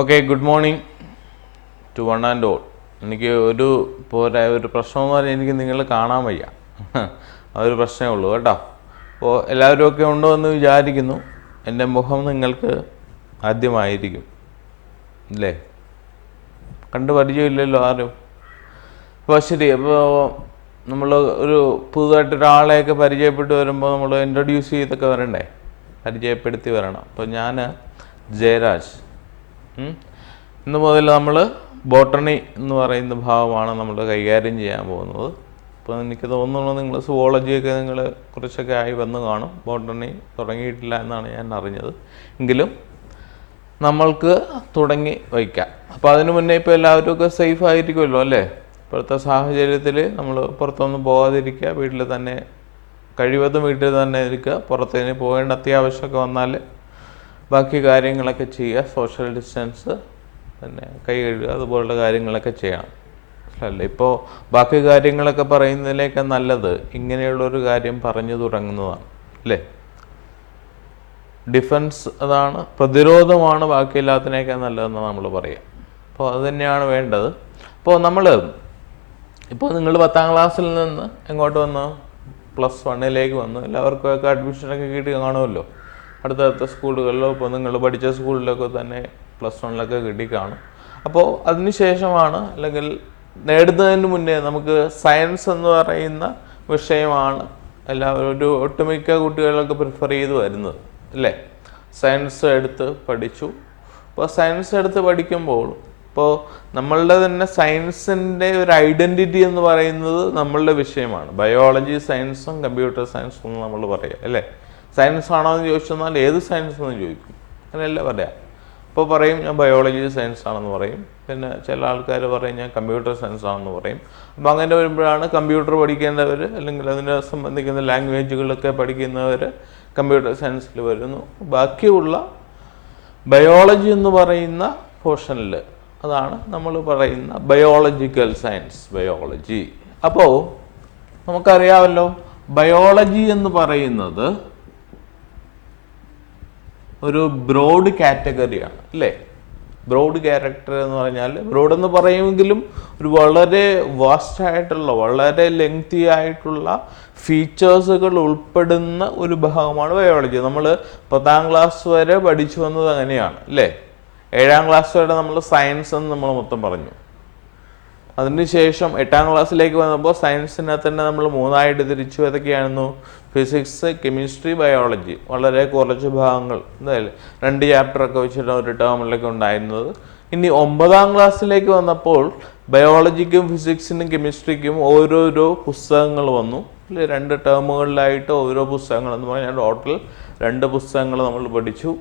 Okay, good morning to one and all. എനിക്ക് ഒരു പ്രശ്നമെന്ന് പറഞ്ഞാൽ എനിക്ക് നിങ്ങളെ കാണാൻ വയ്യ. അതൊരു പ്രശ്നമേ ഉള്ളൂ കേട്ടോ. അപ്പോൾ എല്ലാവരും ഒക്കെ ഉണ്ടോ എന്ന് വിചാരിക്കുന്നു. എൻ്റെ മുഖം നിങ്ങൾക്ക് ആദ്യമായിരിക്കും അല്ലേ? കണ്ട് പരിചയമില്ലല്ലോ ആരും. അപ്പോൾ ശരി, അപ്പോൾ നമ്മൾ ഒരു പുതുതായിട്ട് ഒരാളെയൊക്കെ പരിചയപ്പെട്ട് വരുമ്പോൾ നമ്മൾ ഇൻട്രൊഡ്യൂസ് ചെയ്തൊക്കെ വരണ്ടേ, പരിചയപ്പെടുത്തി വരണം. അപ്പോൾ ഞാൻ ജയരാജ്. ഇന്ന് മുതൽ നമ്മൾ ബോട്ടണി എന്ന് പറയുന്ന ഭാഗമാണ് നമ്മൾ കൈകാര്യം ചെയ്യാൻ പോകുന്നത്. അപ്പോൾ എനിക്ക് തോന്നുന്നു നിങ്ങൾ സുവോളജിയൊക്കെ നിങ്ങൾ കുറച്ചൊക്കെ ആയി വന്ന് കാണും. ബോട്ടണി തുടങ്ങിയിട്ടില്ല എന്നാണ് ഞാൻ അറിഞ്ഞത്. എങ്കിലും നമ്മൾക്ക് തുടങ്ങി വയ്ക്കാം. അപ്പോൾ അതിനു മുന്നേ ഇപ്പോൾ എല്ലാവരും ഒക്കെ സേഫ് ആയിരിക്കുമല്ലോ അല്ലേ? ഇപ്പോഴത്തെ സാഹചര്യത്തിൽ നമ്മൾ പുറത്തൊന്നും പോകാതിരിക്കുക, വീട്ടിൽ തന്നെ കഴിവതും വീട്ടിൽ തന്നെ ഇരിക്കുക. പുറത്തേക്ക് പോകേണ്ട അത്യാവശ്യമൊക്കെ വന്നാൽ ബാക്കി കാര്യങ്ങളൊക്കെ ചെയ്യുക. സോഷ്യൽ ഡിസ്റ്റൻസ്, പിന്നെ കൈ കഴുകുക, അതുപോലുള്ള കാര്യങ്ങളൊക്കെ ചെയ്യണം അല്ലേ? ഇപ്പോൾ ബാക്കി കാര്യങ്ങളൊക്കെ പറയുന്നതിലേക്ക് നല്ലത് ഇങ്ങനെയുള്ളൊരു കാര്യം പറഞ്ഞു തുടങ്ങുന്നതാണ് അല്ലേ? ഡിഫൻസ്, അതാണ് പ്രതിരോധമാണ് ബാക്കി എല്ലാത്തിനേക്കാൾ നല്ലതെന്ന് നമ്മൾ പറയുക. അപ്പോൾ അത് തന്നെയാണ് വേണ്ടത്. ഇപ്പോൾ നിങ്ങൾ 10ാം ക്ലാസ്സിൽ നിന്ന് എങ്ങോട്ട് വന്നു? +1 വന്നു. എല്ലാവർക്കും ഒക്കെ അഡ്മിഷനൊക്കെ കിട്ടി കാണുമല്ലോ. അടുത്തടുത്ത സ്കൂളുകളിലോ ഇപ്പോൾ നിങ്ങൾ പഠിച്ച സ്കൂളിലൊക്കെ തന്നെ +1 കിട്ടി കാണും. അപ്പോൾ അതിന് ശേഷമാണ്, അല്ലെങ്കിൽ നേടുന്നതിന് മുന്നേ നമുക്ക് സയൻസ് എന്ന് പറയുന്ന വിഷയമാണ് എല്ലാവരും ഒട്ടുമിക്ക കുട്ടികളൊക്കെ പ്രിഫർ ചെയ്ത് വരുന്നത് അല്ലേ? സയൻസ് എടുത്ത് പഠിച്ചു. അപ്പോൾ സയൻസ് എടുത്ത് പഠിക്കുമ്പോൾ ഇപ്പോൾ നമ്മളുടെ തന്നെ സയൻസിൻ്റെ ഒരു ഐഡൻറ്റിറ്റി എന്ന് പറയുന്നത് നമ്മളുടെ വിഷയമാണ്. ബയോളജി സയൻസും കമ്പ്യൂട്ടർ സയൻസും എന്ന് നമ്മൾ പറയുക അല്ലേ? സയൻസ് ആണോ എന്ന് ചോദിച്ചെന്നാൽ ഏത് സയൻസ് എന്ന് ചോദിക്കും, അങ്ങനെയല്ല പറയാം. അപ്പോൾ പറയും ഞാൻ ബയോളജി സയൻസ് ആണെന്ന് പറയും. പിന്നെ ചില ആൾക്കാർ പറയും ഞാൻ കമ്പ്യൂട്ടർ സയൻസ് ആണെന്ന് പറയും. അപ്പോൾ അങ്ങനെ വരുമ്പോഴാണ് കമ്പ്യൂട്ടർ പഠിക്കേണ്ടവർ, അല്ലെങ്കിൽ അതിനെ സംബന്ധിക്കുന്ന ലാംഗ്വേജുകളൊക്കെ പഠിക്കുന്നവർ കമ്പ്യൂട്ടർ സയൻസിൽ വരുന്നു. ബാക്കിയുള്ള ബയോളജി എന്ന് പറയുന്ന പോർഷനിൽ അതാണ് നമ്മൾ പറയുന്ന ബയോളജിക്കൽ സയൻസ്, ബയോളജി. അപ്പോൾ നമുക്കറിയാമല്ലോ, ബയോളജി എന്ന് പറയുന്നത് ഒരു ബ്രോഡ് കാറ്റഗറിയാണ് അല്ലേ? ബ്രോഡ് ക്യാരക്ടർ എന്ന് പറഞ്ഞാൽ, ബ്രോഡ് എന്ന് പറയുമെങ്കിലും ഒരു വളരെ വാസ്റ്റായിട്ടുള്ള, വളരെ ലെങ്തി ആയിട്ടുള്ള ഫീച്ചേഴ്സുകൾ ഉൾപ്പെടുന്ന ഒരു ഭാഗമാണ് ബയോളജി. നമ്മൾ 10ാം ക്ലാസ് വരെ പഠിച്ചു വന്നത് അങ്ങനെയാണ് അല്ലേ? 7ാം ക്ലാസ് വരെ നമ്മൾ സയൻസ് എന്ന് നമ്മൾ മൊത്തം പറഞ്ഞു. അതിനുശേഷം 8ാം ക്ലാസ്സിലേക്ക് വന്നപ്പോൾ സയൻസിനകത്ത് തന്നെ നമ്മൾ 3ആയിട്ട് തിരിച്ചു. ഏതൊക്കെയായിരുന്നു? Physics, chemistry, biology. വളരെ കുറച്ച് ഭാഗങ്ങൾ, എന്തായാലും 2 ചാപ്റ്ററൊക്കെ വെച്ചിട്ട് ഒരു ടേമിലൊക്കെ ഉണ്ടായിരുന്നത്. ഇനി 9ാം ക്ലാസ്സിലേക്ക് വന്നപ്പോൾ ബയോളജിക്കും ഫിസിക്സിനും കെമിസ്ട്രിക്കും ഓരോരോ പുസ്തകങ്ങൾ വന്നു അല്ലെ? 2 ടേമുകളിലായിട്ട് ഓരോ പുസ്തകങ്ങൾ എന്ന് പറഞ്ഞാൽ ടോട്ടൽ 2 പുസ്തകങ്ങൾ നമ്മൾ പഠിച്ചു.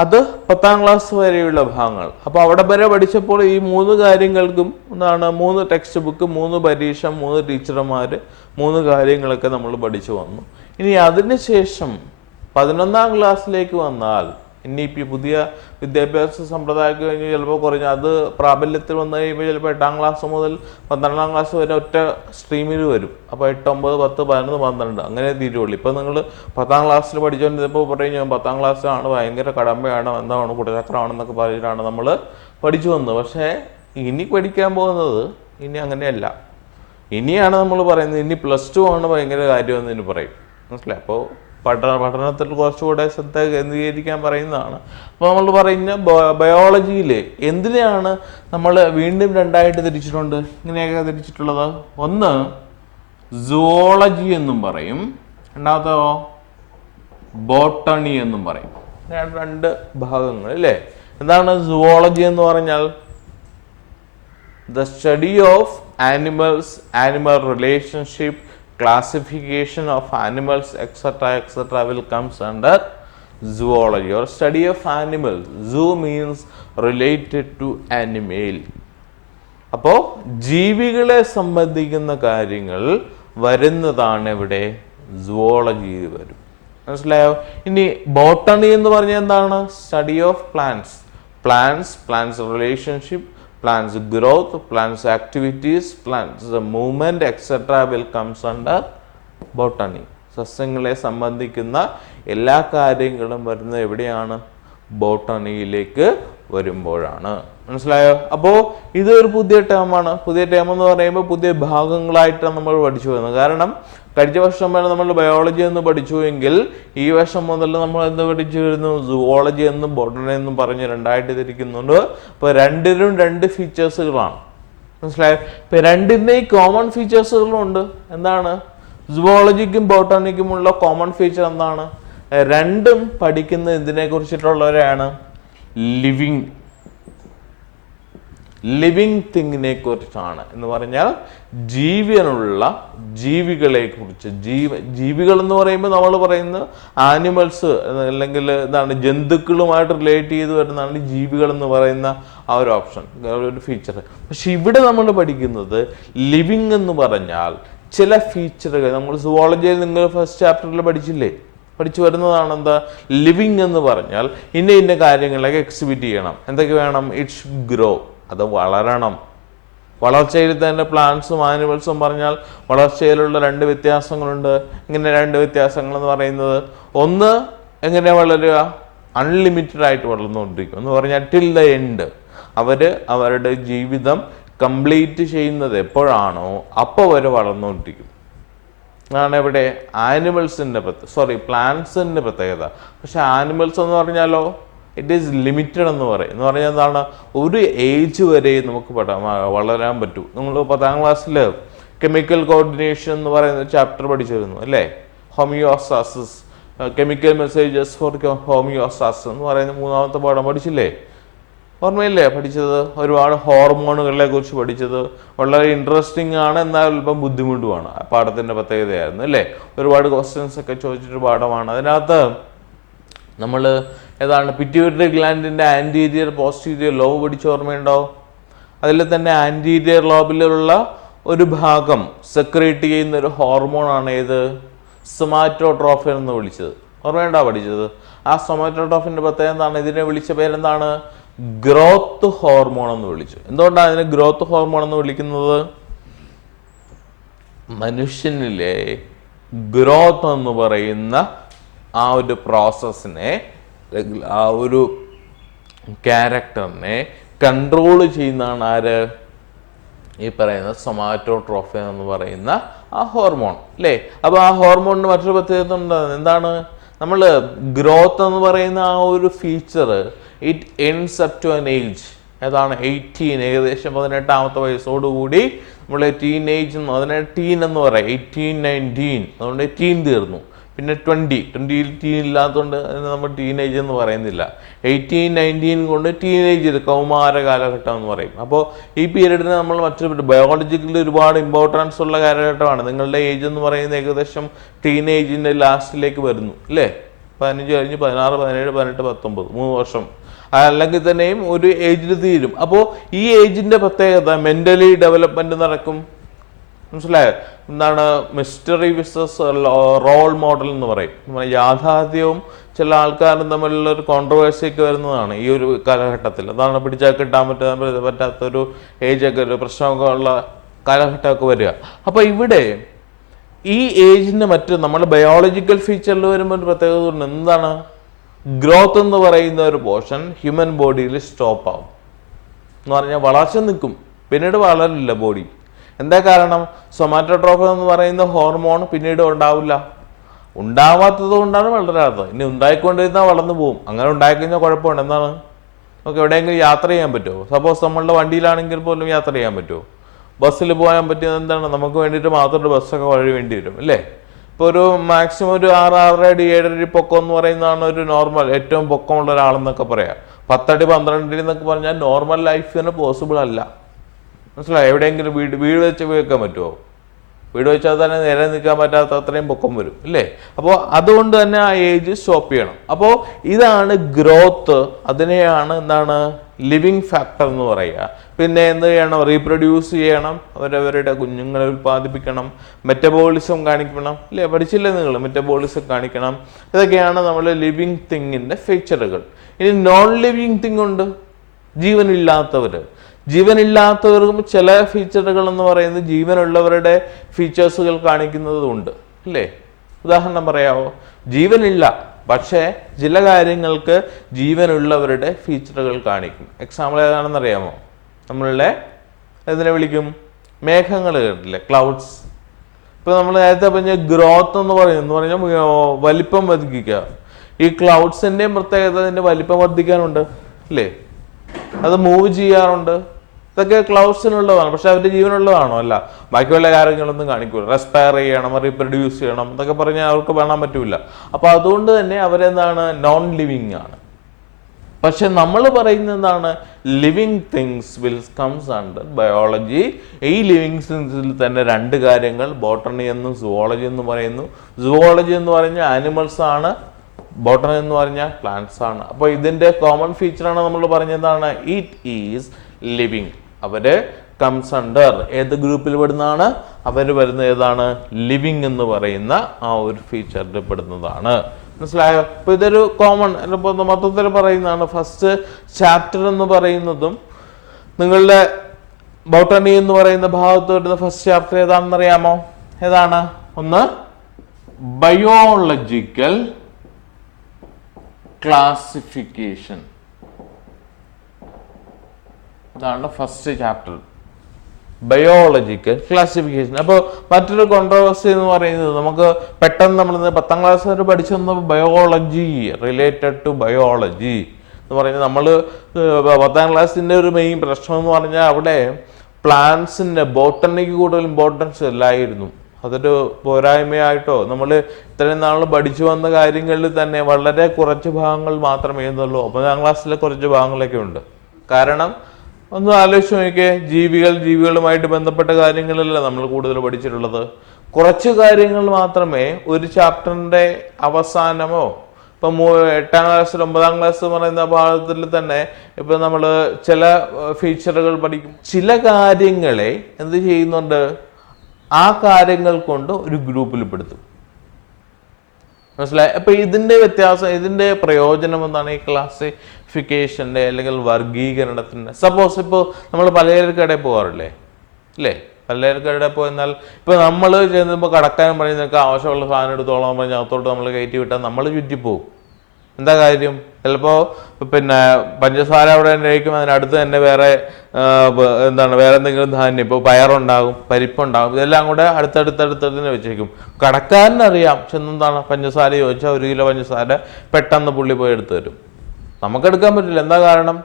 അത് 10ാം ക്ലാസ് വരെയുള്ള ഭാഗങ്ങൾ. അപ്പോൾ അവിടെ വരെ പഠിച്ചപ്പോൾ ഈ 3 കാര്യങ്ങൾക്കും എന്താണ്, 3 ടെക്സ്റ്റ് ബുക്ക്, 3 പരീക്ഷ, 3 ടീച്ചർമാർ, 3 കാര്യങ്ങളൊക്കെ നമ്മൾ പഠിച്ചു വന്നു. ഇനി അതിനുശേഷം 11ാം ക്ലാസ്സിലേക്ക് വന്നാൽ, ഇനിയിപ്പോൾ പുതിയ വിദ്യാഭ്യാസ സമ്പ്രദായം കഴിഞ്ഞ് ചിലപ്പോൾ കുറഞ്ഞ് അത് പ്രാബല്യത്തിൽ വന്നു കഴിയുമ്പോൾ ചിലപ്പോൾ 8ാം ക്ലാസ് മുതൽ 12ാം ക്ലാസ് വരെ ഒറ്റ സ്ട്രീമിൽ വരും. അപ്പോൾ 8, 9, 10, 11, 12 അങ്ങനെ തീരുള്ളൂ. ഇപ്പോൾ നിങ്ങൾ 10ാം ക്ലാസ്സിൽ പഠിച്ചുകൊണ്ടിരുന്നപ്പോൾ പറയും ഞാൻ 10ാം ക്ലാസ്സിലാണ്, ഭയങ്കര കടമ്പയാണ്, എന്താണ് കുടചക്രമാണെന്നൊക്കെ പറഞ്ഞിട്ടാണ് നമ്മൾ പഠിച്ചു വന്നത്. പക്ഷേ ഇനി പഠിക്കാൻ പോകുന്നത് ഇനി അങ്ങനെയല്ല. ഇനിയാണ് നമ്മൾ പറയുന്നത്, ഇനി +2 ആണ് ഭയങ്കര കാര്യമെന്ന് ഇനി പറയും. മനസ്സിലായി? അപ്പോൾ പഠനത്തിൽ കുറച്ചുകൂടെ ശ്രദ്ധ കേന്ദ്രീകരിക്കാൻ പറയുന്നതാണ്. അപ്പോൾ നമ്മൾ പറയുന്ന ബയോളജിയിൽ എന്തിനാണ് നമ്മൾ വീണ്ടും 2ആയിട്ട് തിരിച്ചിട്ടുണ്ട്? ഇങ്ങനെയൊക്കെ തിരിച്ചിട്ടുള്ളത്, ഒന്ന് സുവോളജി എന്നും പറയും, രണ്ടാമത്തോ ബോട്ടണി എന്നും പറയും. 2 ഭാഗങ്ങൾ അല്ലേ? എന്താണ് സുവോളജി എന്ന് പറഞ്ഞാൽ? The study of animals, animal relationship, classification of animals, etc. will comes under zoology or study of animals. Zoo means related to animal. അപ്പോൾ ജീവികളെ സംബന്ധിക്കുന്ന കാര്യങ്ങൾ വരുന്നതാണ് ഇവിടെ സുവോളജിയിൽ വരും. മനസ്സിലായോ? ഇനി ബോട്ടണി എന്ന് പറഞ്ഞാൽ എന്താണ്? Study of plants, plants relationship, plants growth, plants activities, plants movement, etc. will comes under botany. സസ്യങ്ങളെ സംബന്ധിക്കുന്ന എല്ലാ കാര്യങ്ങളും വരുന്നത് എവിടെയാണ്? ബോട്ടണിയിലേക്ക് വരുമ്പോഴാണ്. മനസ്സിലായോ? അപ്പോൾ ഇതൊരു പുതിയ ടേമാണ്. പുതിയ ടേം എന്ന് പറയുമ്പോൾ പുതിയ ഭാഗങ്ങളായിട്ടാണ് നമ്മൾ പഠിച്ചു വരുന്നത്. കാരണം കഴിഞ്ഞ വർഷം വരെ നമ്മൾ ബയോളജി എന്ന് പഠിച്ചു എങ്കിൽ ഈ വർഷം മുതൽ നമ്മൾ എന്ത് പഠിച്ചു വരുന്നു? സുവോളജി എന്നും ബോട്ടണി എന്നും പറഞ്ഞ് രണ്ടായിട്ട് തിരിക്കുന്നുണ്ട്. അപ്പോൾ രണ്ടിനും രണ്ട് ഫീച്ചേഴ്സുകളാണ്. മനസ്സിലായോ? ഇപ്പം രണ്ടിൻ്റെയും കോമൺ ഫീച്ചേഴ്സുകളുണ്ട്. എന്താണ്? സുവോളജിക്കും ബോട്ടണിക്കുമുള്ള കോമൺ ഫീച്ചർ എന്താണ്? രണ്ടും പഠിക്കുന്നത് എന്തിനെ കുറിച്ചിട്ടുള്ളവരാണ്? ലിവിങ് തിങ്ങിനെ കുറിച്ചാണ്. എന്ന് പറഞ്ഞാൽ ജീവനുള്ള ജീവികളെ കുറിച്ച്. ജീവികൾ എന്ന് പറയുമ്പോൾ നമ്മൾ പറയുന്നത് ആനിമൽസ് അല്ലെങ്കിൽ എന്താണ് ജന്തുക്കളുമായിട്ട് റിലേറ്റ് ചെയ്ത് വരുന്നതാണ് ജീവികൾ എന്ന് പറയുന്ന ആ ഒരു ഓപ്ഷൻ, ഒരു ഫീച്ചർ. പക്ഷെ ഇവിടെ നമ്മൾ പഠിക്കുന്നത് ലിവിങ് എന്ന് പറഞ്ഞാൽ ചില ഫീച്ചറുകൾ നമ്മൾ സുവോളജിയിൽ നിങ്ങൾ ഫസ്റ്റ് ചാപ്റ്ററിൽ പഠിച്ചു വരുന്നതാണ്. എന്താ ലിവിങ് എന്ന് പറഞ്ഞാൽ ഇന്ന കാര്യങ്ങളൊക്കെ എക്സിബിറ്റ് ചെയ്യണം. എന്തൊക്കെ വേണം? ഇറ്റ്സ് ഗ്രോ, അത് വളരണം. വളർച്ചയിൽ തന്നെ പ്ലാന്റ്സും ആനിമൽസും പറഞ്ഞാൽ വളർച്ചയിലുള്ള രണ്ട് വ്യത്യാസങ്ങളുണ്ട്. ഇങ്ങനെ രണ്ട് വ്യത്യാസങ്ങൾ എന്ന് പറയുന്നത്, ഒന്ന് എങ്ങനെ വളരുക? അൺലിമിറ്റഡ് ആയിട്ട് വളർന്നുകൊണ്ടിരിക്കും. എന്ന് പറഞ്ഞാൽ ടിൽ ദ എൻഡ്. അവരുടെ ജീവിതം കംപ്ലീറ്റ് ചെയ്യുന്നത് എപ്പോഴാണോ അപ്പോൾ വരെ വളർന്നുകൊണ്ടിരിക്കും. അതാണ് ഇവിടെ പ്ലാന്റ്സിന്റെ പ്രത്യേകത. പക്ഷെ ആനിമൽസ് എന്ന് പറഞ്ഞാലോ ഇറ്റ് ഈസ് ലിമിറ്റഡ് എന്ന് പറയും. എന്ന് പറഞ്ഞാൽ എന്താണ്? ഒരു ഏജ് വരെ നമുക്ക് വളരാൻ പറ്റൂ. നിങ്ങൾ 10ാം ക്ലാസ്സിൽ കെമിക്കൽ കോർഡിനേഷൻ എന്ന് പറയുന്ന ചാപ്റ്റർ പഠിച്ചിരുന്നു അല്ലേ? Homeostasis, chemical messages for homeostasis എന്ന് പറയുന്ന 3ാമത്തെ പാഠം പഠിച്ചില്ലേ? ഓർമ്മയില്ലേ പഠിച്ചത്? ഒരുപാട് ഹോർമോണുകളെ കുറിച്ച് പഠിച്ചത്. വളരെ ഇൻട്രസ്റ്റിംഗ് ആണ്, എന്നാൽ അല്പം ബുദ്ധിമുട്ടുമാണ്. പാഠത്തിന്റെ പ്രത്യേകതയായിരുന്നു അല്ലേ? ഒരുപാട് ക്വസ്റ്റ്യൻസ് ഒക്കെ ചോദിച്ചിട്ട് പാഠമാണ്. അതിനകത്ത് നമ്മൾ ഏതാണ് പിറ്റ്യൂട്ടറി ഗ്ലാൻഡിന്റെ ആന്റീരിയർ പോസ്റ്റീരിയർ ലോബ് പഠിച്ച ഓർമ്മയുണ്ടോ? അതിൽ തന്നെ ആന്റീരിയർ ലോബിലുള്ള ഒരു ഭാഗം സെക്രീറ്റ് ചെയ്യുന്ന ഒരു ഹോർമോണാണ് ഏത്? സൊമാറ്റോട്രോഫിൻ എന്ന് വിളിച്ചത്. ഓർമ്മയുണ്ടോ പഠിച്ചത്? ആ സൊമാറ്റോട്രോഫിന്റെ പ്രത്യേകത എന്താണ്? ഇതിനെ വിളിച്ച പേരെന്താണ്? ഗ്രോത്ത് ഹോർമോൺ എന്ന് വിളിച്ചു. എന്തുകൊണ്ടാണ് അതിനെ ഗ്രോത്ത് ഹോർമോൺ എന്ന് വിളിക്കുന്നത്? മനുഷ്യനിലെ ഗ്രോത്ത് എന്ന് പറയുന്ന ആ ഒരു പ്രോസസ്സിനെ, ആ ഒരു ക്യാരക്ടറിനെ കൺട്രോൾ ചെയ്യുന്നതാണ് ആര്? ഈ പറയുന്ന സൊമാറ്റോട്രോഫിൻ എന്ന് പറയുന്ന ആ ഹോർമോൺ അല്ലേ? അപ്പോൾ ആ ഹോർമോണിന് മറ്റൊരു പ്രത്യേകത ഉണ്ട്. എന്താണ്? നമ്മൾ ഗ്രോത്ത് എന്ന് പറയുന്ന ആ ഒരു feature it ends up to an age. ഏതാണ്? 18, ഏകദേശം 18ാമത്തെ വയസ്സോടുകൂടി നമ്മൾ ടീനേജ്, അതിനെ ടീൻ എന്ന് പറയാം. 18, 19, അതുകൊണ്ട് ടീൻ തീർന്നു. പിന്നെ 20യിൽ ടീൻ ഇല്ലാത്തതുകൊണ്ട് അതിന് നമ്മൾ ടീനേജ് എന്ന് പറയുന്നില്ല. 18, 19 കൊണ്ട് ടീനേജ്, കൗമാര കാലഘട്ടം എന്ന് പറയും. അപ്പോൾ ഈ പീരീഡിന് നമ്മൾ മറ്റൊരു ബയോളജിക്കലി ഒരുപാട് ഇമ്പോർട്ടൻസ് ഉള്ള കാലഘട്ടമാണ്. നിങ്ങളുടെ ഏജ് എന്ന് പറയുന്നത് ഏകദേശം ടീനേജിൻ്റെ ലാസ്റ്റിലേക്ക് വരുന്നു അല്ലേ? 15 കഴിഞ്ഞ് 16, 17, 18, 19, 3 വർഷം അല്ലെങ്കിൽ തന്നെയും ഒരു ഏജിൽ തീരും. അപ്പോൾ ഈ ഏജിൻ്റെ പ്രത്യേകത മെൻ്റലി ഡെവലപ്മെൻറ്റ് നടക്കും. മനസ്സിലായോ? എന്താണ്? മിസ്റ്ററി വിസസ് റോൾ മോഡൽ എന്ന് പറയും. യാഥാർത്ഥ്യവും ചില ആൾക്കാരും തമ്മിലുള്ള ഒരു കോൺട്രവേഴ്സിയൊക്കെ വരുന്നതാണ് ഈ ഒരു കാലഘട്ടത്തിൽ. അതാണ് പിടിച്ചാൽ കിട്ടാൻ പറ്റാത്തൊരു ഏജൊക്കെ, ഒരു പ്രശ്നമൊക്കെ ഉള്ള കാലഘട്ടമൊക്കെ വരിക. അപ്പോൾ ഇവിടെ ഈ ഏജിൻ്റെ മറ്റ് നമ്മുടെ ബയോളജിക്കൽ ഫീച്ചറിൽ വരുമ്പോൾ ഒരു പ്രത്യേകത ഉണ്ട്. എന്താണ്? ഗ്രോത്ത് എന്ന് പറയുന്ന ഒരു പോർഷൻ ഹ്യൂമൻ ബോഡിയിൽ സ്റ്റോപ്പ് ആവും. എന്ന് പറഞ്ഞാൽ വളർച്ച നിൽക്കും, പിന്നീട് വളരില്ല ബോഡി. എന്താ കാരണം? സൊമാറ്റോട്രോഫിൻ എന്ന് പറയുന്ന ഹോർമോൺ പിന്നീട് ഉണ്ടാവാത്തത് കൊണ്ടാണ് വളരാത്തത്. ഇനി ഉണ്ടായിക്കൊണ്ടിരുന്നാൽ വളർന്നു പോകും. അങ്ങനെ ഉണ്ടായിക്കഴിഞ്ഞാൽ കുഴപ്പമുണ്ട്. എന്താണ്? നമുക്ക് എവിടെയെങ്കിലും യാത്ര ചെയ്യാൻ പറ്റുമോ? സപ്പോസ് നമ്മളുടെ വണ്ടിയിലാണെങ്കിൽ പോലും യാത്ര ചെയ്യാൻ പറ്റുമോ? ബസ്സിൽ പോകാൻ പറ്റിയത് എന്താണ്? നമുക്ക് വേണ്ടിയിട്ട് മാത്രം ബസ്സൊക്കെ വഴി വേണ്ടി വരും അല്ലേ? ഇപ്പോൾ ഒരു മാക്സിമം ഒരു 6, 6.5 അടി 7 അടി പൊക്കം എന്ന് പറയുന്നതാണ് ഒരു നോർമൽ, ഏറ്റവും പൊക്കമുള്ള ഒരാളെന്നൊക്കെ പറയാം. 10 അടി 12 അടി എന്നൊക്കെ പറഞ്ഞാൽ നോർമൽ ലൈഫിന് പോസിബിൾ അല്ല. മനസ്സിലായോ? എവിടെയെങ്കിലും വീട് വെച്ച് വെക്കാൻ പറ്റുമോ? വീട് വെച്ചാൽ തന്നെ നേരെ നിൽക്കാൻ പറ്റാത്ത അത്രയും പൊക്കം വരും അല്ലേ? അപ്പോൾ അതുകൊണ്ട് തന്നെ ആ ഏജ് സ്റ്റോപ്പ് ചെയ്യണം. അപ്പോൾ ഇതാണ് ഗ്രോത്ത്. അതിനെയാണ് എന്താണ്? ലിവിങ് ഫാക്ടർ എന്ന് പറയുക. പിന്നെ എന്ത് ചെയ്യണം? റീപ്രൊഡ്യൂസ് ചെയ്യണം, അവരവരുടെ കുഞ്ഞുങ്ങളെ ഉൽപ്പാദിപ്പിക്കണം, മെറ്റബോളിസം കാണിക്കണം അല്ലേ? പഠിച്ചില്ലേ നിങ്ങൾ? മെറ്റബോളിസം കാണിക്കണം. ഇതൊക്കെയാണ് നമ്മൾ ലിവിങ് തിങ്ങിൻ്റെ ഫീച്ചറുകൾ. ഇനി നോൺ ലിവിങ് തിങ് ഉണ്ട്, ജീവനില്ലാത്തവർക്കും ചില ഫീച്ചറുകൾ എന്ന് പറയുന്നത് ജീവനുള്ളവരുടെ ഫീച്ചേഴ്സുകൾ കാണിക്കുന്നതുണ്ട് അല്ലേ? ഉദാഹരണം പറയാമോ? ജീവനില്ല, പക്ഷേ ചില കാര്യങ്ങൾക്ക് ജീവനുള്ളവരുടെ ഫീച്ചറുകൾ കാണിക്കും. എക്സാമ്പിൾ ഏതാണെന്ന് അറിയാമോ? നമ്മളുടെ എന്തിനെ വിളിക്കും? മേഘങ്ങൾ കേട്ടില്ലേ, ക്ലൗഡ്സ്. ഇപ്പൊ നമ്മൾ നേരത്തെ പറഞ്ഞ ഗ്രോത്ത് എന്ന് പറഞ്ഞാൽ വലിപ്പം വർദ്ധിക്കുക. ഈ ക്ലൗഡ്സിന്റെയും പ്രത്യേകത അതിന്റെ വലിപ്പം വർദ്ധിക്കാനുണ്ട് അല്ലേ? അത് മൂവ് ചെയ്യാറുണ്ട്. ഇതൊക്കെ ക്ലൗഡ്സിനുള്ളതാണ്. പക്ഷെ അവരുടെ ജീവനുള്ളതാണോ? അല്ല. ബാക്കിയുള്ള കാര്യങ്ങളൊന്നും കാണിക്കൂല. റെസ്പയർ ചെയ്യണം, റീപ്രൊഡ്യൂസ് ചെയ്യണം എന്നൊക്കെ പറഞ്ഞാൽ അവർക്ക് കാണാൻ പറ്റൂല. അപ്പൊ അതുകൊണ്ട് തന്നെ അവരെന്താണ്? നോൺ ലിവിങ് ആണ്. പക്ഷെ നമ്മൾ പറയുന്നത് എന്താണ്? Living things will comes under biology. ഈ ലിവിങ് തിങ്സിൽ തന്നെ രണ്ട് കാര്യങ്ങൾ ബോട്ടണി എന്നും സുവോളജി എന്ന് പറയുന്നു. സുവോളജി എന്ന് പറഞ്ഞാൽ ആനിമൽസ് ആണ്, ബോട്ടണി എന്ന് പറഞ്ഞാൽ പ്ലാന്റ്സ് ആണ്. അപ്പൊ ഇതിന്റെ കോമൺ ഫീച്ചറാണ് നമ്മൾ പറഞ്ഞതാണ്, ഇറ്റ് ഈസ് ലിവിങ്. അവര് കംസ് അണ്ടർ ഏത് ഗ്രൂപ്പിൽ പെടുന്നതാണ്? അവര് വരുന്ന ഏതാണ്? ലിവിങ് എന്ന് പറയുന്ന ആ ഒരു ഫീച്ചറിൽ പെടുന്നതാണ്. മനസ്സിലായോ? അപ്പൊ ഇതൊരു കോമൺ മൊത്തത്തിൽ പറയുന്നതാണ്. ഫസ്റ്റ് ചാപ്റ്റർ എന്ന് പറയുന്നതും നിങ്ങളുടെ ബോട്ടണി എന്ന് പറയുന്ന ഭാഗത്ത് വരുന്ന ഫസ്റ്റ് ചാപ്റ്റർ ഏതാണെന്ന് അറിയാമോ? ഏതാണ്? ഒന്ന് ബയോളജിക്കൽ ക്ലാസിഫിക്കേഷൻ. ഇതാണ് ഫസ്റ്റ് ചാപ്റ്റർ, ബയോളജിക്കൽ ക്ലാസിഫിക്കേഷൻ. അപ്പോൾ മറ്റൊരു കോൺട്രവേഴ്സി എന്ന് പറയുന്നത്, നമുക്ക് പെട്ടെന്ന് നമ്മൾ 10ാം ക്ലാസ് വരെ പഠിച്ചു വന്ന ബയോളജി, റിലേറ്റഡ് ടു ബയോളജി എന്ന് പറയുന്നത്, നമ്മൾ 10ാം ക്ലാസ്സിന്റെ ഒരു മെയിൻ പ്രശ്നം എന്ന് പറഞ്ഞാൽ അവിടെ പ്ലാന്റ്സിന്റെ ബോട്ടണിക്ക് കൂടുതൽ ഇമ്പോർട്ടൻസ് ഇല്ലായിരുന്നു. അതൊരു പോരായ്മയായിട്ടോ നമ്മൾ ഇത്രയും നാൾ പഠിച്ചു വന്ന കാര്യങ്ങളിൽ തന്നെ വളരെ കുറച്ച് ഭാഗങ്ങൾ മാത്രമേ ഉള്ളൂ. 9ാം ക്ലാസ്സിലെ കുറച്ച് ഭാഗങ്ങളൊക്കെ ഉണ്ട്. കാരണം ഒന്ന് ആലോചിച്ച് നോക്കിയേ, ജീവികളുമായിട്ട് ബന്ധപ്പെട്ട കാര്യങ്ങളല്ല നമ്മൾ കൂടുതൽ പഠിച്ചിട്ടുള്ളത്. കുറച്ച് കാര്യങ്ങൾ മാത്രമേ ഒരു ചാപ്റ്ററിന്റെ അവസാനമോ, ഇപ്പൊ 8ാം ക്ലാസ് 9ാം ക്ലാസ് പറയുന്ന ഭാഗത്തിൽ തന്നെ ഇപ്പൊ നമ്മൾ ചില ഫീച്ചറുകൾ പഠിക്കും. ചില കാര്യങ്ങളെ എന്ത് ചെയ്യുന്നുണ്ട്? ആ കാര്യങ്ങൾ കൊണ്ട് ഒരു ഗ്രൂപ്പിൽ പെടുത്തും. മനസ്സിലായി? അപ്പൊ ഇതിന്റെ വ്യത്യാസം, ഇതിന്റെ പ്രയോജനം എന്താണ്? ഈ ക്ലാസിഫിക്കേഷന്റെ അല്ലെങ്കിൽ വർഗീകരണത്തിന്റെ. സപ്പോസ് ഇപ്പോൾ നമ്മൾ പലചരക്കടയിൽ പോകാറില്ലേ, അല്ലേ? പലചരക്കടയിൽ പോയെന്നാൽ ഇപ്പൊ നമ്മൾ ചെന്നുമ്പോൾ കടക്കാനും പറയുന്നതൊക്കെ ആവശ്യമുള്ള സാധനം എടുത്തോളം പറഞ്ഞാൽ അകത്തോട്ട് നമ്മൾ കയറ്റി വിട്ടാൽ നമ്മൾ ചുറ്റിപ്പോവും. എന്താ കാര്യം? ചിലപ്പോ പിന്നെ പഞ്ചസാര അവിടെ തന്നെ ആയിരിക്കും, അതിനടുത്ത് തന്നെ വേറെ വേറെ എന്തെങ്കിലും ധാന്യം, ഇപ്പോൾ പയറുണ്ടാകും, പരിപ്പുണ്ടാകും, ഇതെല്ലാം കൂടെ അടുത്തടുത്തടുത്ത് തന്നെ വെച്ചേക്കും. കടക്കാരനറിയാം ചെന്നെന്താണ് പഞ്ചസാര ചോദിച്ചാൽ 1 കിലോ പഞ്ചസാര പെട്ടെന്ന് പുള്ളി പോയി എടുത്തു തരും. നമുക്കെടുക്കാൻ പറ്റില്ല. എന്താ കാരണം?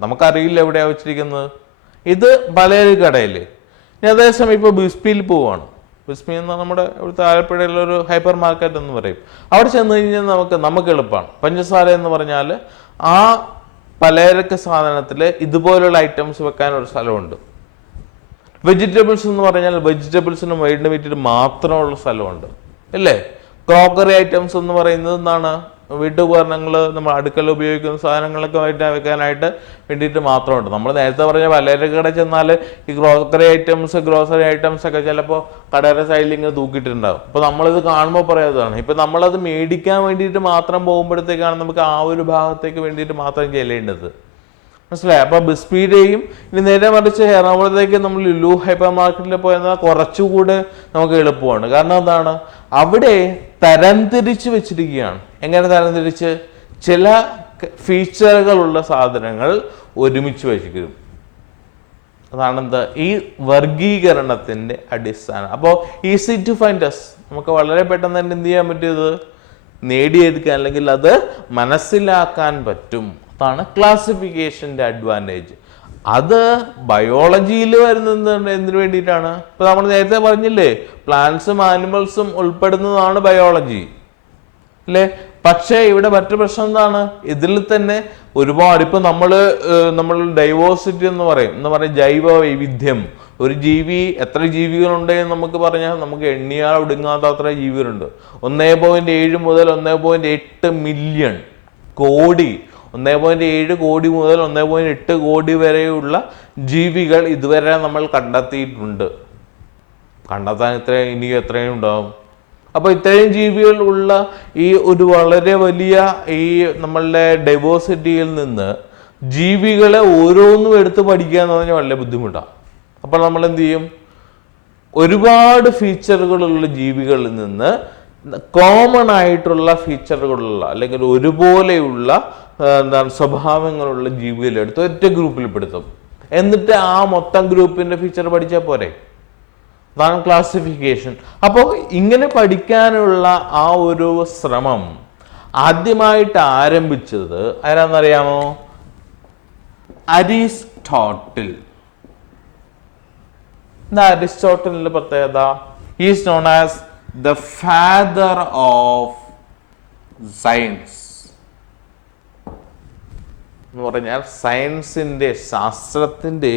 നമുക്കറിയില്ല എവിടെയാ വെച്ചിരിക്കുന്നത്. ഇത് പലചരക്ക് കടയിൽ. ഇനി അതേസമയം ഇപ്പോൾ ബിസ്പിയിൽ പോവാണ്. ബിസ്മി എന്ന നമ്മുടെ ഇവിടുത്തെ ആലപ്പുഴയിലൊരു ഹൈപ്പർ മാർക്കറ്റ് എന്ന് പറയും. അവിടെ ചെന്ന് കഴിഞ്ഞാൽ നമുക്ക് എളുപ്പമാണ്. പഞ്ചസാര എന്ന് പറഞ്ഞാൽ ആ പലചരക്ക് സാധനത്തിൽ ഇതുപോലുള്ള ഐറ്റംസ് വെക്കാനൊരു സ്ഥലമുണ്ട്. വെജിറ്റബിൾസ് എന്ന് പറഞ്ഞാൽ വെജിറ്റബിൾസിനും വൈഡിന് വേണ്ടിയിട്ട് മാത്രമുള്ള സ്ഥലമുണ്ട്, അല്ലേ? ക്രോക്കറി ഐറ്റംസ് എന്ന് പറയുന്നത് എന്താണ്? വീട്ടുപകരണങ്ങൾ, നമ്മൾ അടുക്കള ഉപയോഗിക്കുന്ന സാധനങ്ങളൊക്കെ വെക്കാനായിട്ട് വേണ്ടിയിട്ട് മാത്രമുണ്ട്. നമ്മൾ നേരത്തെ പറഞ്ഞ പലചരക്ക് കടയിൽ ചെന്നാൽ ഈ ഗ്രോസറി ഐറ്റംസ് ഒക്കെ ചിലപ്പോൾ കടയുടെ സൈഡിൽ ഇങ്ങനെ തൂക്കിയിട്ടുണ്ടാവും. അപ്പോൾ നമ്മളിത് കാണുമ്പോൾ പറയാതാണ്. ഇപ്പം നമ്മളത് മേടിക്കാൻ വേണ്ടിയിട്ട് മാത്രം പോകുമ്പോഴത്തേക്കാണ് നമുക്ക് ആ ഒരു ഭാഗത്തേക്ക് വേണ്ടിയിട്ട് മാത്രം ചെല്ലേണ്ടത്. മനസ്സിലായി? അപ്പൊ ബിസ്പീഡേയും ഇനി നേരെ മറിച്ച് എറണാകുളത്തേക്ക് നമ്മൾ ലുലു ഹൈപ്പർ മാർക്കറ്റിൽ പോയെന്നാൽ കുറച്ചുകൂടെ നമുക്ക് എളുപ്പമാണ്. കാരണം എന്താണ്? അവിടെ തരംതിരിച്ച് വെച്ചിരിക്കുകയാണ്. എങ്ങനെ തരംതിരിച്ച്? ചില ഫീച്ചറുകളുള്ള സാധനങ്ങൾ ഒരുമിച്ച് വെച്ചിരിക്കും. അതാണ് എന്താ ഈ വർഗീകരണത്തിന്റെ അടിസ്ഥാനം. അപ്പോൾ ഈസി ടു ഫൈൻഡ് അസ്, നമുക്ക് വളരെ പെട്ടെന്ന് തന്നെ എന്ത് ചെയ്യാൻ പറ്റിയത്? നേടിയെടുക്കാൻ, അല്ലെങ്കിൽ അത് മനസ്സിലാക്കാൻ പറ്റും. അതാണ് ക്ലാസിഫിക്കേഷന്റെ അഡ്വാൻറ്റേജ്. അത് ബയോളജിയിൽ വരുന്നത് എന്തിനു വേണ്ടിയിട്ടാണ്? ഇപ്പൊ നമ്മൾ നേരത്തെ പറഞ്ഞില്ലേ, പ്ലാന്റ്സും ആനിമൽസും ഉൾപ്പെടുന്നതാണ് ബയോളജി, അല്ലേ? പക്ഷേ ഇവിടെ മറ്റു പ്രശ്നം എന്താണ്? ഇതിൽ തന്നെ ഒരുപാട് ഇപ്പൊ നമ്മൾ ഡൈവേഴ്സിറ്റി എന്ന് പറയും ജൈവ വൈവിധ്യം. ഒരു ജീവി, എത്ര ജീവികളുണ്ട് എന്ന് നമുക്ക് പറഞ്ഞാൽ നമുക്ക് എണ്ണിയാൽ ഒടുങ്ങാത്ത അത്ര ജീവികളുണ്ട്. 1.7 മുതൽ 1.8 മില്യൺ കോടി, 1.7 കോടി മുതൽ 1.8 കോടി വരെയുള്ള ജീവികൾ ഇതുവരെ നമ്മൾ കണ്ടെത്തിയിട്ടുണ്ട്. കണ്ടെത്താൻ ഇനി എത്രയും ഉണ്ടാവും? അപ്പൊ ഇത്രയും ജീവികൾ ഉള്ള ഈ ഒരു വളരെ വലിയ ഈ നമ്മളുടെ ഡൈവേഴ്സിറ്റിയിൽ നിന്ന് ജീവികളെ ഓരോന്നും എടുത്ത് പഠിക്കുക എന്ന് പറഞ്ഞാൽ വളരെ ബുദ്ധിമുട്ടാണ്. അപ്പോൾ നമ്മൾ എന്ത് ചെയ്യും? ഒരുപാട് ഫീച്ചറുകളുള്ള ജീവികളിൽ നിന്ന് കോമൺ ആയിട്ടുള്ള ഫീച്ചറുകളുള്ള അല്ലെങ്കിൽ ഒരുപോലെയുള്ള എന്താണ് സ്വഭാവങ്ങളുള്ള ജീവികളെ എടുത്ത് ഒറ്റ ഗ്രൂപ്പിൽ പെടുത്തും. എന്നിട്ട് ആ മൊത്തം ഗ്രൂപ്പിന്റെ ഫീച്ചർ പഠിച്ചാൽ പോരെ? അതാണ് ക്ലാസിഫിക്കേഷൻ. അപ്പോൾ ഇങ്ങനെ പഠിക്കാനുള്ള ആ ഒരു ശ്രമം ആദ്യമായിട്ട് ആരംഭിച്ചത് ആരാന്നറിയാമോ? അരിസ്റ്റോട്ടിൽ. എന്താ അരിസ്റ്റോട്ടലിന്റെ പ്രത്യേകത? Is known as the father of science എന്ന് പറഞ്ഞാൽ സയൻസിന്റെ, ശാസ്ത്രത്തിന്റെ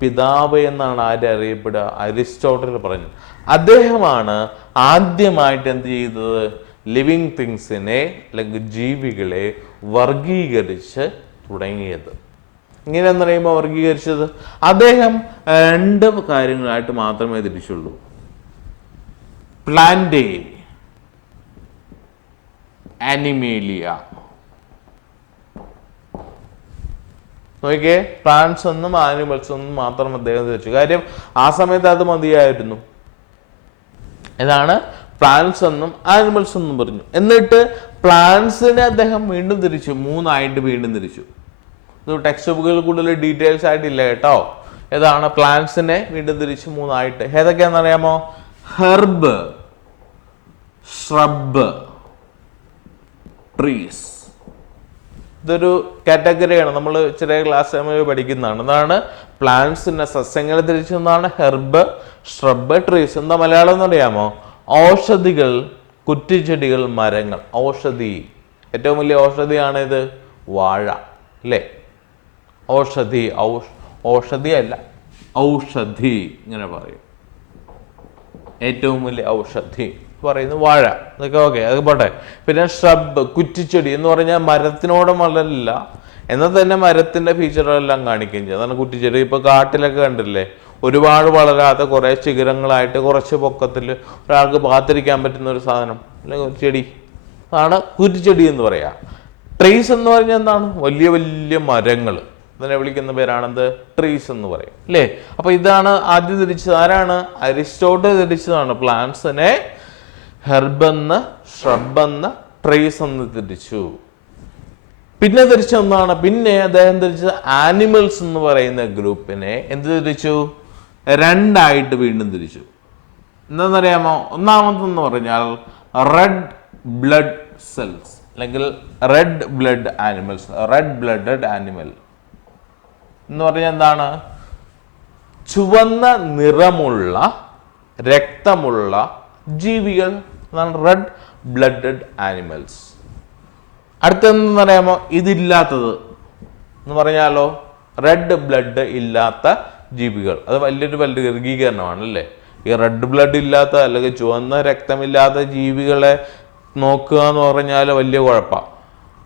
പിതാവ് എന്നാണ് ആര് അറിയപ്പെടുക? അരിസ്റ്റോട്ടൽ പറഞ്ഞു. അദ്ദേഹമാണ് ആദ്യമായിട്ട് എന്ത് ചെയ്തത്? ലിവിങ് തിങ്സിനെ അല്ലെങ്കിൽ ജീവികളെ വർഗീകരിച്ച് തുടങ്ങിയത്. ഇങ്ങനെ എന്ന് പറയുമ്പോൾ വർഗീകരിച്ചത് അദ്ദേഹം 2 കാര്യങ്ങളായിട്ട് മാത്രമേ തിരിച്ചുള്ളൂ. Plantae, animalia. നോക്കിയേ, പ്ലാന്റ്സ് ഒന്നും ആനിമൽസ് ഒന്നും മാത്രം അദ്ദേഹം തിരിച്ചു. കാര്യം ആ സമയത്ത് അത് മതിയായിരുന്നു. ഇതാണ് പ്ലാന്റ്സ് ഒന്നും ആനിമൽസ് ഒന്നും പറഞ്ഞു. എന്നിട്ട് പ്ലാന്റ്സിനെ അദ്ദേഹം വീണ്ടും തിരിച്ചു, 3 ആയിട്ട് വീണ്ടും തിരിച്ചു. ഇത് ടെക്സ്റ്റ് ബുക്കുകൾ കൂടുതൽ ഡീറ്റെയിൽസ് ആയിട്ടില്ല കേട്ടോ. ഏതാണ്? പ്ലാന്റ്സിനെ വീണ്ടും തിരിച്ച് 3 ആയിട്ട്. ഏതൊക്കെയാണെന്നറിയാമോ? Herb, shrub, trees. ഇതൊരു കാറ്റഗറിയാണ്, നമ്മൾ ചെറിയ ക്ലാസ് പഠിക്കുന്നതാണ്. അതാണ് പ്ലാന്റ്സിന്റെ സസ്യങ്ങളെ തിരിച്ചെന്നാണ് ഹെർബ്, ഷ്രബ്, ട്രീസ്. എന്താ മലയാളം എന്നറിയാമോ? ഔഷധികൾ, കുറ്റിച്ചെടികൾ, മരങ്ങൾ. ഔഷധി, ഏറ്റവും വലിയ ഔഷധിയാണ് ഇത് വാഴ, അല്ലേ? ഔഷധി, ഔഷധി അല്ല, ഔഷധി ഇങ്ങനെ പറയും. ഏറ്റവും വലിയ ഔഷധി പറയുന്നത് വാഴ. അതൊക്കെ ഓക്കെ, അത് പോട്ടെ. പിന്നെ ഷ്രബ്, കുറ്റിച്ചെടി എന്ന് പറഞ്ഞാൽ മരത്തിനോട് വളരില്ല, എന്നാൽ തന്നെ മരത്തിന്റെ ഫീച്ചറുകളെല്ലാം കാണിക്കുകയും ചെയ്യും. അതാണ് കുറ്റിച്ചെടി. ഇപ്പൊ കാട്ടിലൊക്കെ കണ്ടില്ലേ, ഒരുപാട് വളരാത്ത കുറെ ശിഖരങ്ങളായിട്ട് കുറച്ച് പൊക്കത്തിൽ ഒരാൾക്ക് പാത്തിരിക്കാൻ പറ്റുന്ന ഒരു സാധനം അല്ലെങ്കിൽ ഒരു ചെടി, അതാണ് കുറ്റിച്ചെടി എന്ന് പറയാ. ട്രീസ് എന്ന് പറഞ്ഞാൽ എന്താണ്? വലിയ വലിയ മരങ്ങൾ. ഇതിനെ വിളിക്കുന്ന പേരാണെന്ത്? ട്രീസ് എന്ന് പറയും, അല്ലേ? അപ്പൊ ഇതാണ് ആദ്യം തിരിച്ചത്. ആരാണ്? അരിസ്റ്റോട്ടിൽ തിരിച്ചതാണ്. പ്ലാന്റ്സിനെ ഹെർബെന്ന്, ഷ്രബെന്ന്, ട്രീസ് എന്ന് തിരിച്ചു. പിന്നെ തിരിച്ചൊന്നാണ്, പിന്നെ അദ്ദേഹം തിരിച്ചത് ആനിമൽസ് എന്ന് പറയുന്ന ഗ്രൂപ്പിനെ എന്ത് തിരിച്ചു? 2 ആയിട്ട് വീണ്ടും തിരിച്ചു. എന്താണെന്നറിയാമോ? ഒന്നാമതെന്ന് പറഞ്ഞാൽ റെഡ് ബ്ലഡ് സെൽസ് അല്ലെങ്കിൽ red blood animals. Red blooded animal എന്ന് പറഞ്ഞാൽ എന്താണ്? ചുവന്ന നിറമുള്ള രക്തമുള്ള ജീവികൾ. അതാണ് റെഡ് ബ്ലഡഡ് ആനിമൽസ്. അടുത്തെന്ന് പറയാമോ? ഇതില്ലാത്തത് എന്ന് പറഞ്ഞാലോ? റെഡ് ബ്ലഡ് ഇല്ലാത്ത ജീവികൾ. അത് വലിയൊരു വർഗീകരണമാണ്, അല്ലേ? ഈ റെഡ് ബ്ലഡ് ഇല്ലാത്ത അല്ലെങ്കിൽ ചുവന്ന രക്തമില്ലാത്ത ജീവികളെ നോക്കുക എന്ന് പറഞ്ഞാൽ വലിയ കുഴപ്പമാണ്.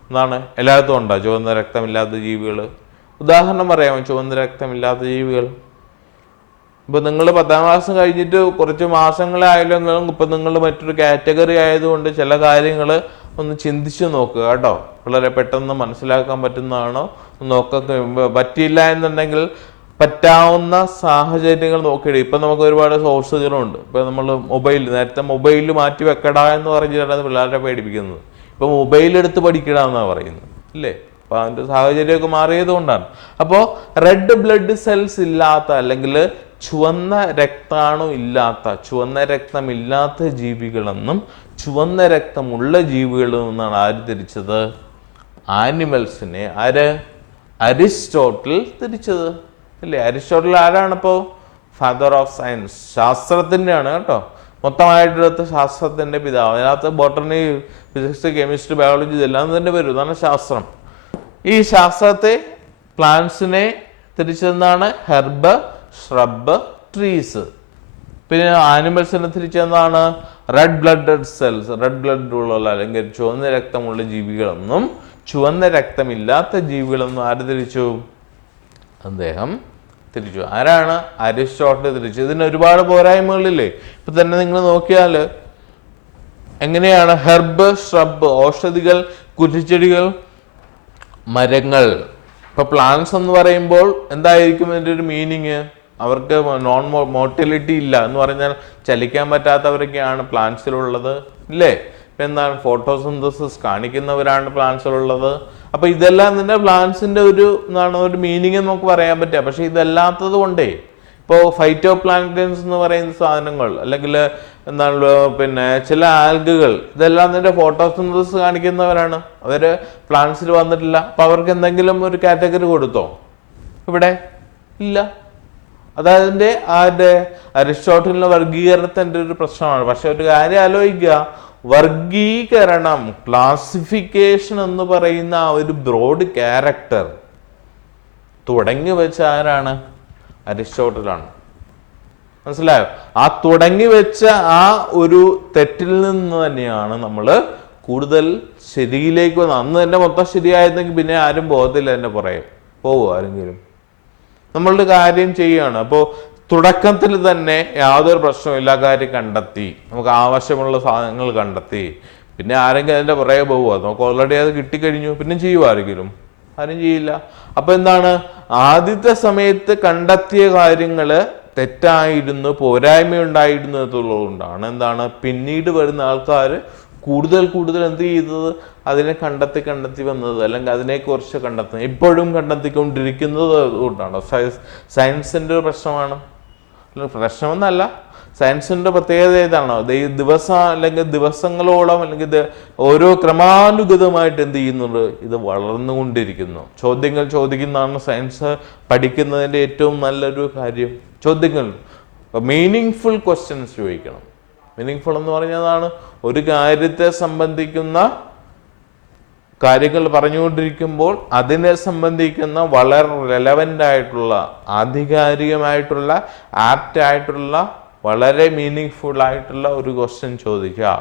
എന്താണ്? എല്ലായിടത്തും ഉണ്ടോ ചുവന്ന രക്തമില്ലാത്ത ജീവികൾ? ഉദാഹരണം പറയാമോ ചുവന്ന രക്തമില്ലാത്ത ജീവികൾ? ഇപ്പൊ നിങ്ങൾ 10ാം ക്ലാസ് കഴിഞ്ഞിട്ട് കുറച്ച് മാസങ്ങളായാലും ഇപ്പൊ നിങ്ങൾ മറ്റൊരു കാറ്റഗറി ആയതുകൊണ്ട് ചില കാര്യങ്ങൾ ഒന്ന് ചിന്തിച്ചു നോക്കുക കേട്ടോ. വളരെ പെട്ടെന്ന് മനസ്സിലാക്കാൻ പറ്റുന്നതാണോ നോക്കുക. പറ്റിയില്ല എന്നുണ്ടെങ്കിൽ പറ്റാവുന്ന സാഹചര്യങ്ങൾ നോക്കിയിട്ട് ഇപ്പൊ നമുക്ക് ഒരുപാട് സോഴ്സുകളുണ്ട്. ഇപ്പൊ നമ്മൾ നേരത്തെ മൊബൈലിൽ മാറ്റി വെക്കടാ എന്ന് പറഞ്ഞിട്ടാണ് പിള്ളേരെ പേടിപ്പിക്കുന്നത്. ഇപ്പൊ മൊബൈൽ എടുത്ത് പഠിക്കണമെന്നാണ് പറയുന്നത്, ഇല്ലേ? അപ്പൊ അതിന്റെ സാഹചര്യമൊക്കെ മാറിയത് കൊണ്ടാണ്. അപ്പോൾ റെഡ് ബ്ലഡ് സെൽസ് ഇല്ലാത്ത അല്ലെങ്കിൽ ചുവന്ന രക്താണു ഇല്ലാത്ത, ചുവന്ന രക്തമില്ലാത്ത ജീവികളെന്നും ചുവന്ന രക്തമുള്ള ജീവികളിൽ നിന്നാണ് ആര് തിരിച്ചത്? ആനിമൽസിനെ അരിസ്റ്റോട്ടിൽ തിരിച്ചത്, അല്ലേ? അരിസ്റ്റോട്ടിൽ ആരാണിപ്പോ? ഫാദർ ഓഫ് സയൻസ്, ശാസ്ത്രത്തിൻ്റെയാണ് കേട്ടോ. മൊത്തമായിട്ടെടുത്ത ശാസ്ത്രത്തിന്റെ പിതാവ്. അതിനകത്ത് ബോട്ടണി, ഫിസിക്സ്, കെമിസ്ട്രി, ബയോളജി ഇതെല്ലാം തന്നെ വരും. ഇതാണ് ശാസ്ത്രം. ഈ ശാസ്ത്രത്തെ, പ്ലാന്റ്സിനെ തിരിച്ചെന്നാണ് ഹെർബ്, ഷ്രബ്, ട്രീസ്. പിന്നെ ആനിമൽസിനെ തിരിച്ചെന്നാണ് red blooded cells, red blood ഉള്ള അല്ലെങ്കിൽ ചുവന്ന രക്തമുള്ള ജീവികളെന്നും ചുവന്ന രക്തമില്ലാത്ത ജീവികളെന്നും ആര് തിരിച്ചു? അദ്ദേഹം തിരിച്ചു. ആരാണ്? അരിസ്റ്റോട്ടിൽ തിരിച്ചു. ഇതിന് ഒരുപാട് പോരായ്മകളില്ലേ? ഇപ്പൊ തന്നെ നിങ്ങൾ നോക്കിയാൽ എങ്ങനെയാണ്? ഹെർബ്, ഷ്രബ്, ഔഷധികൾ, കുറ്റിച്ചെടികൾ, മരങ്ങൾ. ഇപ്പൊ പ്ലാന്റ്സ് എന്ന് പറയുമ്പോൾ എന്തായിരിക്കും ഇതിന്റെ ഒരു മീനിങ്? അവർക്ക് മോർട്ടിലിറ്റി ഇല്ല എന്ന് പറഞ്ഞാൽ ചലിക്കാൻ പറ്റാത്തവരൊക്കെയാണ് പ്ലാന്റ്സിലുള്ളത്. ഇല്ലേ? ഇപ്പൊ എന്താണ് ഫോട്ടോസിന്തസിസ് കാണിക്കുന്നവരാണ് പ്ലാന്റ്സിലുള്ളത്. അപ്പൊ ഇതെല്ലാം തന്നെ പ്ലാന്റ്സിന്റെ ഒരു മീനിങ് നമുക്ക് പറയാൻ പറ്റുക. പക്ഷെ ഇതല്ലാത്തത് കൊണ്ടേ ഇപ്പോൾ ഫൈറ്റോ പ്ലാങ്ക്ടൻസ് എന്ന് പറയുന്ന സാധനങ്ങൾ, അല്ലെങ്കിൽ എന്താണ് പിന്നെ ചില ആൽഗകൾ, ഇതെല്ലാം തന്നെ ഫോട്ടോസിന്തസിസ് കാണിക്കുന്നവരാണ്. അവര് പ്ലാന്റ്സിൽ വന്നിട്ടില്ല. അപ്പൊ അവർക്ക് എന്തെങ്കിലും ഒരു കാറ്റഗറി കൊടുത്തോ? ഇവിടെ ഇല്ല. അതായത് അരിസ്റ്റോട്ടലിന്റെ വർഗീകരണത്തിന്റെ ഒരു പ്രശ്നമാണ്. പക്ഷെ ഒരു കാര്യം ആലോചിക്കുക, വർഗീകരണം, ക്ലാസിഫിക്കേഷൻ എന്ന് പറയുന്ന ആ ഒരു ബ്രോഡ് ക്യാരക്ടർ തുടങ്ങി വെച്ച ആരാണ്? അരിസ്റ്റോട്ടലാണ്. മനസ്സിലായോ? ആ തുടങ്ങി വെച്ച ആ ഒരു തെറ്റിൽ നിന്ന് തന്നെയാണ് നമ്മൾ കൂടുതൽ ശരിയിലേക്ക് വന്നത്. അന്ന് തന്നെ മൊത്തം ശരിയായിരുന്നെങ്കിൽ പിന്നെ ആരും പോകത്തില്ല. എന്നെ പറയും പോവോ ആരെങ്കിലും? നമ്മളുടെ കാര്യം ചെയ്യുകയാണ്. അപ്പോൾ തുടക്കത്തിൽ തന്നെ യാതൊരു പ്രശ്നമില്ല, കാര്യം കണ്ടെത്തി, നമുക്ക് ആവശ്യമുള്ള സാധനങ്ങൾ കണ്ടെത്തി, പിന്നെ ആരെങ്കിലും അതിൻ്റെ പുറകെ പോവുക, നമുക്ക് ഓൾറെഡി അത് കിട്ടിക്കഴിഞ്ഞു, പിന്നെ ചെയ്യുമായിരിക്കും? ആരും ചെയ്യില്ല. അപ്പൊ എന്താണ്, ആദ്യത്തെ സമയത്ത് കണ്ടെത്തിയ കാര്യങ്ങൾ തെറ്റായിരുന്നു, പോരായ്മയുണ്ടായിരുന്നു എന്നുള്ളതുകൊണ്ടാണ് എന്താണ് പിന്നീട് വരുന്ന ആൾക്കാർ കൂടുതൽ എന്ത് ചെയ്തത്, അതിനെ കണ്ടെത്തി വന്നത്, അല്ലെങ്കിൽ അതിനെക്കുറിച്ച് കണ്ടെത്തുന്നത്, ഇപ്പോഴും കണ്ടെത്തിക്കൊണ്ടിരിക്കുന്നത് കൊണ്ടാണ്. സയൻസിന്റെ ഒരു പ്രശ്നമാണ്. പ്രശ്നമെന്നല്ല, സയൻസിന്റെ പ്രത്യേകത ഏതാണോ, അല്ലെങ്കിൽ ദിവസങ്ങളോളം, അല്ലെങ്കിൽ ഓരോ ക്രമാനുഗതമായിട്ട് എന്ത് ചെയ്യുന്നുണ്ട്, ഇത് വളർന്നുകൊണ്ടിരിക്കുന്നു. ചോദ്യങ്ങൾ ചോദിക്കുന്നതാണ് സയൻസ് പഠിക്കുന്നതിന്റെ ഏറ്റവും നല്ലൊരു കാര്യം. ചോദ്യങ്ങൾ, മീനിങ് ഫുൾ ക്വസ്റ്റ്യൻസ് ചോദിക്കണം. മീനിങ് ഫുൾ എന്ന് പറഞ്ഞതാണ് ഒരു കാര്യത്തെ സംബന്ധിക്കുന്ന കാര്യങ്ങൾ പറഞ്ഞുകൊണ്ടിരിക്കുമ്പോൾ അതിനെ സംബന്ധിക്കുന്ന വളരെ റെലവൻ്റ് ആയിട്ടുള്ള, ആധികാരികമായിട്ടുള്ള, ആപ്റ്റ് ആയിട്ടുള്ള, വളരെ മീനിങ് ഫുൾ ആയിട്ടുള്ള ഒരു ക്വസ്റ്റ്യൻ ചോദിക്കുക.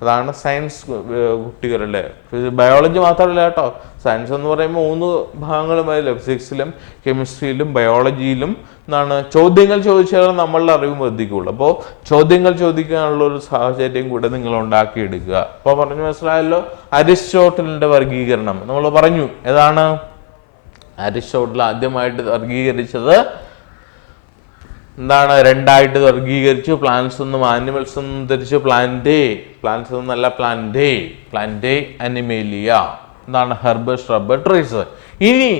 അതാണ് സയൻസ് കുട്ടികളുടെ. ബയോളജി മാത്രമല്ല കേട്ടോ, സയൻസ് എന്ന് പറയുമ്പോൾ 3 ഭാഗങ്ങളുമായില്ല, ഫിസിക്സിലും കെമിസ്ട്രിയിലും ബയോളജിയിലും എന്താണ് ചോദ്യങ്ങൾ ചോദിച്ചാൽ നമ്മളുടെ അറിവ് വർദ്ധിക്കുകയുള്ളൂ. അപ്പോൾ ചോദ്യങ്ങൾ ചോദിക്കാനുള്ള ഒരു സാഹചര്യം കൂടെ നിങ്ങൾ ഉണ്ടാക്കിയെടുക്കുക. അപ്പോൾ പറഞ്ഞു മനസ്സിലായല്ലോ, അരിസ്റ്റോട്ടലിന്റെ വർഗീകരണം നമ്മൾ പറഞ്ഞു. ഏതാണ് അരിസ്റ്റോട്ടൽ ആദ്യമായിട്ട് വർഗീകരിച്ചത്? എന്താണ്, 2ആയിട്ട് വർഗീകരിച്ചു. പ്ലാന്റ്സ് എന്നും ആനിമൽസ് എന്നും തിരിച്ചു. പ്ലാന്റ്സ് എന്നല്ല, പ്ലാന്റേ അനിമേലിയ. എന്താണ്, ഹെർബ്, ഷ്രബ്, ട്രീസ്. ഇനി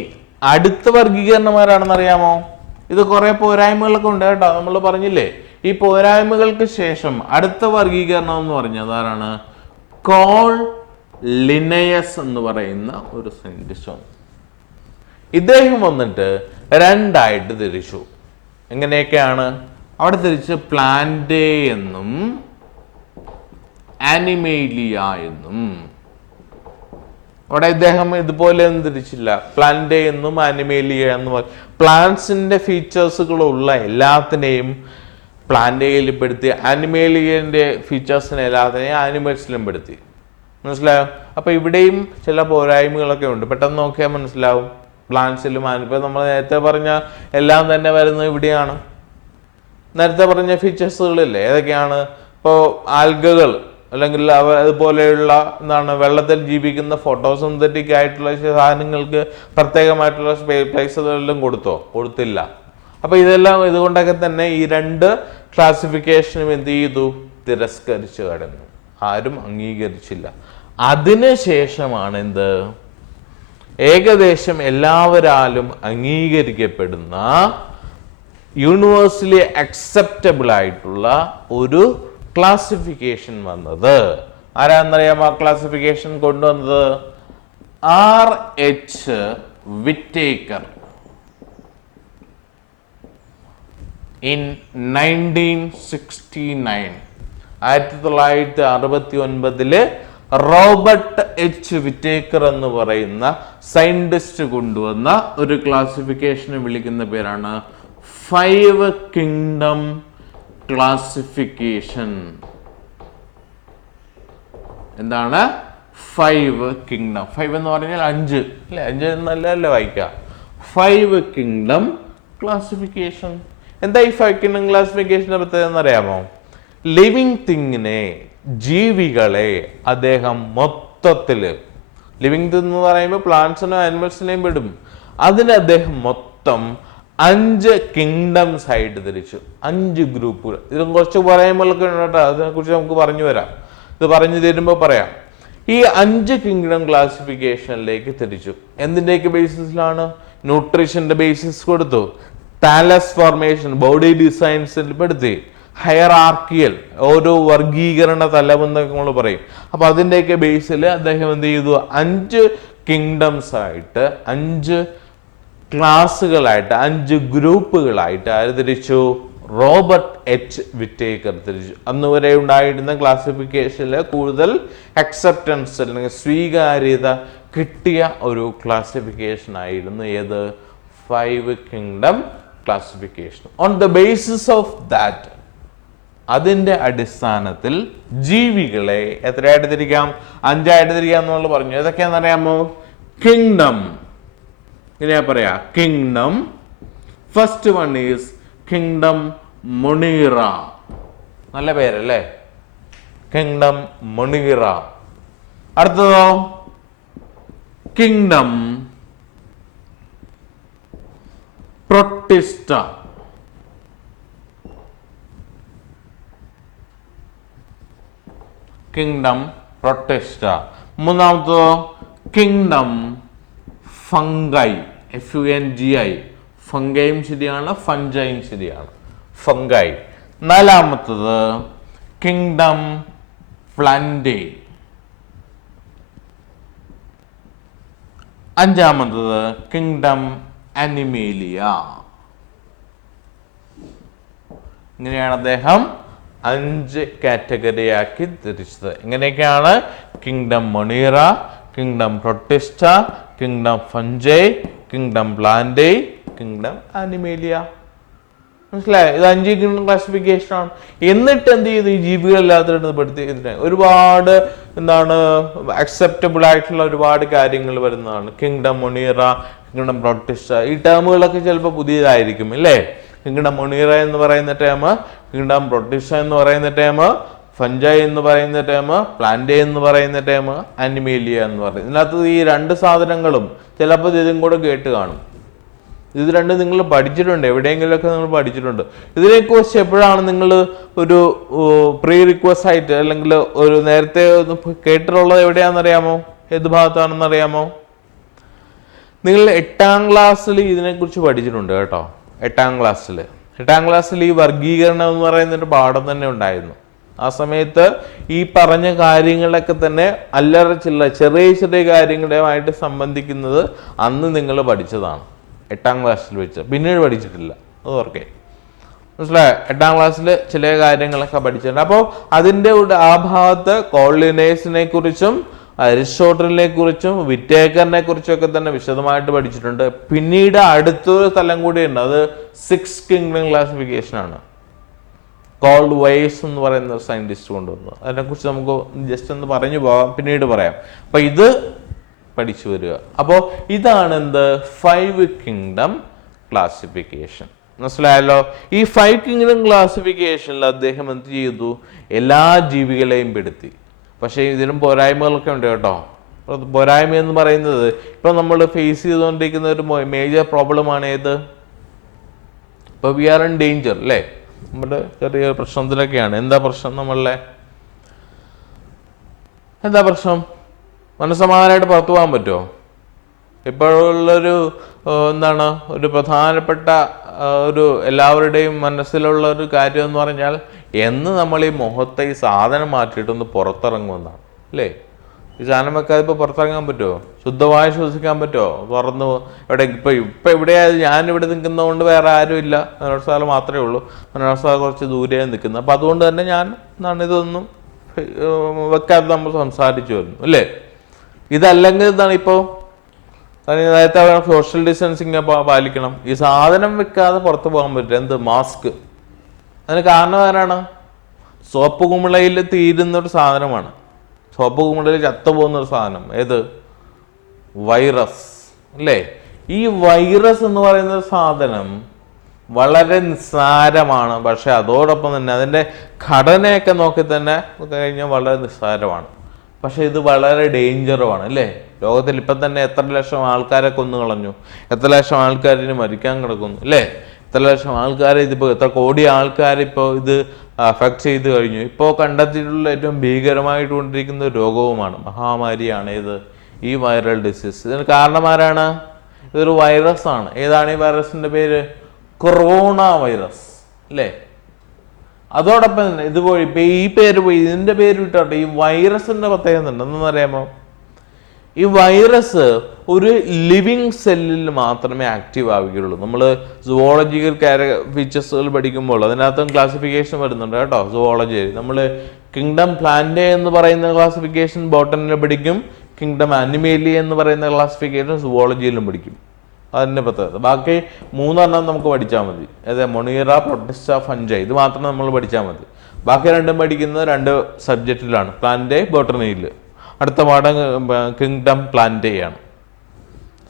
അടുത്ത വർഗീകരണം ആരാണെന്ന് അറിയാമോ? ഇത് കുറെ പോരായ്മകളൊക്കെ ഉണ്ട് കേട്ടോ, നമ്മൾ പറഞ്ഞില്ലേ. ഈ പോരായ്മകൾക്ക് ശേഷം അടുത്ത വർഗീകരണം എന്ന് പറഞ്ഞത് ആരാണ്? കോൾ ലിനയസ് എന്ന് പറയുന്ന ഒരു സയന്റിസ്റ്റ്. ഇദ്ദേഹം വന്നിട്ട് 2ആയിട്ട് തിരിച്ചു. എങ്ങനെയൊക്കെയാണ് അവിടെ തിരിച്ച്? പ്ലാന്റേ എന്നും ആനിമേലിയ എന്നും. അവിടെ ഇദ്ദേഹം ഇതുപോലെ ഒന്നും തിരിച്ചില്ല. പ്ലാന്റേ എന്നും ആനിമേലിയ എന്നും. പ്ലാന്റ്സിന്റെ ഫീച്ചേഴ്സുകളുള്ള എല്ലാത്തിനെയും പ്ലാന്റേയിൽ പെടുത്തി, ആനിമേലിയന്റെ ഫീച്ചേഴ്സിനെ എല്ലാത്തിനെയും ആനിമൽസിലും പെടുത്തി. മനസ്സിലായോ? അപ്പൊ ഇവിടെയും ചില പോരായ്മകളൊക്കെ ഉണ്ട്. പെട്ടെന്ന് നോക്കിയാൽ മനസ്സിലാവും. പ്ലാന്റ്സിലും ഇപ്പൊ നമ്മൾ നേരത്തെ പറഞ്ഞ എല്ലാം തന്നെ വരുന്നത് ഇവിടെയാണ്. നേരത്തെ പറഞ്ഞ ഫീച്ചേഴ്സുകളില്ലേ, ഏതൊക്കെയാണ്? ഇപ്പോൾ ആൽഗകൾ, അല്ലെങ്കിൽ അതുപോലെയുള്ള എന്താണ് വെള്ളത്തിൽ ജീവിക്കുന്ന ഫോട്ടോസിന്തറ്റിക് ആയിട്ടുള്ള സാധനങ്ങൾക്ക് പ്രത്യേകമായിട്ടുള്ള പ്ലേസുകളെല്ലാം കൊടുത്തില്ല. അപ്പൊ ഇതുകൊണ്ടൊക്കെ തന്നെ ഈ 2 ക്ലാസിഫിക്കേഷനും എന്ത് ചെയ്തു? തിരസ്കരിച്ചു കടന്നു. ആരും അംഗീകരിച്ചില്ല. അതിനുശേഷമാണ് എന്ത്, ഏകദേശം എല്ലാവരാലും അംഗീകരിക്കപ്പെടുന്ന, യൂണിവേഴ്സലി അക്സെപ്റ്റബിൾ ആയിട്ടുള്ള ഒരു ക്ലാസിഫിക്കേഷൻ വന്നത്. ആരാന്നറിയാമോ ആ ക്ലാസിഫിക്കേഷൻ കൊണ്ടുവന്നത്? R.H. Whittaker in 1969. 1969 Robert H Whittaker എന്ന് പറയുന്ന സയന്റിസ്റ്റ് കൊണ്ടുവന്ന ഒരു ക്ലാസിഫിക്കേഷനെ വിളിക്കുന്ന പേരാണ് 5 കിങ്ഡം ക്ലാസിഫിക്കേഷൻ. എന്താണ് 5 കിങ്ഡം? 5 എന്ന് പറഞ്ഞാൽ 5 അല്ലെ? 5 എന്നല്ലേ വായിക്കാം. 5 കിങ്ഡം ക്ലാസിഫിക്കേഷൻ. എന്താ ഈ 5 കിങ്ഡം ക്ലാസിഫിക്കേഷന്റെ പ്രത്യേകത എന്നറിയാമോ? ലിവിങ് തിങ്ങിനെ, ജീവികളെ അദ്ദേഹം മൊത്തത്തില്, ലിവിങ് തിങ് എന്ന് പറയുമ്പോൾ പ്ലാന്റ്സിനെയും ആനിമൽസിനെയും വിടും, അതിന് അദ്ദേഹം മൊത്തം 5 കിങ്ഡംസ് ആയിട്ട് തിരിച്ചു. 5 ഗ്രൂപ്പുകൾ. ഇതിലും കുറച്ച് പറയുമ്പോഴൊക്കെ ഉണ്ട് കേട്ടോ, അതിനെ കുറിച്ച് നമുക്ക് പറഞ്ഞു വരാം. ഇത് പറഞ്ഞു തരുമ്പോൾ പറയാം. ഈ 5 കിങ്ഡം ക്ലാസിഫിക്കേഷനിലേക്ക് തിരിച്ചു. എന്തിൻ്റെയൊക്കെ ബേസിസിലാണ്? ന്യൂട്രീഷന്റെ ബേസിസ് കൊടുത്തു, താലസ് ഫോർമേഷൻ ബോഡി ഡിസൈൻസിൽ പെടുത്തി, ഹയറാർക്കിയൽ ഓരോ വർഗീകരണ തലമെന്നൊക്കെ നമ്മൾ പറയും. അപ്പൊ അതിൻ്റെയൊക്കെ ബേസിൽ അദ്ദേഹം എന്ത് ചെയ്തു? 5 കിങ്ഡംസ് ആയിട്ട്, 5 ക്ലാസ്സുകളായിട്ട്, 5 ഗ്രൂപ്പുകളായിട്ട് ആര് തിരിച്ചു? റോബർട്ട് എച്ച് വിറ്റേക്കർ തിരിച്ചു. അന്ന് വരെ ഉണ്ടായിരുന്ന ക്ലാസിഫിക്കേഷനിൽ കൂടുതൽ അക്സെപ്റ്റൻസ് അല്ലെങ്കിൽ സ്വീകാര്യത കിട്ടിയ ഒരു ക്ലാസിഫിക്കേഷൻ ആയിരുന്നു ഏത്? 5 kingdom classification. On the basis of that, അതിൻ്റെ അടിസ്ഥാനത്തിൽ ജീവികളെ എത്രയായിട്ട് തിരിക്കാം? 5 ആയിട്ട് തിരിക്കാം എന്നുള്ള പറഞ്ഞു. ഏതൊക്കെയാണെന്നറിയാമോ? കിങ്ഡം, ഇങ്ങനെയാ പറയാ, kingdom. First one is kingdom monera. നല്ല പേരല്ലേ, കിങ്ഡം മുണീറ. അടുത്തതോ കിങ്ഡം പ്രൊട്ടിസ്റ്റ. Kingdom protista. മൂന്നാമത്തതോ കിങ്ഡം ഫംഗൈ, FUNGI. ഫംഗൈയും ശരിയാണ്, ഫഞ്ചൈയും ശരിയാണ്, ഫംഗൈ. നാലാമത്തത് കിങ്ഡം പ്ലാന്റേ. അഞ്ചാമത്തത് കിങ്ഡം അനിമേലിയ. ഇങ്ങനെയാണ് അദ്ദേഹം 5 കാറ്റഗറിയാക്കി തിരിച്ചത്. ഇങ്ങനെയൊക്കെയാണ് kingdom monera, kingdom protista, kingdom fungi, kingdom plantae, kingdom animalia. മനസ്സിലായോ? ഇത് 5 കിങ്ഡം ക്ലാസിഫിക്കേഷൻ ആണ്. എന്നിട്ട് എന്ത് ചെയ്തു? ഈ ജീവികളില്ലാത്തത് പെടുത്തി ഒരുപാട് അക്സെപ്റ്റബിൾ ആയിട്ടുള്ള ഒരുപാട് കാര്യങ്ങൾ വരുന്നതാണ്. കിങ്ഡം മൊണീറ, കിങ്ഡം പ്രൊട്ടിസ്റ്റ, ഈ ടേമുകളൊക്കെ ചിലപ്പോൾ പുതിയതായിരിക്കും അല്ലേ? കിങ്ഡം മൊണീറ എന്ന് പറയുന്ന ടേം, കിങ്ഡം പ്രൊട്ടിസ്റ്റ എന്ന് പറയുന്ന ടേം, ഫഞ്ചൈ എന്ന് പറയുന്ന ടേം, പ്ലാന്റേ എന്ന് പറയുന്ന ടേം, അനിമേലിയ എന്ന് പറയുന്നത്. ഇതിനകത്ത് ഈ 2 സാധനങ്ങളും ചിലപ്പോൾ ഇതും കൂടെ കേട്ട് കാണും. ഇത് രണ്ടും നിങ്ങൾ പഠിച്ചിട്ടുണ്ട്, എവിടെയെങ്കിലുമൊക്കെ നിങ്ങൾ പഠിച്ചിട്ടുണ്ട്. ഇതിനെക്കുറിച്ച് എപ്പോഴാണ് നിങ്ങൾ ഒരു പ്രീ റിക്വസ്റ്റ് ആയിട്ട് അല്ലെങ്കിൽ ഒരു നേരത്തെ കേട്ടിട്ടുള്ളത് എവിടെയാണെന്നറിയാമോ? ഏത് ഭാഗത്താണെന്നറിയാമോ? നിങ്ങൾ 8ാം ക്ലാസ്സിൽ ഇതിനെക്കുറിച്ച് പഠിച്ചിട്ടുണ്ട് കേട്ടോ. 8ാം ക്ലാസ്സിൽ ഈ വർഗീകരണം എന്ന് പറയുന്നൊരു പാഠം തന്നെ ഉണ്ടായിരുന്നു. ആ സമയത്ത് ഈ പറഞ്ഞ കാര്യങ്ങളൊക്കെ തന്നെ അല്ലറ ചില്ലറ ചെറിയ ചെറിയ കാര്യങ്ങളുമായിട്ട് സംബന്ധിക്കുന്നത് അന്ന് നിങ്ങൾ പഠിച്ചതാണ് 8ാം ക്ലാസ്സിൽ വെച്ച്. പിന്നീട് പഠിച്ചിട്ടില്ല, അത് ഓർക്കെ. മനസ്സിലായോ? 8ാം ക്ലാസ്സിൽ ചില കാര്യങ്ങളൊക്കെ പഠിച്ചിട്ടുണ്ട്. അപ്പോൾ അതിൻ്റെ ആ ഭാഗത്ത് കോളിനേഴ്സിനെ കുറിച്ചും അരിസ്റ്റോട്ടലിനെ കുറിച്ചും വിറ്റേക്കറിനെ കുറിച്ചും ഒക്കെ തന്നെ വിശദമായിട്ട് പഠിച്ചിട്ടുണ്ട്. പിന്നീട് അടുത്തൊരു സ്ഥലം കൂടിയുണ്ട്, അത് 6 കിങ്ഡം ക്ലാസിഫിക്കേഷൻ ആണ്. കോൾഡ് വൈസ് എന്ന് പറയുന്ന ഒരു സയന്റിസ്റ്റ് കൊണ്ടുവന്നു. അതിനെക്കുറിച്ച് നമുക്ക് ജസ്റ്റ് ഒന്ന് പറഞ്ഞു പോകാം, പിന്നീട് പറയാം. അപ്പൊ ഇത് പഠിച്ചു വരിക. അപ്പോൾ ഇതാണ് എന്ത്? 5 കിങ്ഡം ക്ലാസിഫിക്കേഷൻ. മനസ്സിലായല്ലോ? ഈ 5 കിങ്ഡം ക്ലാസിഫിക്കേഷനിൽ അദ്ദേഹം എന്ത് ചെയ്തു? എല്ലാ ജീവികളെയും പെടുത്തി. പക്ഷേ ഇതിനും പോരായ്മകളൊക്കെ ഉണ്ട് കേട്ടോ. പോരായ്മ എന്ന് പറയുന്നത് ഇപ്പൊ നമ്മൾ ഫേസ് ചെയ്തുകൊണ്ടിരിക്കുന്ന ഒരു മേജർ പ്രോബ്ലമാണ് ഏത്? ഇപ്പൊ വി ആർ ഇൻ ഡേഞ്ചർ അല്ലേ? നമ്മുടെ ചെറിയ പ്രശ്നത്തിലൊക്കെയാണ്. എന്താ പ്രശ്നം? നമ്മളുടെ എന്താ പ്രശ്നം? മനസ്സമാധാനമായിട്ട് പുറത്തു പോകാൻ പറ്റുമോ? ഇപ്പോഴുള്ളൊരു ഒരു പ്രധാനപ്പെട്ട ഒരു എല്ലാവരുടെയും മനസ്സിലുള്ള ഒരു കാര്യം എന്ന് പറഞ്ഞാൽ എന്ന് നമ്മൾ ഈ മുഖത്തെ ഈ സാധനം മാറ്റിയിട്ടൊന്ന് പുറത്തിറങ്ങുമെന്നാണ് അല്ലേ? ഈ സാധനം വെക്കാതെ ഇപ്പോൾ പുറത്തിറങ്ങാൻ പറ്റുമോ? ശുദ്ധമായി ശ്വസിക്കാൻ പറ്റുമോ? തുറന്നു എവിടെ ഇപ്പം എവിടെയായാലും ഞാനിവിടെ നിൽക്കുന്നതുകൊണ്ട് വേറെ ആരും ഇല്ല, മനോഹർ സാർ മാത്രമേ ഉള്ളൂ. മനോഹർ സാർ കുറച്ച് ദൂരെയാണ് നിൽക്കുന്നത്. അപ്പം അതുകൊണ്ട് തന്നെ ഞാൻ ഇതൊന്നും വെക്കാതെ നമ്മൾ സംസാരിച്ചു വരുന്നു അല്ലേ? ഇതല്ലെങ്കിൽ എന്താണ് ഇപ്പോൾ നേരത്തെ സോഷ്യൽ ഡിസ്റ്റൻസിങ് പാലിക്കണം. ഈ സാധനം വെക്കാതെ പുറത്ത് പോകാൻ പറ്റില്ല. എന്ത്? മാസ്ക്. അതിന് കാരണം ആരാണ്? സോപ്പ് കുമിളയിൽ തീരുന്നൊരു സാധനമാണ്. സോപ്പ് കുമിളയിൽ ചത്തുപോകുന്നൊരു സാധനം ഏത്? വൈറസ് അല്ലേ? ഈ വൈറസ് എന്ന് പറയുന്ന സാധനം വളരെ നിസ്സാരമാണ്. പക്ഷെ അതോടൊപ്പം തന്നെ അതിൻ്റെ ഘടനയൊക്കെ നോക്കി തന്നെ കഴിഞ്ഞാൽ വളരെ നിസ്സാരമാണ്. പക്ഷെ ഇത് വളരെ ഡേഞ്ചറുമാണ് അല്ലേ? ലോകത്തിൽ ഇപ്പം തന്നെ എത്ര ലക്ഷം ആൾക്കാരെ കൊന്നു കളഞ്ഞു, എത്ര ലക്ഷം ആൾക്കാരിന് മരിക്കാൻ കിടക്കുന്നു അല്ലേ? എത്ര ലക്ഷം ആൾക്കാർ ഇതിപ്പോൾ എത്ര കോടി ആൾക്കാർ ഇപ്പോൾ ഇത് അഫക്ട് ചെയ്ത് കഴിഞ്ഞു. ഇപ്പോൾ കണ്ടെത്തിയിട്ടുള്ള ഏറ്റവും ഭീകരമായിട്ട് കൊണ്ടിരിക്കുന്ന ഒരു രോഗവുമാണ്, മഹാമാരിയാണ് ഇത് ഈ വൈറൽ ഡിസീസ്. ഇതിന് കാരണമാരാണ്? ഇതൊരു വൈറസ് ആണ്. ഏതാണ് ഈ വൈറസിന്റെ പേര്? കൊറോണ വൈറസ് അല്ലേ? അതോടൊപ്പം തന്നെ ഇതുപോലെ ഇപ്പൊ ഈ പേര് പോയി ഇതിന്റെ പേര് വിട്ടോട്ടെ, ഈ വൈറസിന്റെ പ്രത്യേകത ഉണ്ട് എന്തെന്നറിയാമോ? ഈ വൈറസ് ഒരു ലിവിങ് സെല്ലിൽ മാത്രമേ ആക്റ്റീവ് ആവുകയുള്ളൂ. നമ്മൾ സുവോളജിക്കൽ ഫീച്ചേഴ്സുകൾ പഠിക്കുമ്പോൾ അതിനകത്തും ക്ലാസിഫിക്കേഷൻ വരുന്നുണ്ട് കേട്ടോ. സുവോളജിയിൽ നമ്മൾ കിങ്ഡം പ്ലാന്റേ എന്ന് പറയുന്ന ക്ലാസിഫിക്കേഷൻ ബോട്ടണിൽ പഠിക്കും, കിങ്ഡം അനിമേലിയ എന്ന് പറയുന്ന ക്ലാസിഫിക്കേഷൻ സുവോളജിയിലും പഠിക്കും. അതിൻ്റെ പ്രത്യേകത. ബാക്കി 3 നമുക്ക് പഠിച്ചാൽ മതി. അതായത് മൊണീറ, പ്രൊട്ടിസ്റ്റ, ഫഞ്ചൈ, ഇത് മാത്രം നമ്മൾ പഠിച്ചാൽ മതി. ബാക്കി 2 പഠിക്കുന്നത് 2 സബ്ജക്റ്റിലാണ്, പ്ലാന്റേ, ബോട്ടണിയിൽ. അടുത്ത പാഠം കിങ്ഡം പ്ലാന്റേ ആണ്.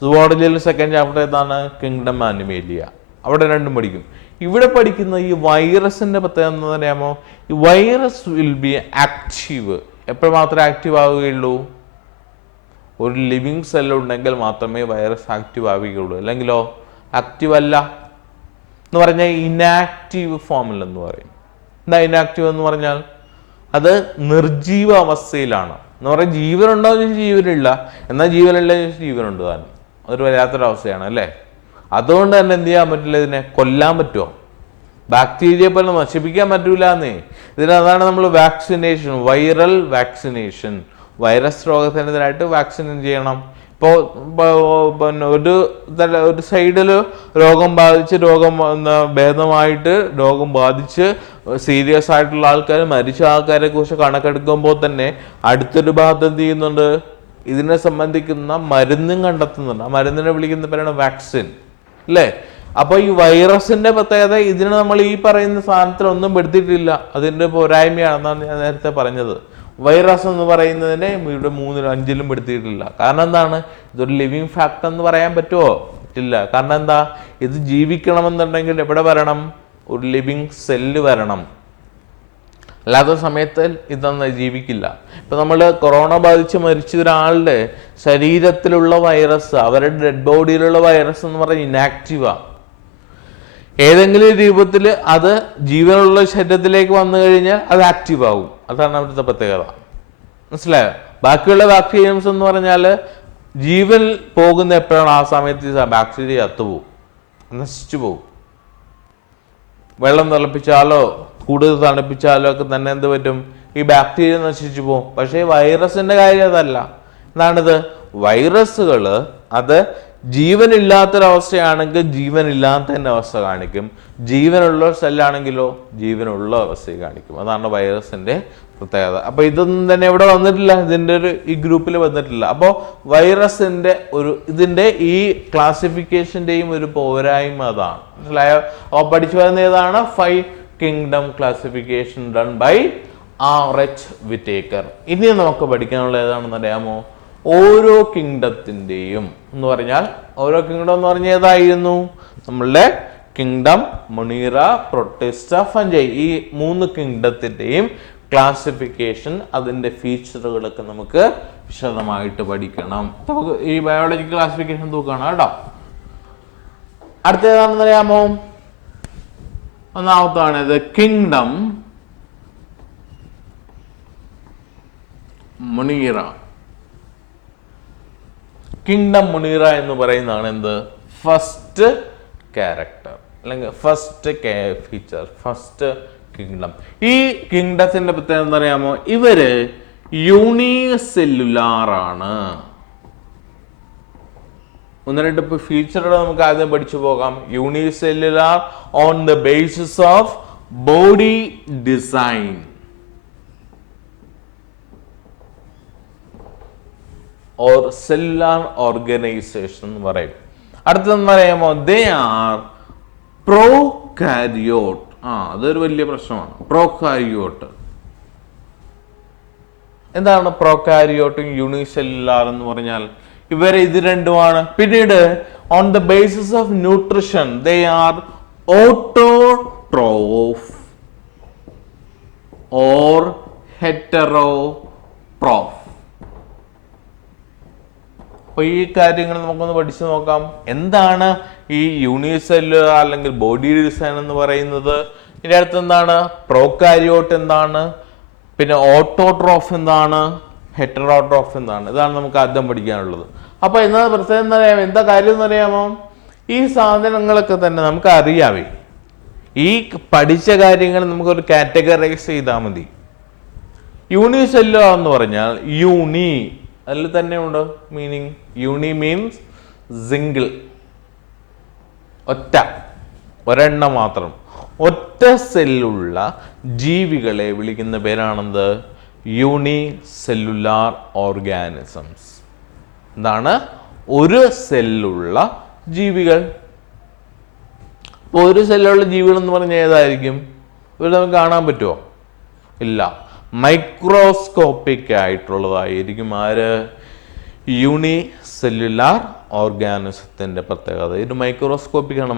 സുവോളജിയിൽ 2nd ചാപ്റ്റർ ഏതാണ്? Kingdom Animalia. അവിടെ 2 പഠിക്കും. ഇവിടെ പഠിക്കുന്ന ഈ വൈറസിന്റെ പ്രത്യേകത എന്ന് പറയാമോ? ഈ വൈറസ് വിൽ ബി ആക്റ്റീവ്. എപ്പോൾ മാത്രമേ ആക്റ്റീവ് ആവുകയുള്ളൂ? ഒരു ലിവിങ് സെല്ലുണ്ടെങ്കിൽ മാത്രമേ വൈറസ് ആക്റ്റീവ് ആവുകയുള്ളൂ. അല്ലെങ്കിലോ ആക്റ്റീവ് അല്ല എന്ന് പറഞ്ഞാൽ ഇനാക്റ്റീവ് ഫോമിൽ എന്ന് പറയും. എന്താ ഇനാക്റ്റീവ് എന്ന് പറഞ്ഞാൽ? അത് നിർജീവ അവസ്ഥയിലാണ് എന്ന് പറയാൻ. ജീവനുണ്ടോ എന്ന് ചോദിച്ചാൽ ജീവനില്ല, എന്നാൽ ജീവനില്ല ചോദിച്ചാൽ ജീവനുണ്ട് താനും. അതൊരു വല്ലാത്തൊരവസ്ഥയാണ് അല്ലേ? അതുകൊണ്ട് തന്നെ എന്ത് ചെയ്യാൻ പറ്റില്ല, ഇതിനെ കൊല്ലാൻ പറ്റുമോ? ബാക്ടീരിയ പോലെ നശിപ്പിക്കാൻ പറ്റൂല എന്നേ. ഇതിനതാണ് നമ്മൾ വാക്സിനേഷൻ, വൈറൽ വാക്സിനേഷൻ, വൈറസ് രോഗത്തിനെതിരായിട്ട് വാക്സിൻ ചെയ്യണം. ഇപ്പോൾ പിന്നെ ഒരു സൈഡിൽ രോഗം ബാധിച്ച് ഭേദമായിട്ട് രോഗം ബാധിച്ച് സീരിയസ് ആയിട്ടുള്ള ആൾക്കാർ, മരിച്ച ആൾക്കാരെ കുറിച്ച് കണക്കെടുക്കുമ്പോൾ തന്നെ അടുത്തൊരു ഭാഗത്ത് എന്ത് ചെയ്യുന്നുണ്ട്? ഇതിനെ സംബന്ധിക്കുന്ന മരുന്നും കണ്ടെത്തുന്നുണ്ട്. ആ മരുന്നിനെ വിളിക്കുന്ന പേരാണ് വാക്സിൻ അല്ലേ? അപ്പൊ ഈ വൈറസിന്റെ പ്രത്യേകത ഇതിനെ നമ്മൾ ഈ പറയുന്ന സാധനത്തിൽ ഒന്നും പെടുത്തിയിട്ടില്ല. അതിന്റെ പോരായ്മയാണെന്നാണ് ഞാൻ നേരത്തെ പറഞ്ഞത്. വൈറസ് എന്ന് പറയുന്നതിനെ ഇവിടെ 3-ലും 5-ലും പെടുത്തിയിട്ടില്ല. കാരണം എന്താണ്? ഇതൊരു ലിവിങ് ഫാക്ട് എന്ന് പറയാൻ പറ്റുമോ? പറ്റില്ല. കാരണം എന്താ? ഇത് ജീവിക്കണമെന്നുണ്ടെങ്കിൽ എവിടെ വരണം? ഒരു ലിവിങ് സെല്ല് വരണം. അല്ലാത്ത സമയത്ത് ഇതൊന്നും ജീവിക്കില്ല. ഇപ്പൊ നമ്മൾ കൊറോണ ബാധിച്ച് മരിച്ച ഒരാളുടെ ശരീരത്തിലുള്ള വൈറസ്, അവരുടെ ഡെഡ് ബോഡിയിലുള്ള വൈറസ് എന്ന് പറഞ്ഞാൽ ഇനാക്റ്റീവാ. ഏതെങ്കിലും രൂപത്തിൽ അത് ജീവനുള്ള ശരീരത്തിലേക്ക് വന്നു കഴിഞ്ഞാൽ അത് ആക്റ്റീവ് ആകും. അതാണ് അവിടുത്തെ പ്രത്യേകത. മനസ്സിലായോ? ബാക്കിയുള്ള ബാക്ടീരിയംസ് എന്ന് പറഞ്ഞാൽ ജീവൻ പോകുന്ന എപ്പോഴാണ്? ആ സമയത്ത് ബാക്ടീരിയ ചത്തുപോകും, നശിച്ചു പോകും. വെള്ളം തിളപ്പിച്ചാലോ കൂടുതൽ തണുപ്പിച്ചാലോ ഒക്കെ തന്നെ എന്ത് പറ്റും? ഈ ബാക്ടീരിയ നശിച്ചു പോകും. പക്ഷേ വൈറസിന്റെ കാര്യം അതല്ല. എന്താണിത്? വൈറസുകൾ അത് ജീവനില്ലാത്തൊരവസ്ഥയാണെങ്കിൽ ജീവനില്ലാത്തതിൻ്റെ അവസ്ഥ കാണിക്കും. ജീവനുള്ള സെല്ലാണെങ്കിലോ ജീവനുള്ള അവസ്ഥയെ കാണിക്കും. അതാണ് വൈറസിന്റെ പ്രത്യേകത. അപ്പൊ ഇതൊന്നും തന്നെ ഇവിടെ വന്നിട്ടില്ല, ഇതിന്റെ ഈ ഗ്രൂപ്പിൽ വന്നിട്ടില്ല. അപ്പോൾ വൈറസിന്റെ ഇതിന്റെ ഈ ക്ലാസിഫിക്കേഷന്റെയും ഒരു പോരായ്മ അതാണ്. മനസ്സിലായോ? അപ്പോൾ പഠിച്ചു വരുന്ന ഏതാണ്? 5 kingdom classification done by R.H. Whittaker. ഇനി നമുക്ക് പഠിക്കാനുള്ള ഏതാണെന്ന് അറിയാമോ? ഓരോ കിങ്ഡത്തിന്റെയും എന്ന് പറഞ്ഞാൽ, ഓരോ കിങ്ഡം എന്ന് പറഞ്ഞാൽ ഏതായിരുന്നു? നമ്മളുടെ കിങ്ഡം, മൊണീറ, പ്രൊട്ടിസ്റ്റ, ഫഞ്ചൈ, ഈ 3 കിങ്ഡത്തിന്റെയും ക്ലാസിഫിക്കേഷൻ, അതിന്റെ ഫീച്ചറുകളൊക്കെ നമുക്ക് വിശദമായിട്ട് പഠിക്കണം. നമുക്ക് ഈ ബയോളജിക്കൽ ക്ലാസിഫിക്കേഷൻ തൂക്കാണ് കേട്ടോ. അടുത്ത ഏതാണെന്ന് അറിയാമോ? ഒന്നാമത്താണ് ഇത് കിങ്ഡം മൊണീറ. കിങ്ഡം മൊണീറ എന്ന് പറയുന്നതാണ് എന്ത്? ഫസ്റ്റ് ക്യാരക്ടർ അല്ലെങ്കിൽ ഫസ്റ്റ് ഫീച്ചർ, ഫസ്റ്റ് കിങ്ഡം. ഈ കിങ്ഡത്തിന്റെ പ്രത്യേകത എന്താ അറിയാമോ? ഇവര് യൂണിസെല്ലുലാർ ആണ്. 1-2 ഫീച്ചറുകൾ നമുക്ക് ആദ്യം പഠിച്ചു പോകാം. Unicellular on the basis of body design. Or cellular organisation എന്ന് പറയും. അടുത്തെന്ന് പറയുമ്പോൾ ദേ ആർ പ്രോകാരിയോട്ട്. അതൊരു വലിയ പ്രശ്നമാണ്. പ്രോകാരിയോട്ട് എന്താണ്? പ്രോകാരിയോട്ടും യൂണിസെല്ലുലാർ എന്ന് പറഞ്ഞാൽ ഇവരെ ഇത് രണ്ടുമാണ്. പിന്നീട് on the basis of nutrition they are autotroph or heterotroph. അപ്പൊ ഈ കാര്യങ്ങൾ നമുക്കൊന്ന് പഠിച്ചു നോക്കാം. എന്താണ് ഈ യൂണിസെല്ലുലാർ അല്ലെങ്കിൽ ബോഡി ഡിസൈൻ എന്ന് പറയുന്നത്? ഇതിന്റെ അടുത്ത് എന്താണ്? പ്രോകാരിയോട്ട് എന്താണ്? പിന്നെ ഓട്ടോട്രോഫ് എന്താണ്? ഹെറ്ററോട്രോഫ് എന്താണ്? ഇതാണ് നമുക്ക് ആദ്യം പഠിക്കാനുള്ളത്. അപ്പൊ എന്താ പ്രത്യേകം എന്നറിയാമോ? എന്താ കാര്യം എന്നറിയാമോ? ഈ സാധനങ്ങളൊക്കെ തന്നെ നമുക്ക് അറിയാവേ. ഈ പഠിച്ച കാര്യങ്ങൾ നമുക്കൊരു കാറ്റഗറൈസ് ചെയ്താൽ മതി. യൂണിസെല്ലുലാർ എന്ന് പറഞ്ഞാൽ യൂണി, അതിൽ തന്നെ ഉണ്ട് മീനിങ്. യൂണി മീൻസ് സിംഗിൾ, ഒറ്റ, ഒരെണ്ണം മാത്രം. ഒറ്റ സെല്ലുള്ള ജീവികളെ വിളിക്കുന്ന പേരാണെന്ത്? Unicellular organisms. എന്താണ്? ഒരു സെല്ലുള്ള ജീവികൾ. ഒരു സെല്ലുള്ള ജീവികൾ എന്ന് പറഞ്ഞാൽ ഏതായിരിക്കും? ഇവർ നമുക്ക് കാണാൻ പറ്റുമോ? ഇല്ല. മൈക്രോസ്കോപ്പിക് ആയിട്ടുള്ളതായിരിക്കും ആര്? യൂണിസെല്ലുലാർ ഓർഗാനിസത്തിന്റെ പ്രത്യേകത. ഇത് മൈക്രോസ്കോപ്പിക് ആണ്.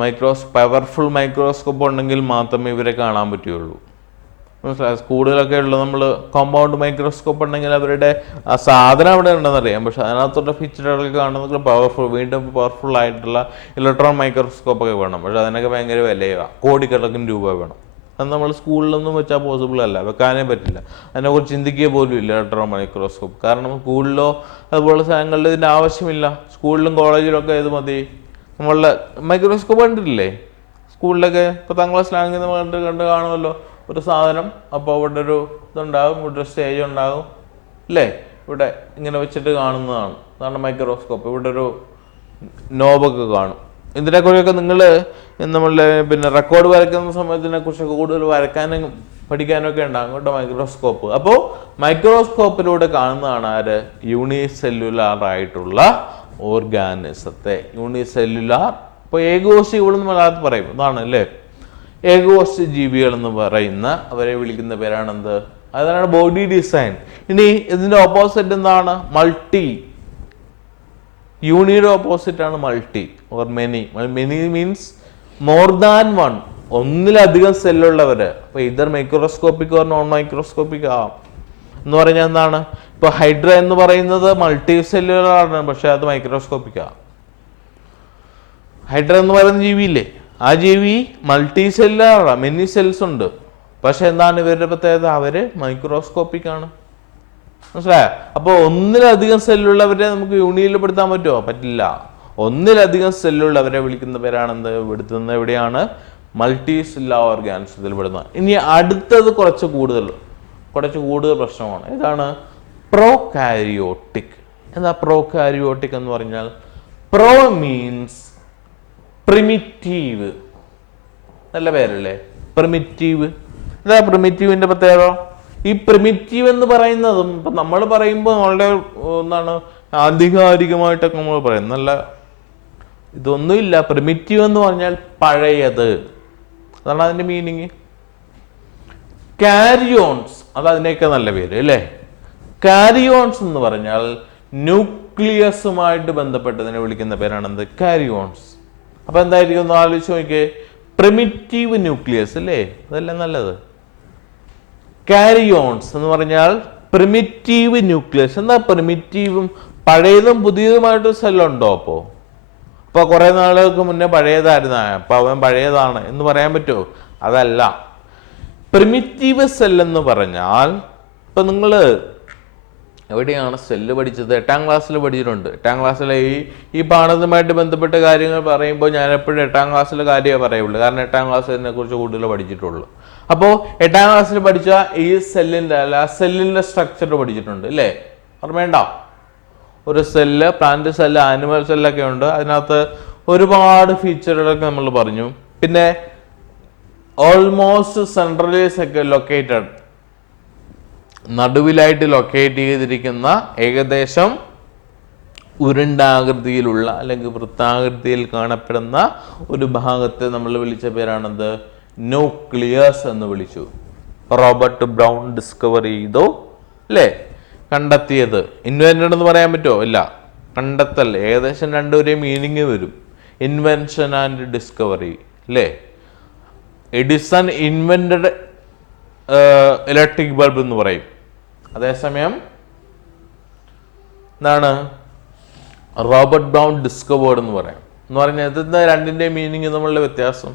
പവർഫുൾ മൈക്രോസ്കോപ്പ് ഉണ്ടെങ്കിൽ മാത്രമേ ഇവരെ കാണാൻ പറ്റുകയുള്ളൂ. മനസ്സിലായി? സ്കൂളിലൊക്കെ ഉള്ള നമ്മൾ കോമ്പൗണ്ട് മൈക്രോസ്കോപ്പ് ഉണ്ടെങ്കിൽ അവരുടെ ആ സാധനം അവിടെ ഉണ്ടെന്നറിയാം, പക്ഷെ അതിനകത്തുള്ള ഫീച്ചറുകൾ കാണുന്നത് വീണ്ടും പവർഫുൾ ആയിട്ടുള്ള ഇലക്ട്രോൺ മൈക്രോസ്കോപ്പ് ഒക്കെ വേണം. പക്ഷെ അതിനൊക്കെ ഭയങ്കര വിലയാണ്, കോടിക്കണക്കിന് രൂപ വേണം. അത് നമ്മൾ സ്കൂളിലൊന്നും വെച്ചാൽ പോസിബിൾ അല്ല, വെക്കാനേ പറ്റില്ല. അതിനെക്കുറിച്ച് ചിന്തിക്കുക പോലും ഇല്ല ഇലക്ട്രോൺ മൈക്രോസ്കോപ്പ്. കാരണം സ്കൂളിലോ അതുപോലെ സ്ഥലങ്ങളിൽ ഇതിൻ്റെ ആവശ്യമില്ല. സ്കൂളിലും കോളേജിലൊക്കെ ഇത് മതി. നമ്മളുടെ മൈക്രോസ്കോപ്പ് കണ്ടിട്ടില്ലേ? സ്കൂളിലൊക്കെ 10ാം ക്ലാസ്സിലാണെങ്കിൽ നമ്മൾ കണ്ട് കാണുമല്ലോ ഒരു സാധനം. അപ്പോൾ ഇവിടെ ഒരു ഇതുണ്ടാകും, ഇവിടെ ഒരു സ്റ്റേജ് ഉണ്ടാകും അല്ലേ? ഇവിടെ ഇങ്ങനെ വെച്ചിട്ട് കാണുന്നതാണ്, അതാണ് മൈക്രോസ്കോപ്പ്. ഇവിടെ ഒരു നോബൊക്കെ കാണും. ഇതിനെക്കുറിച്ചൊക്കെ നിങ്ങൾ നമ്മളുടെ പിന്നെ റെക്കോർഡ് വരയ്ക്കുന്ന സമയത്ത് ഇതിനെക്കുറിച്ചൊക്കെ കൂടുതൽ വരയ്ക്കാനും പഠിക്കാനൊക്കെ ഉണ്ടാകും കേട്ടോ മൈക്രോസ്കോപ്പ്. അപ്പോൾ മൈക്രോസ്കോപ്പിലൂടെ കാണുന്നതാണ് ആര്? യൂണിസെല്ലുലാർ ആയിട്ടുള്ള ഓർഗാനിസത്തെ. യൂണിസെല്ലുലാർ. ഇപ്പോൾ ഏകകോശ ഇവിടെ നിന്ന് മലയാളത്തിൽ പറയും, അതാണ് അല്ലേ? ഏകകോശ ജീവികൾ എന്ന് പറയുന്ന അവരെ വിളിക്കുന്ന പേരാണെന്ത്? അതാണ് ബോഡി ഡിസൈൻ. ഇനി ഇതിന്റെ ഓപ്പോസിറ്റ് എന്താണ്? മൾട്ടി. യൂണിയുടെ ഓപ്പോസിറ്റ് ആണ് multi or many. Many means more than one, ഒന്നിലധികം സെല്ലുള്ളവര്. അപ്പൊ ഇതർ മൈക്രോസ്കോപ്പിക് ഓർ നോൺ മൈക്രോസ്കോപ്പിക് ആവാം. എന്ന് പറഞ്ഞാൽ എന്താണ്? ഇപ്പൊ ഹൈഡ്ര എന്ന് പറയുന്നത് മൾട്ടി സെല്ലുലാർ ആണ്, പക്ഷെ അത് മൈക്രോസ്കോപ്പിക് ആവാം. ഹൈഡ്ര എന്ന് പറയുന്ന ജീവിയില്ലേ, ആ ജീവി മൾട്ടി സെല്ലുലാറാണ്, മെനി സെൽസ് ഉണ്ട്. പക്ഷെ എന്താണ് ഇവരുടെ പ്രത്യേകത? അവര് മൈക്രോസ്കോപ്പിക് ആണ്. മനസ്സിലായോ? അപ്പോൾ ഒന്നിലധികം സെല്ലുള്ളവരെ നമുക്ക് യൂണിയിൽ പെടുത്താൻ പറ്റുമോ? പറ്റില്ല. ഒന്നിലധികം സെല്ലുള്ളവരെ വിളിക്കുന്ന പേരാണെന്ത്? പെടുത്തുന്നത് എവിടെയാണ്? മൾട്ടി സെല്ലുലാർ ഓർഗാനിസത്തിൽ പെടുന്നത്. ഇനി അടുത്തത് കുറച്ച് കൂടുതൽ പ്രശ്നമാണ്. ഏതാണ്? പ്രോകാരിയോട്ടിക്. എന്താ പ്രോകാരിയോട്ടിക് എന്ന് പറഞ്ഞാൽ? Pro means primitive. നല്ല പേരല്ലേ പ്രിമിറ്റീവ്? എന്താ പ്രിമിറ്റീവിന്റെ പ്രത്യേകത? ഈ പ്രിമിറ്റീവ് എന്ന് പറയുന്നതും ഇപ്പൊ നമ്മൾ പറയുമ്പോൾ വളരെ എന്താണ് ആധികാരികമായിട്ടൊക്കെ നമ്മൾ പറയും, നല്ല ഇതൊന്നുമില്ല. പ്രിമിറ്റീവ് എന്ന് പറഞ്ഞാൽ പഴയത്, അതാണ് അതിന്റെ മീനിങ്. കാരിയോൺസ്, അത് അതിനൊക്കെ നല്ല പേര് അല്ലേ? കാരിയോൺസ് എന്ന് പറഞ്ഞാൽ ന്യൂക്ലിയസുമായിട്ട് ബന്ധപ്പെട്ടതിനെ വിളിക്കുന്ന പേരാണെന്ത്? കാരിയോൺസ്. അപ്പൊ എന്തായിരിക്കും ഒന്ന് ആലോചിച്ച് നോക്കിയേ. പ്രിമിറ്റീവ് ന്യൂക്ലിയസ് അല്ലേ? അതല്ലേ നല്ലത്? കാരിയോൺസ് എന്ന് പറഞ്ഞാൽ പ്രിമിറ്റീവ് ന്യൂക്ലിയസ്. എന്താ പ്രിമിറ്റീവും പഴയതും പുതിയതുമായിട്ട് സെല്ലുണ്ടോ? അപ്പൊ കുറെ നാളുകൾക്ക് മുന്നേ പഴയതായിരുന്നു, അപ്പൊ അവൻ പഴയതാണ് എന്ന് പറയാൻ പറ്റുമോ? അതല്ല. പ്രിമിറ്റീവ് സെൽ എന്ന് പറഞ്ഞാൽ ഇപ്പൊ നിങ്ങള് എവിടെയാണ് സെല്ല് പഠിച്ചത്? 8ാം ക്ലാസ്സിൽ പഠിച്ചിട്ടുണ്ട്. 8ാം ക്ലാസ്സിലെ ഈ പാഠവുമായിട്ട് ബന്ധപ്പെട്ട കാര്യങ്ങൾ പറയുമ്പോൾ ഞാൻ എപ്പോഴും 8ാം ക്ലാസ്സിലെ കാര്യമേ പറയുള്ളൂ, കാരണം 8ാം ക്ലാസ്സിൽ ഇതിനെ കുറിച്ച് കൂടുതൽ പഠിച്ചിട്ടുള്ളൂ. അപ്പോൾ 8ാം ക്ലാസ്സിൽ പഠിച്ച ഈ സെല്ലിന്റെ സ്ട്രക്ചർ പഠിച്ചിട്ടുണ്ട് അല്ലേ? ഓർമ്മയുണ്ട? ഒരു സെല്ല്, പ്ലാന്റ് സെല്ല്, ആനിമൽ സെല്ലൊക്കെ ഉണ്ട്. അതിനകത്ത് ഒരുപാട് ഫീച്ചറുകളൊക്കെ നമ്മൾ പറഞ്ഞു. പിന്നെ ഓൾമോസ്റ്റ് സെൻട്രലി ലൊക്കേറ്റഡ്, നടുവിലായിട്ട് ലൊക്കേറ്റ് ചെയ്തിരിക്കുന്ന ഏകദേശം ഉരുണ്ടാകൃതിയിലുള്ള അല്ലെങ്കിൽ വൃത്താകൃതിയിൽ കാണപ്പെടുന്ന ഒരു ഭാഗത്തെ നമ്മൾ വിളിച്ച പേരാണത് ന്യൂക്ലിയസ് എന്ന് വിളിച്ചു. റോബർട്ട് ബ്രൗൺ ഡിസ്കവർ ചെയ്തു അല്ലേ? കണ്ടെത്തിയത്. ഇൻവെന്റഡ് എന്ന് പറയാൻ പറ്റുമോ? ഇല്ല, കണ്ടെത്തൽ. ഏകദേശം രണ്ടുപേരെ മീനിങ് വരും. ഇൻവെൻഷൻ ആൻഡ് ഡിസ്കവറി അല്ലേ? എഡിസൺ ഇൻവെന്റഡ് ഇലക്ട്രിക് ബൾബ് എന്ന് പറയും. അതേസമയം എന്താണ്? റോബർട്ട് ബ്രൗൺ ഡിസ്കവേർഡ് എന്ന് പറയാം. എന്ന് പറഞ്ഞാൽ എന്താ രണ്ടിൻ്റെ മീനിങ് തമ്മിലുള്ള വ്യത്യാസം?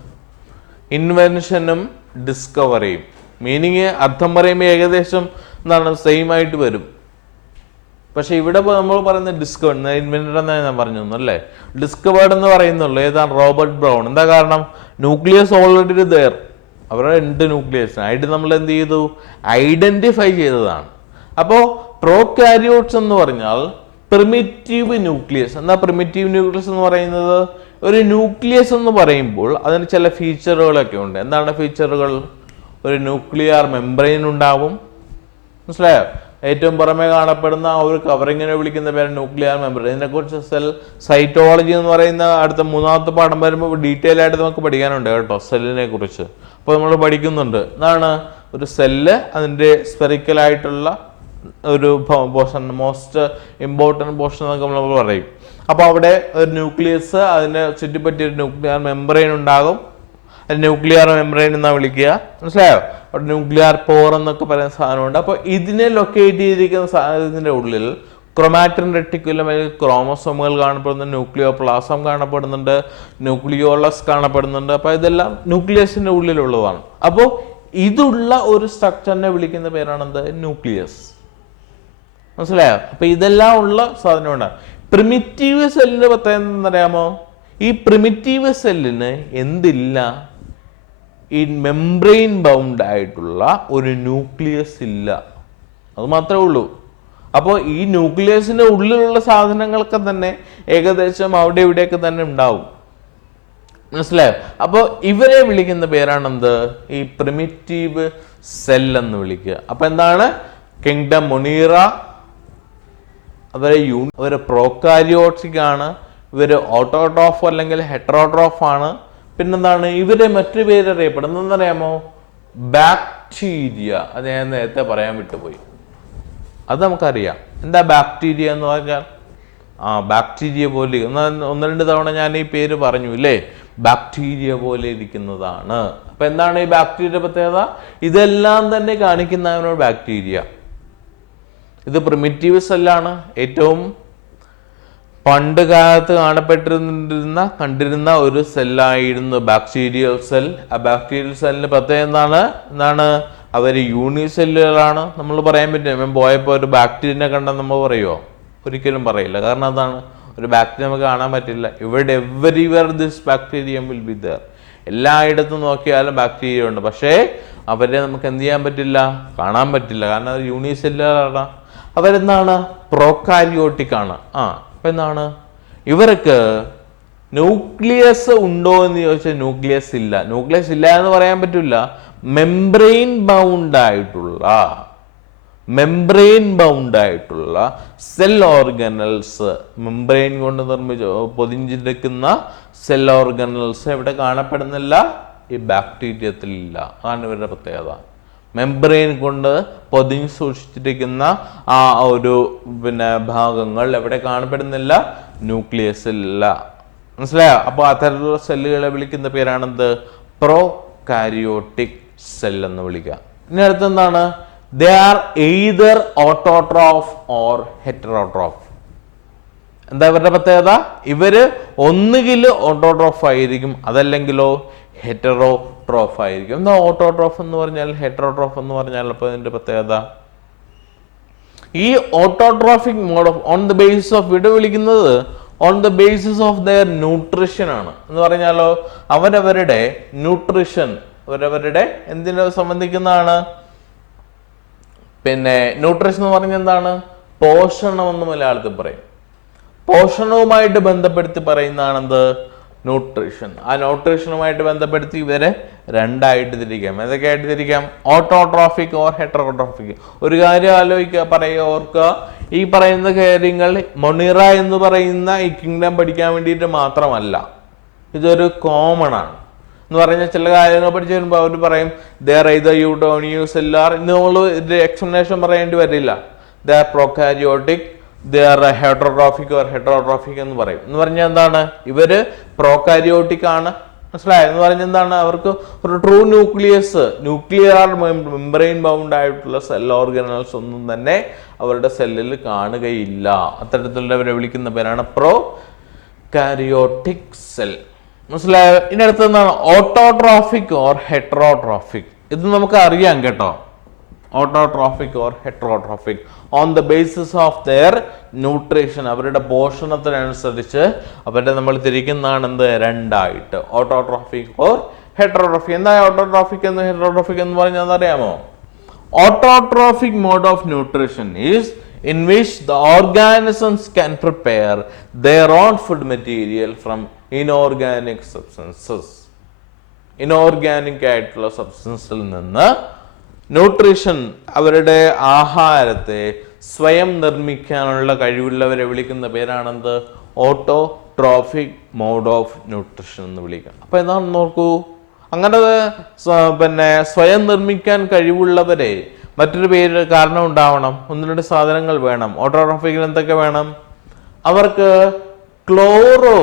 ഇൻവെൻഷനും ഡിസ്കവറിയും മീനിങ് അർത്ഥം പറയുമ്പോൾ ഏകദേശം എന്താണ് സെയിം ആയിട്ട് വരും. പക്ഷെ ഇവിടെ നമ്മൾ പറയുന്നത് ഡിസ്കവേർഡ്, ഇൻവെന്റഡ് എന്നാണ് ഞാൻ പറഞ്ഞു അല്ലേ. ഡിസ്കവേർഡ് എന്ന് പറയുന്നുള്ളൂ ഏതാണ്? Robert brown. എന്താ കാരണം? ന്യൂക്ലിയസ് ഓൾറെഡി ദെയർ, അവരുടെ 2 ന്യൂക്ലിയസ് ആയിട്ട് നമ്മൾ എന്ത് ചെയ്തു? ഐഡന്റിഫൈ ചെയ്തതാണ്. അപ്പോൾ പ്രോകാരിയോട്സ് എന്ന് പറഞ്ഞാൽ പ്രിമിറ്റീവ് ന്യൂക്ലിയസ്. എന്താ പ്രിമിറ്റീവ് ന്യൂക്ലിയസ് എന്ന് പറയുന്നത്? ഒരു ന്യൂക്ലിയസ് എന്ന് പറയുമ്പോൾ അതിന് ചില ഫീച്ചറുകളൊക്കെ ഉണ്ട്. എന്താണ് ഫീച്ചറുകൾ? ഒരു ന്യൂക്ലിയർ മെംബ്രെയിൻ ഉണ്ടാവും, മനസ്സിലായോ? ഏറ്റവും പുറമെ കാണപ്പെടുന്ന ആ ഒരു കവറിങ്ങിനെ വിളിക്കുന്ന പേര് ന്യൂക്ലിയർ മെംബ്രെയിൻ. ഇതിനെക്കുറിച്ച് സെൽ സൈറ്റോളജി എന്ന് പറയുന്ന അടുത്ത 3ാമത്തെ പാഠം വരുമ്പോൾ ഡീറ്റെയിൽ ആയിട്ട് നമുക്ക് പഠിക്കാനുണ്ട് കേട്ടോ സെല്ലിനെ കുറിച്ച്. അപ്പോൾ നമ്മൾ പഠിക്കുന്നുണ്ട് എന്താണ് ഒരു സെല്ല്, അതിൻ്റെ സ്പെറിക്കലായിട്ടുള്ള ഒരു പോർഷൻ, മോസ്റ്റ് ഇമ്പോർട്ടൻറ്റ് പോർഷൻ എന്നൊക്കെ നമ്മൾ പറയും. അപ്പോൾ അവിടെ ഒരു ന്യൂക്ലിയസ്, അതിനെ ചുറ്റിപ്പറ്റിയൊരു ന്യൂക്ലിയർ മെംബ്രെയിൻ ഉണ്ടാകും. ന്യൂക്ലിയർ മെംബ്രെയിൻ എന്നാണ് വിളിക്കുക, മനസ്സിലായോ? അവിടെ ന്യൂക്ലിയർ പോർ എന്നൊക്കെ പറയുന്ന സാധനമുണ്ട്. അപ്പോൾ ഇതിനെ ലൊക്കേറ്റ് ചെയ്തിരിക്കുന്ന സാധനത്തിൻ്റെ ഉള്ളിൽ ക്രൊമാറ്റിൻ റെട്ടിക്കുലം അല്ലെങ്കിൽ ക്രോമസോമുകൾ കാണപ്പെടുന്നുണ്ട്, ന്യൂക്ലിയോ പ്ലാസം കാണപ്പെടുന്നുണ്ട്, ന്യൂക്ലിയോളസ് കാണപ്പെടുന്നുണ്ട്. അപ്പോൾ ഇതെല്ലാം ന്യൂക്ലിയസിൻ്റെ ഉള്ളിലുള്ളതാണ്. അപ്പോൾ ഇതുള്ള ഒരു സ്ട്രക്ചറിനെ വിളിക്കുന്ന പേരാണെന്ത്? ന്യൂക്ലിയസ്. മനസ്സിലായോ? അപ്പോൾ ഇതെല്ലാം ഉള്ള സാധനമുണ്ട്. പ്രിമിറ്റീവ് സെല്ലിൻ്റെ പ്രത്യേകത എന്താണെന്നറിയാമോ? ഈ പ്രിമിറ്റീവ് സെല്ലിന് എന്തില്ല? ഈ മെംബ്രെയിൻ ബൗണ്ട് ആയിട്ടുള്ള ഒരു ന്യൂക്ലിയസ് ഇല്ല, അത് മാത്രമേ ഉള്ളൂ. അപ്പോൾ ഈ ന്യൂക്ലിയസിന്റെ ഉള്ളിലുള്ള സാധനങ്ങളൊക്കെ തന്നെ ഏകദേശം അവിടെ ഇവിടെയൊക്കെ തന്നെ ഉണ്ടാവും, മനസ്സിലായോ? അപ്പോൾ ഇവരെ വിളിക്കുന്ന പേരാണെന്ത്? ഈ പ്രിമിറ്റീവ് സെൽ എന്ന് വിളിക്കുക. അപ്പൊ എന്താണ്? കിങ്ഡം മൊണീറ അവരെ പ്രോകാരിയോട്ടിക് ആണ്, ഇവര് ഓട്ടോട്രോഫ് അല്ലെങ്കിൽ ഹെറ്ററോട്രോഫ് ആണ്. പിന്നെന്താണ്? ഇവരെ മറ്റൊരു പേര് അറിയപ്പെടുന്നത് അറിയാമോ? ബാക്ടീരിയ. അത് ഞാൻ നേരത്തെ പറയാൻ വിട്ടുപോയി, അത് നമുക്കറിയാം. എന്താ ബാക്ടീരിയ എന്ന് പറഞ്ഞാൽ? ബാക്ടീരിയ പോലെ 1-2 തവണ ഞാൻ ഈ പേര് പറഞ്ഞു ഇല്ലേ? ബാക്ടീരിയ പോലെ ഇരിക്കുന്നതാണ്. അപ്പൊ എന്താണ് ഈ ബാക്ടീരിയ പ്രത്യേകത? ഇതെല്ലാം തന്നെ കാണിക്കുന്നവനോട് ബാക്ടീരിയ. ഇത് പ്രിമിറ്റീവ് സെല്ലാണ്. ഏറ്റവും പണ്ട് കാലത്ത് കണ്ടിരുന്ന ഒരു സെല്ലായിരുന്നു ബാക്ടീരിയൽ സെൽ. ആ ബാക്ടീരിയൽ സെല്ലിന് പ്രത്യേകം എന്താണ്? അവർ യൂണിസെല്ലുകളാണ്. നമ്മൾ പറയാൻ പറ്റും, ഞാൻ പോയപ്പോൾ ഒരു ബാക്ടീരിയനെ കണ്ടാൽ നമ്മൾ പറയുമോ? ഒരിക്കലും പറയില്ല. കാരണം അതാണ്, ഒരു ബാക്ടീരിയ നമുക്ക് കാണാൻ പറ്റില്ല. Everywhere this bacteria will be there. എല്ലായിടത്തും നോക്കിയാലും ബാക്ടീരിയ ഉണ്ട്, പക്ഷേ അവരെ നമുക്ക് എന്ത് ചെയ്യാൻ പറ്റില്ല? കാണാൻ പറ്റില്ല. കാരണം അത് യൂണിസെല്ലുകളാണ്. അവരെന്താണ്? പ്രോകാരിയോട്ടിക് ആണ്. അപ്പൊ എന്താണ്? ഇവർക്ക് ന്യൂക്ലിയസ് ഉണ്ടോ എന്ന് ചോദിച്ചാൽ ന്യൂക്ലിയസ് ഇല്ല. ന്യൂക്ലിയസ് ഇല്ല എന്ന് പറയാൻ പറ്റില്ല. മെംബ്രെയിൻ ബൗണ്ട് ആയിട്ടുള്ള സെൽ ഓർഗനൽസ്, മെംബ്രെയിൻ കൊണ്ട് പൊതിഞ്ഞിരിക്കുന്ന സെൽ ഓർഗനൽസ് എവിടെ കാണപ്പെടുന്നില്ല? ഈ ബാക്ടീരിയത്തിലില്ല. അതാണ് ഇവരുടെ പ്രത്യേകത. മെംബ്രെയിൻ കൊണ്ട് പൊതിഞ്ഞ് സൂക്ഷിച്ചിരിക്കുന്ന ആ ഒരു ഭാഗങ്ങൾ എവിടെ കാണപ്പെടുന്നില്ല? ന്യൂക്ലിയസിലില്ല. മനസ്സിലായോ? അപ്പോൾ അത്തരത്തിലുള്ള സെല്ലുകളെ വിളിക്കുന്ന പേരാണെന്ത്? പ്രോകാരിയോട്ടിക് സെൽ എന്ന് വിളിക്കുക. ഇനി അടുത്തെന്താണ്? They are either autotroph or heterotroph. എന്താ ഇവരുടെ പ്രത്യേകത? ഇവര് ഒന്നുകിൽ ഓട്ടോട്രോഫ് ആയിരിക്കും, അതല്ലെങ്കിലോ ഹെറ്ററോട്രോഫ് ആയിരിക്കും. എന്താ ഓട്ടോട്രോഫ് എന്ന് പറഞ്ഞാൽ, ഹെറ്ററോട്രോഫ് എന്ന് പറഞ്ഞാൽ? അപ്പോൾ ഇതിന്റെ പ്രത്യേകത, ഈ autotrophic mode on the basis of, ഇവിടെ വിളിക്കുന്നത് on the basis of their nutrition ആണ്. എന്ന് പറഞ്ഞാലോ അവരവരുടെ ന്യൂട്രിഷൻ, അവരവരുടെ എന്തിനെ സംബന്ധിക്കുന്നതാണ്? ന്യൂട്രിഷൻ എന്ന് പറഞ്ഞാൽ എന്താണ്? പോഷണം എന്ന് മലയാളത്തിൽ പറയും. പോഷണവുമായിട്ട് ബന്ധപ്പെടുത്തി പറയുന്നതാണ് എന്ത്? ന്യൂട്രിഷൻ. ആ ന്യൂട്രിഷനുമായിട്ട് ബന്ധപ്പെടുത്തി ഇവരെ രണ്ടായിട്ട് തിരിക്കാം. ഏതൊക്കെയായിട്ട് തിരിക്കാം? Autotrophic or heterotrophic. ഒരു കാര്യം ഓർക്കുക, ഈ പറയുന്ന കാര്യങ്ങൾ മൊണീറ എന്ന് പറയുന്ന ഈ കിങ്ഡം പഠിക്കാൻ വേണ്ടിയിട്ട് മാത്രമല്ല, ഇതൊരു കോമൺ ആണ്. എന്ന് പറഞ്ഞാൽ ചില കാര്യങ്ങൾ പഠിച്ചു വരുമ്പോൾ അവർ പറയും ദർ either യൂണിസെല്ലുലാർ. ഇന്ന് നമ്മൾ ഇതിന്റെ എക്സ്പ്ലനേഷൻ പറയേണ്ടി വരില്ല. There prokaryotic, there heterotrophic or heterotrophic എന്ന് പറയും. എന്ന് പറഞ്ഞാൽ എന്താണ്? ഇവര് പ്രോകാരിയോട്ടിക് ആണ്, മനസ്സിലായോ? എന്ന് പറഞ്ഞാൽ എന്താണ്? അവർക്ക് ഒരു ട്രൂ ന്യൂക്ലിയർ മെംബ്രെയിൻ ബൗണ്ട് ആയിട്ടുള്ള സെൽ ഓർഗനൽസ് ഒന്നും തന്നെ അവരുടെ സെല്ലിൽ കാണുകയില്ല. അത്തരത്തിലുള്ളവരെ വിളിക്കുന്ന പേരാണ് കാരിയോട്ടിക് സെൽ. മനസ്സിലായോ? ഇനി അടുത്ത് എന്താണ്? Autotrophic or heterotrophic. ഇത് നമുക്ക് അറിയാം കേട്ടോ. Autotrophic or heterotrophic on the basis of there nutrition. അവരുടെ പോഷണത്തിനനുസരിച്ച് അവരുടെ നമ്മൾ തിരിക്കുന്നതാണ് എന്ത്? രണ്ടായിട്ട്. Autotrophic or heterotrophic. എന്താ ഓട്ടോട്രോഫിക് എന്ന് ഹെറ്ററോട്രോഫിക് എന്ന് പറഞ്ഞാൽ അറിയാമോ? Autotrophic mode of nutrition is in which the organisms can prepare their own food material from inorganic substances. Inorganic ആയിട്ടുള്ള സബ്സ്റ്റൻസിൽ നിന്ന് ന്യൂട്രീഷൻ, അവരുടെ ആഹാരത്തെ സ്വയം നിർമ്മിക്കാനുള്ള കഴിവുള്ളവരെ വിളിക്കുന്ന പേരാണെന്ത്? ഓട്ടോട്രോഫിക് മോഡ് ഓഫ് ന്യൂട്രീഷൻ എന്ന് വിളിക്കാം. അപ്പൊ എന്താണെന്ന് നോക്കൂ. അങ്ങനെ പിന്നെ സ്വയം നിർമ്മിക്കാൻ കഴിവുള്ളവരെ മറ്റൊരു പേര് കാരണം ഉണ്ടാവണം. ഒന്ന് രണ്ട് സാധനങ്ങൾ വേണം. ഓട്ടോട്രോഫിക്കിൽ എന്തൊക്കെ വേണം? അവർക്ക് ക്ലോറോ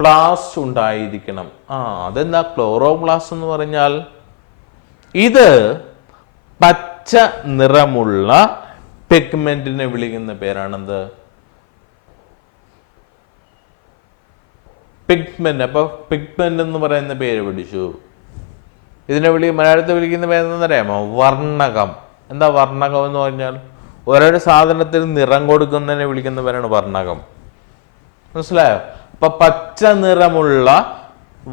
പ്ലാസ്റ്റ് ഉണ്ടായിരിക്കണം. അതെന്താ ക്ലോറോ പ്ലാസ്റ്റ് എന്ന് പറഞ്ഞാൽ? ഇത് പച്ച നിറമുള്ള പിഗ്മെന്റിനെ വിളിക്കുന്ന പേരാണെന്ത്? പിഗ്മെന്റ്. അപ്പൊ പിഗ്മെന്റ് എന്ന് പറയുന്ന പേര് പിടിച്ചു. ഇതിനെ മലയാളത്തിൽ വിളിക്കുന്ന പേരെന്നറിയാമോ? വർണ്ണകം. എന്താ വർണ്ണകം എന്ന് പറഞ്ഞാൽ? ഓരോ സാധനത്തിന് നിറം കൊടുക്കുന്നതിനെ വിളിക്കുന്ന പേരാണ് വർണ്ണകം. മനസ്സിലായോ? അപ്പൊ പച്ച നിറമുള്ള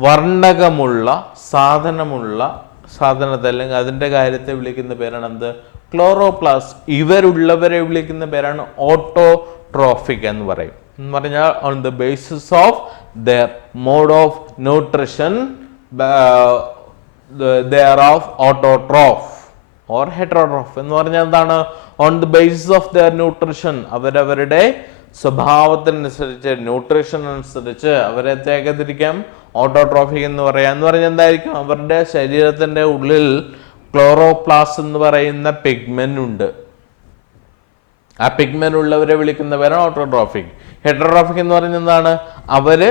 വർണ്ണകമുള്ള സാധനത്തെ അല്ലെങ്കിൽ അതിന്റെ കാര്യത്തെ വിളിക്കുന്ന പേരാണ് എന്ത്? ക്ലോറോപ്ലാസ്റ്റ്. ഇവരുള്ളവരെ വിളിക്കുന്ന പേരാണ് ഓട്ടോട്രോഫിക് എന്ന് പറയും. എന്ന് പറഞ്ഞാൽ on the basis of their mode of nutrition they are of autotroph or heterotroph. എന്ന് പറഞ്ഞാൽ എന്താണ്? on the basis of their nutrition, അവരവരുടെ സ്വഭാവത്തിനനുസരിച്ച്, ന്യൂട്രീഷൻ അനുസരിച്ച് അവരെ തിരിക്കാം ഓട്ടോട്രോഫിക് എന്ന് പറയാം. എന്ന് പറഞ്ഞാൽ എന്തായിരിക്കും? അവരുടെ ശരീരത്തിന്റെ ഉള്ളിൽ ക്ലോറോപ്ലാസ്റ്റ് എന്ന് പറയുന്ന പിഗ്മെന്റ് ഉണ്ട്. ആ പിഗ്മെന്റ് ഉള്ളവരെ വിളിക്കുന്ന പേരാണ് ഓട്ടോട്രോഫിക്. ഹെറ്ററോട്രോഫിക് എന്ന് പറഞ്ഞാൽ എന്താണ്? അവര്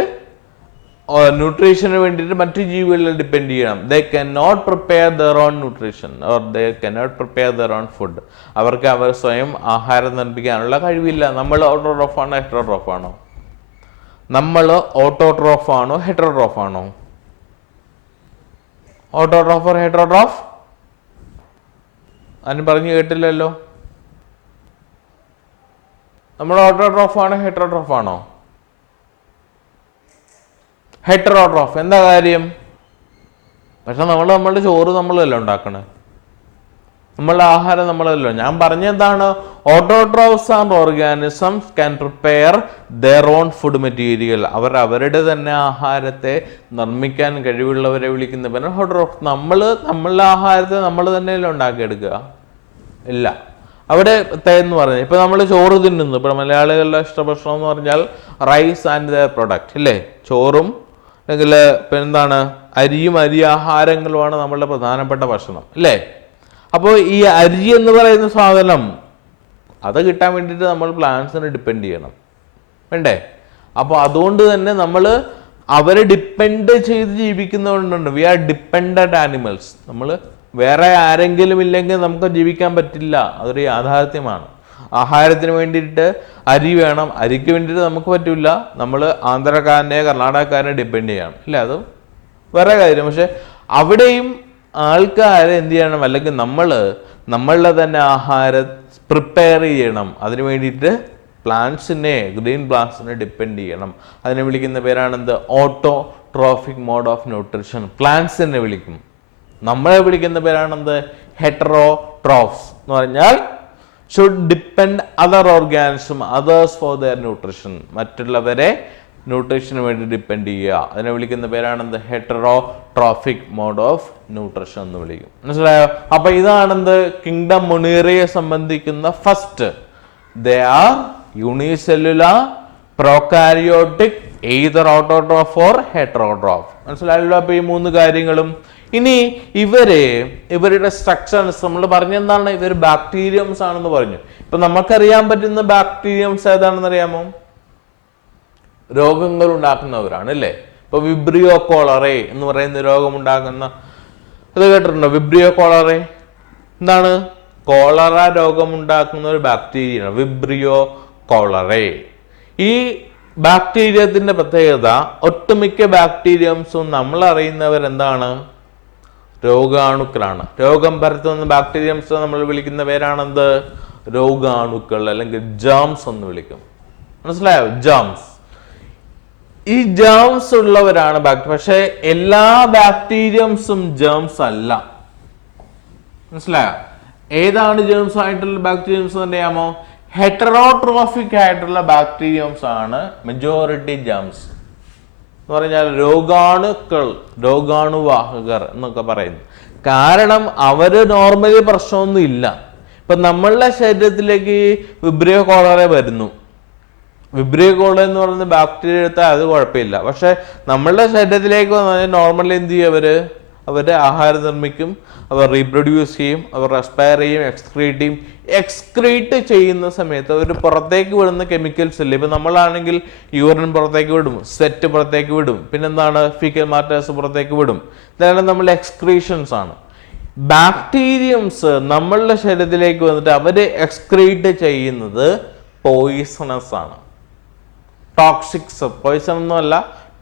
ന്യൂട്രീഷന് വേണ്ടിയിട്ട് മറ്റു ജീവികളിൽ ഡിപ്പെൻഡ് ചെയ്യണം. They can not prepare their own nutrition or they can not prepare their own food. അവർക്ക് അവർ സ്വയം ആഹാരം നിർമ്മിക്കാനുള്ള കഴിവില്ല. നമ്മൾ ഓട്ടോട്രോഫ് ആണോ ഹെറ്ററോട്രോഫ് ആണോ? നമ്മൾ ഓട്ടോട്രോഫ് ആണോ ഹെറ്ററോട്രോഫ് ആണോ? Autotroph or heterotroph? അതിന് പറഞ്ഞു കേട്ടില്ലല്ലോ. നമ്മൾ ഓട്ടോട്രോഫ് ആണോ ഹെറ്ററോട്രോഫ് ആണോ? ഹെറ്ററോട്രോഫ്. എന്താ കാര്യം? പക്ഷെ നമ്മളുടെ ചോറ് നമ്മളല്ല ഉണ്ടാക്കണേ, നമ്മളുടെ ആഹാരം നമ്മളല്ലോ. ഞാൻ പറഞ്ഞെന്താണ്? Autotrophs and organisms can prepare their own food material. അവർ അവരുടെ തന്നെ ആഹാരത്തെ നിർമ്മിക്കാൻ കഴിവുള്ളവരെ വിളിക്കുന്ന പേരാണ് ഓട്ടോട്രോഫ്. നമ്മളുടെ ആഹാരത്തെ നമ്മൾ തന്നെയല്ലേ ഉണ്ടാക്കിയെടുക്കുക? ഇല്ല. അവിടെ എന്ന് പറഞ്ഞാൽ ഇപ്പൊ നമ്മൾ ചോറ് തിന്നുന്നു. ഇപ്പൊ മലയാളികളുടെ ഇഷ്ടഭക്ഷണം എന്ന് പറഞ്ഞാൽ റൈസ് ആൻഡ് ദ പ്രൊഡക്റ്റ് ഇല്ലേ? ചോറും അല്ലെങ്കിൽ എന്താണ് അരിയും അരി ആഹാരങ്ങളുമാണ് നമ്മളുടെ പ്രധാനപ്പെട്ട ഭക്ഷണം അല്ലേ? അപ്പോൾ ഈ അരി എന്ന് പറയുന്ന സാധനം അത് കിട്ടാൻ വേണ്ടിയിട്ട് നമ്മൾ പ്ലാന്റ്സിനെ ഡിപ്പെൻഡ് ചെയ്യണം വേണ്ടേ? അപ്പോൾ അതുകൊണ്ട് തന്നെ നമ്മൾ അവരെ ഡിപ്പെൻഡ് ചെയ്ത് ജീവിക്കുന്നതുകൊണ്ടുണ്ട്. We are dependent animals. നമ്മൾ വേറെ ആരെങ്കിലും ഇല്ലെങ്കിൽ നമുക്ക് ജീവിക്കാൻ പറ്റില്ല. അതൊരു യാഥാർത്ഥ്യമാണ്. ആഹാരത്തിന് വേണ്ടിയിട്ട് അരി വേണം, അരിക്ക് വേണ്ടിയിട്ട് നമുക്ക് പറ്റില്ല. നമ്മൾ ആന്ധ്രക്കാരനെ കർണാടകക്കാരനെ ഡിപ്പെൻഡ് ചെയ്യണം ഇല്ലേ? അത് വേറെ കാര്യം. പക്ഷെ അവിടെയും ആൾക്കാരെ എന്ത് ചെയ്യണം? അല്ലെങ്കിൽ നമ്മളുടെ തന്നെ ആഹാരം പ്രിപ്പയർ ചെയ്യണം. അതിന് വേണ്ടിയിട്ട് പ്ലാന്റ്സിനെ, ഗ്രീൻ പ്ലാന്റ്സിനെ ഡിപ്പെൻഡ് ചെയ്യണം. അതിനെ വിളിക്കുന്ന പേരാണെന്ത്? Autotrophic mode of nutrition. പ്ലാന്റ്സിനെ വിളിക്കും. നമ്മളെ വിളിക്കുന്ന പേരാണെന്ത്? ഹെറ്ററോട്രോഫ്സ് എന്ന് പറഞ്ഞാൽ should depend other organism others for their nutrition. മറ്റുള്ളവരെ ന്യൂട്രീഷന് വേണ്ടി ഡിപ്പെൻഡ് ചെയ്യുക. അതിനെ വിളിക്കുന്ന പേരാണെന്ത്? ഹെറ്ററോട്രോഫിക് മോഡ് ഓഫ് ന്യൂട്രീഷൻ എന്ന് വിളിക്കും. മനസ്സിലായോ? അപ്പൊ ഇതാണെന്ത്? കിങ്ഡം മൊണീറയെ സംബന്ധിക്കുന്ന first. They are unicellular, prokaryotic, either autotroph or heterotroph. മനസ്സിലായല്ലോ? അപ്പൊ ഈ മൂന്ന് കാര്യങ്ങളും. ഇനി ഇവരുടെ സ്ട്രക്ചേഴ്സ് നമ്മൾ പറഞ്ഞെന്താണ്? ഇവർ ബാക്ടീരിയംസ് ആണെന്ന് പറഞ്ഞു. ഇപ്പൊ നമുക്കറിയാൻ പറ്റുന്ന ബാക്ടീരിയംസ് ഏതാണെന്ന് അറിയാമോ? രോഗങ്ങൾ ഉണ്ടാക്കുന്നവരാണ് അല്ലേ? ഇപ്പൊ വിബ്രിയോ കോളറെ എന്ന് പറയുന്ന രോഗമുണ്ടാക്കുന്ന അത് കേട്ടിട്ടുണ്ടോ? വിബ്രിയോ കോളറെ എന്താണ്? കോളറ രോഗമുണ്ടാക്കുന്ന ഒരു ബാക്ടീരിയയാണ് വിബ്രിയോ കോളറെ. ഈ ബാക്ടീരിയത്തിന്റെ പ്രത്യേകത, ഒട്ടുമിക്ക ബാക്ടീരിയംസും നമ്മൾ അറിയുന്നവരെന്താണ്? രോഗാണുക്കളാണ്. രോഗം പരത്തുന്ന ബാക്ടീരിയംസ് നമ്മൾ വിളിക്കുന്ന പേരാണെന്ത്? രോഗാണുക്കൾ, അല്ലെങ്കിൽ ജേംസ് എന്ന് വിളിക്കും. മനസ്സിലായോ? ജേംസ്. ഈ ജേംസ് ഉള്ളവരാണ് ബാക്ടീരിയ. പക്ഷെ എല്ലാ ബാക്ടീരിയംസും ജേംസ് അല്ല. മനസ്സിലായോ? ഏതാണ് ജേംസ് ആയിട്ടുള്ള ബാക്ടീരിയംസ് അറിയാമോ? ഹെറ്ററോട്രോഫിക് ആയിട്ടുള്ള ബാക്ടീരിയംസ് ആണ് മെജോറിറ്റി ജേംസ് എന്ന് പറഞ്ഞാൽ രോഗാണുക്കൾ, രോഗാണുവാഹകർ എന്നൊക്കെ പറയുന്നു. കാരണം അവര് നോർമലി പ്രശ്നമൊന്നും ഇല്ല. ഇപ്പൊ നമ്മളുടെ ശരീരത്തിലേക്ക് വിബ്രിയോ കോളറ വരുന്നു. വിബ്രിയോ കോളറ എന്ന് പറയുന്ന ബാക്ടീരിയ എടുത്താൽ അത് കുഴപ്പമില്ല. പക്ഷെ നമ്മളുടെ ശരീരത്തിലേക്ക് വന്നാൽ നോർമലി എന്ത് ചെയ്യും? അവര് ആഹാരം നിർമ്മിക്കും, അവർ റീപ്രൊഡ്യൂസ് ചെയ്യും, അവർ റെസ്പയർ ചെയ്യും, എക്സ്ക്രീറ്റ് ചെയ്യും. എക്സ്ക്രീറ്റ് ചെയ്യുന്ന സമയത്ത് അവർ പുറത്തേക്ക് വിടുന്ന കെമിക്കൽസ് ഇല്ലേ? ഇപ്പൊ നമ്മളാണെങ്കിൽ യൂറിൻ പുറത്തേക്ക് വിടും, സ്വെറ്റ് പുറത്തേക്ക് വിടും, പിന്നെന്താണ്? ഫീക്കൽ മാറ്റേഴ്സ് പുറത്തേക്ക് വിടും. ഇതാണ് നമ്മളുടെ എക്സ്ക്രീഷൻസ് ആണ്. ബാക്ടീരിയംസ് നമ്മളുടെ ശരീരത്തിലേക്ക് വന്നിട്ട് അവര് എക്സ്ക്രീറ്റ് ചെയ്യുന്നത് പോയിസണസ് ആണ്. ടോക്സിക്സ്, പോയിസൺ ഒന്നുമല്ല,